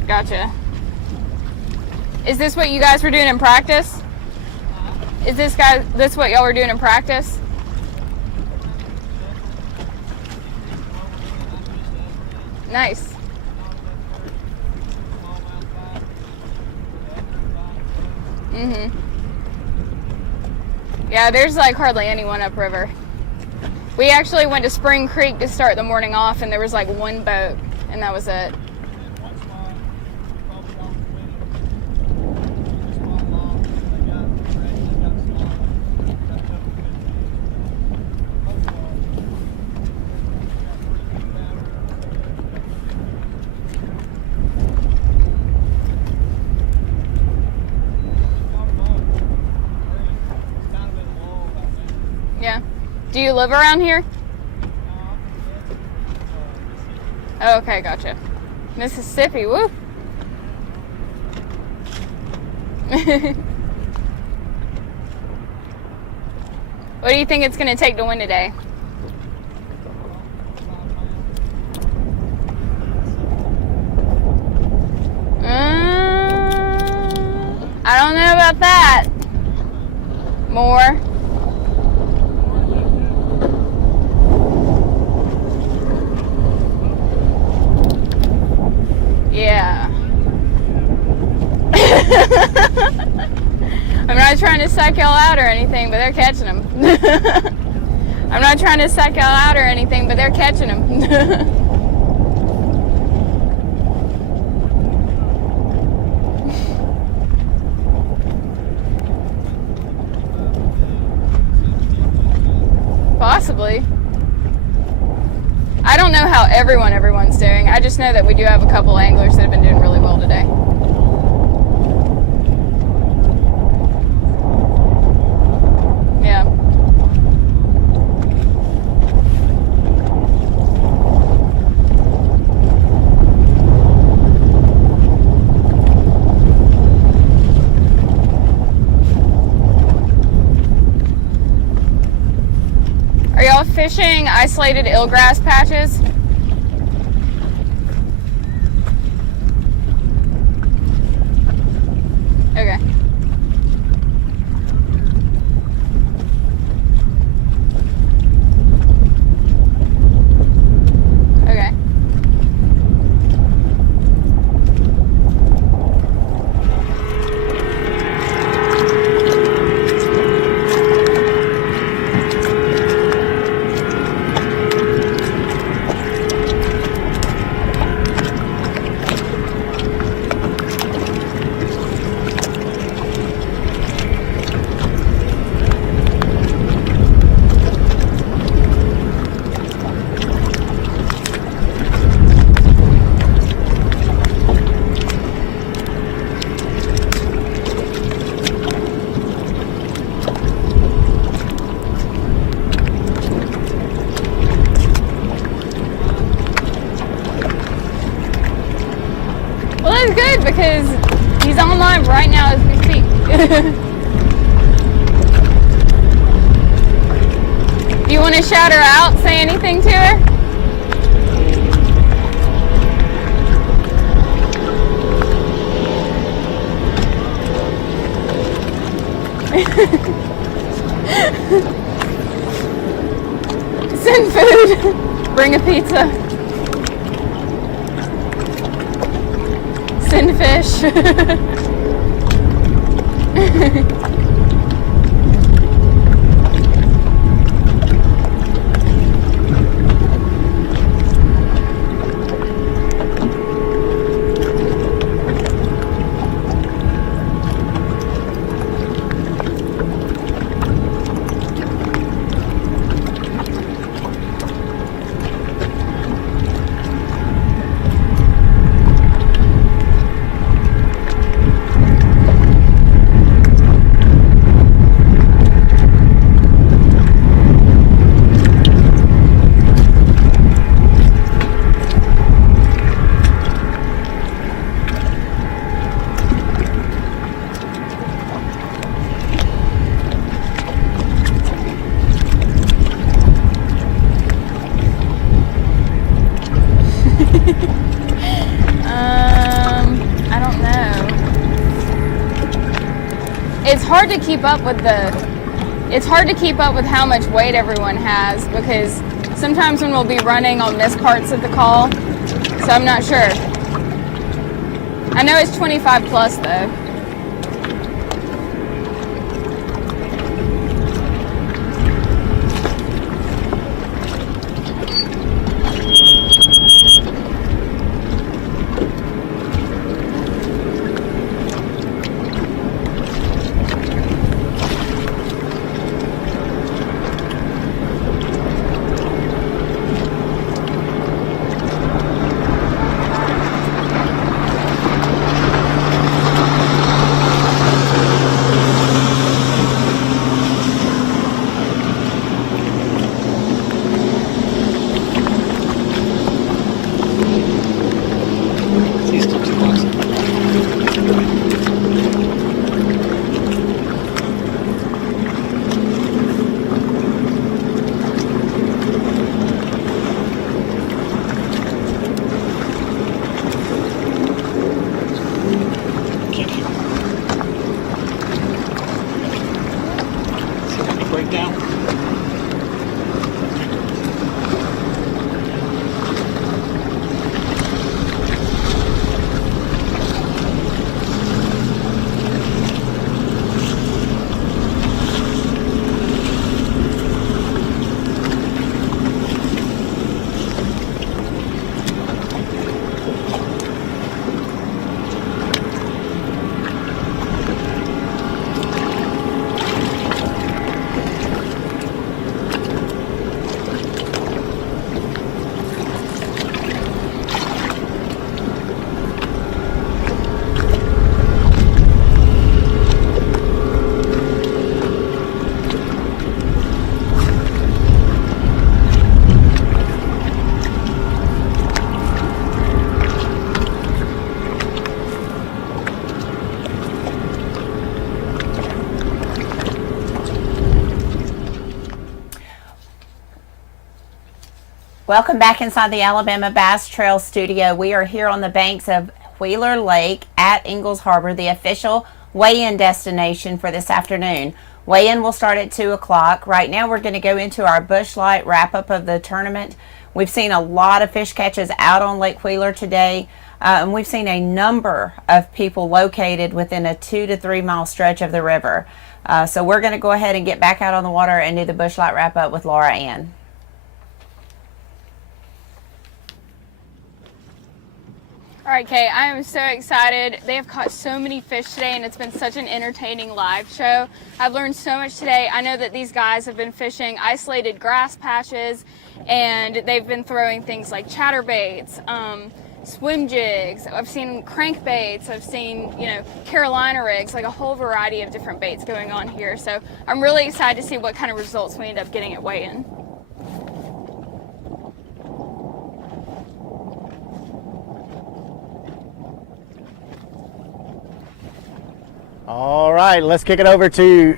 Gotcha. Is this what you guys were doing in practice? Is this what y'all were doing in practice? Nice. Yeah, there's like hardly anyone upriver. We actually went to Spring Creek to start the morning off, and there was like one boat, and that was it. Yeah. Do you live around here? Oh, okay, gotcha. Mississippi, woo. What do you think it's going to take to win today? I don't know about that. More. Yeah. I'm not trying to suck y'all out or anything, but they're catching them. I'm not trying to suck y'all out or anything, but they're catching them. Possibly. I don't know how everyone's doing. I just know that we do have a couple anglers that have been doing really well today. Yeah. Are y'all fishing isolated eelgrass patches? Okay. Okay. Well, that's good because he's on live right now as we speak. Do you want to shout her out? Say anything to her? Send food. Bring a pizza. Send fish. I don't know. It's hard to keep up with how much weight everyone has because sometimes when we'll be running, I'll miss parts of the call So I'm not sure. I know it's 25 plus though. Welcome back inside the Alabama Bass Trail Studio. We are here on the banks of Wheeler Lake at Ingalls Harbor, the official weigh-in destination for this afternoon. Weigh-in will start at 2 o'clock. Right now we're going to go into our Busch Light wrap-up of the tournament. We've seen a lot of fish catches out on Lake Wheeler today, and we've seen a number of people located within a 2 to 3 mile stretch of the river. So we're going to go ahead and get back out on the water and do the Busch Light wrap-up with Laura Ann. All right, Kay, I am so excited. They have caught so many fish today, and it's been such an entertaining live show. I've learned so much today. I know that these guys have been fishing isolated grass patches, and they've been throwing things like chatterbaits, swim jigs. I've seen crankbaits. I've seen, Carolina rigs, like a whole variety of different baits going on here. So I'm really excited to see what kind of results we end up getting at weigh-in. All right, let's kick it over to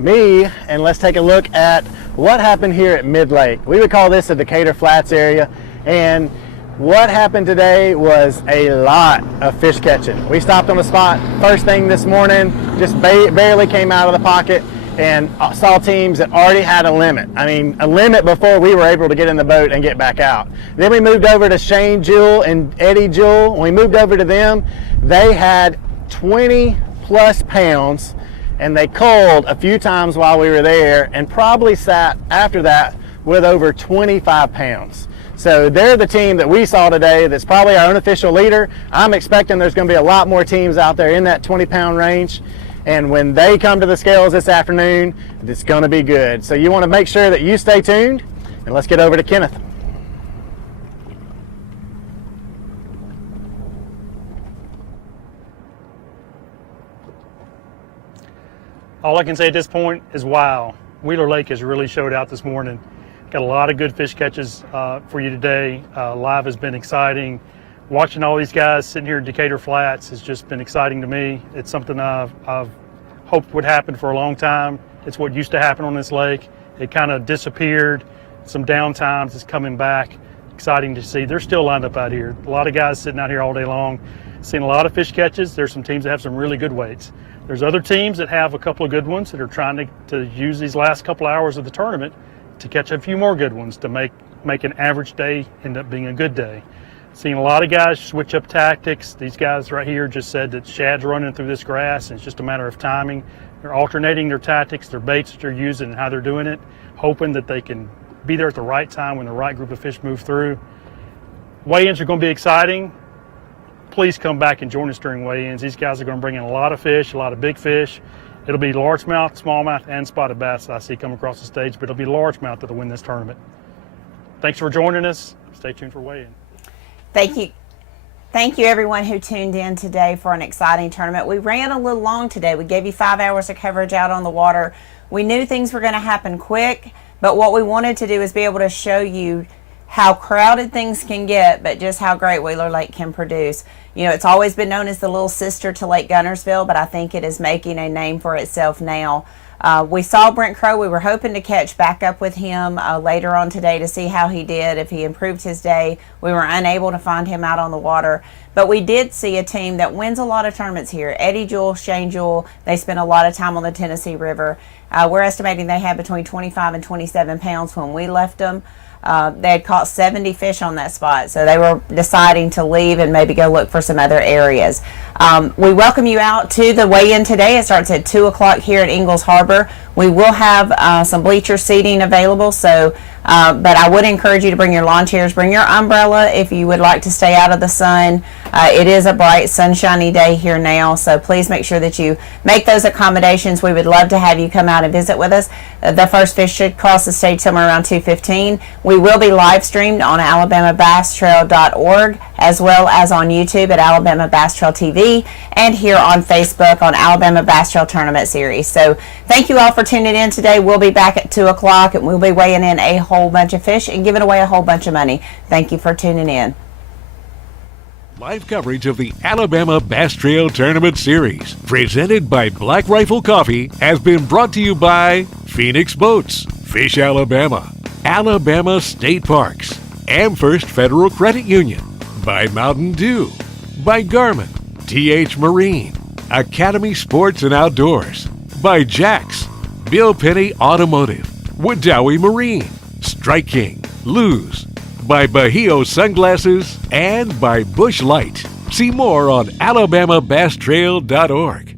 me and let's take a look at what happened here at Mid-Lake. We would call this the Decatur Flats area, and what happened today was a lot of fish catching. We stopped on the spot first thing this morning, just barely came out of the pocket, and saw teams that already had a limit. I mean, a limit before we were able to get in the boat and get back out. Then we moved over to Shane Jewell and Eddie Jewell. When we moved over to them, they had 20 plus pounds, and they culled a few times while we were there and probably sat after that with over 25 pounds. So they're the team that we saw today that's probably our unofficial leader. I'm expecting there's going to be a lot more teams out there in that 20-pound range, and when they come to the scales this afternoon, it's going to be good. So you want to make sure that you stay tuned, and let's get over to Kenneth. All I can say at this point is wow. Wheeler Lake has really showed out this morning. Got a lot of good fish catches for you today. Live has been exciting. Watching all these guys sitting here at Decatur Flats has just been exciting to me. It's something I've hoped would happen for a long time. It's what used to happen on this lake. It kind of disappeared. Some downtimes, it's coming back. Exciting to see. They're still lined up out here. A lot of guys sitting out here all day long. Seen a lot of fish catches. There's some teams that have some really good weights. There's other teams that have a couple of good ones that are trying to use these last couple hours of the tournament to catch a few more good ones to make an average day end up being a good day. Seen a lot of guys switch up tactics. These guys right here just said that shad's running through this grass, and it's just a matter of timing. They're alternating their tactics, their baits that they're using, and how they're doing it, hoping that they can be there at the right time when the right group of fish move through. Weigh-ins are going to be exciting. Please come back and join us during weigh-ins. These guys are going to bring in a lot of fish, a lot of big fish. It'll be largemouth, smallmouth, and spotted bass that I see come across the stage, but it'll be largemouth that'll win this tournament. Thanks for joining us. Stay tuned for weigh-in. Thank you. Thank you everyone who tuned in today for an exciting tournament. We ran a little long today. We gave you 5 hours of coverage out on the water. We knew things were going to happen quick, but what we wanted to do is be able to show you how crowded things can get, but just how great Wheeler Lake can produce. You know, it's always been known as the little sister to Lake Guntersville, but I think it is making a name for itself now. We saw Brent Crow. We were hoping to catch back up with him later on today to see how he did, if he improved his day. We were unable to find him out on the water, but we did see a team that wins a lot of tournaments here. Eddie Jewell, Shane Jewell, they spent a lot of time on the Tennessee River. We're estimating they had between 25 and 27 pounds when we left them. They had caught 70 fish on that spot, so they were deciding to leave and maybe go look for some other areas. We welcome you out to the weigh-in today. It starts at 2 o'clock here at Ingalls Harbor. We will have some bleacher seating available, so but I would encourage you to bring your lawn chairs, bring your umbrella if you would like to stay out of the sun. It is a bright, sunshiny day here now, so please make sure that you make those accommodations. We would love to have you come out and visit with us. The first fish should cross the stage somewhere around 2:15. We will be live streamed on AlabamaBassTrail.org, as well as on YouTube at Alabama Bass Trail TV, and here on Facebook on Alabama Bass Trail Tournament Series. So thank you all for tuning in today. We'll be back at 2 o'clock, and we'll be weighing in a whole bunch of fish and giving away a whole bunch of money. Thank you for tuning in. Live coverage of the Alabama Bass Trail Tournament Series, presented by Black Rifle Coffee, has been brought to you by Phoenix Boats, Fish Alabama, Alabama State Parks, Amherst Federal Credit Union, by Mountain Dew, by Garmin, TH Marine, Academy Sports and Outdoors, by Jax, Bill Penny Automotive, Wooddowie Marine, Strike King, Luz, by Bahio Sunglasses, and by Bush Light. See more on AlabamaBassTrail.org.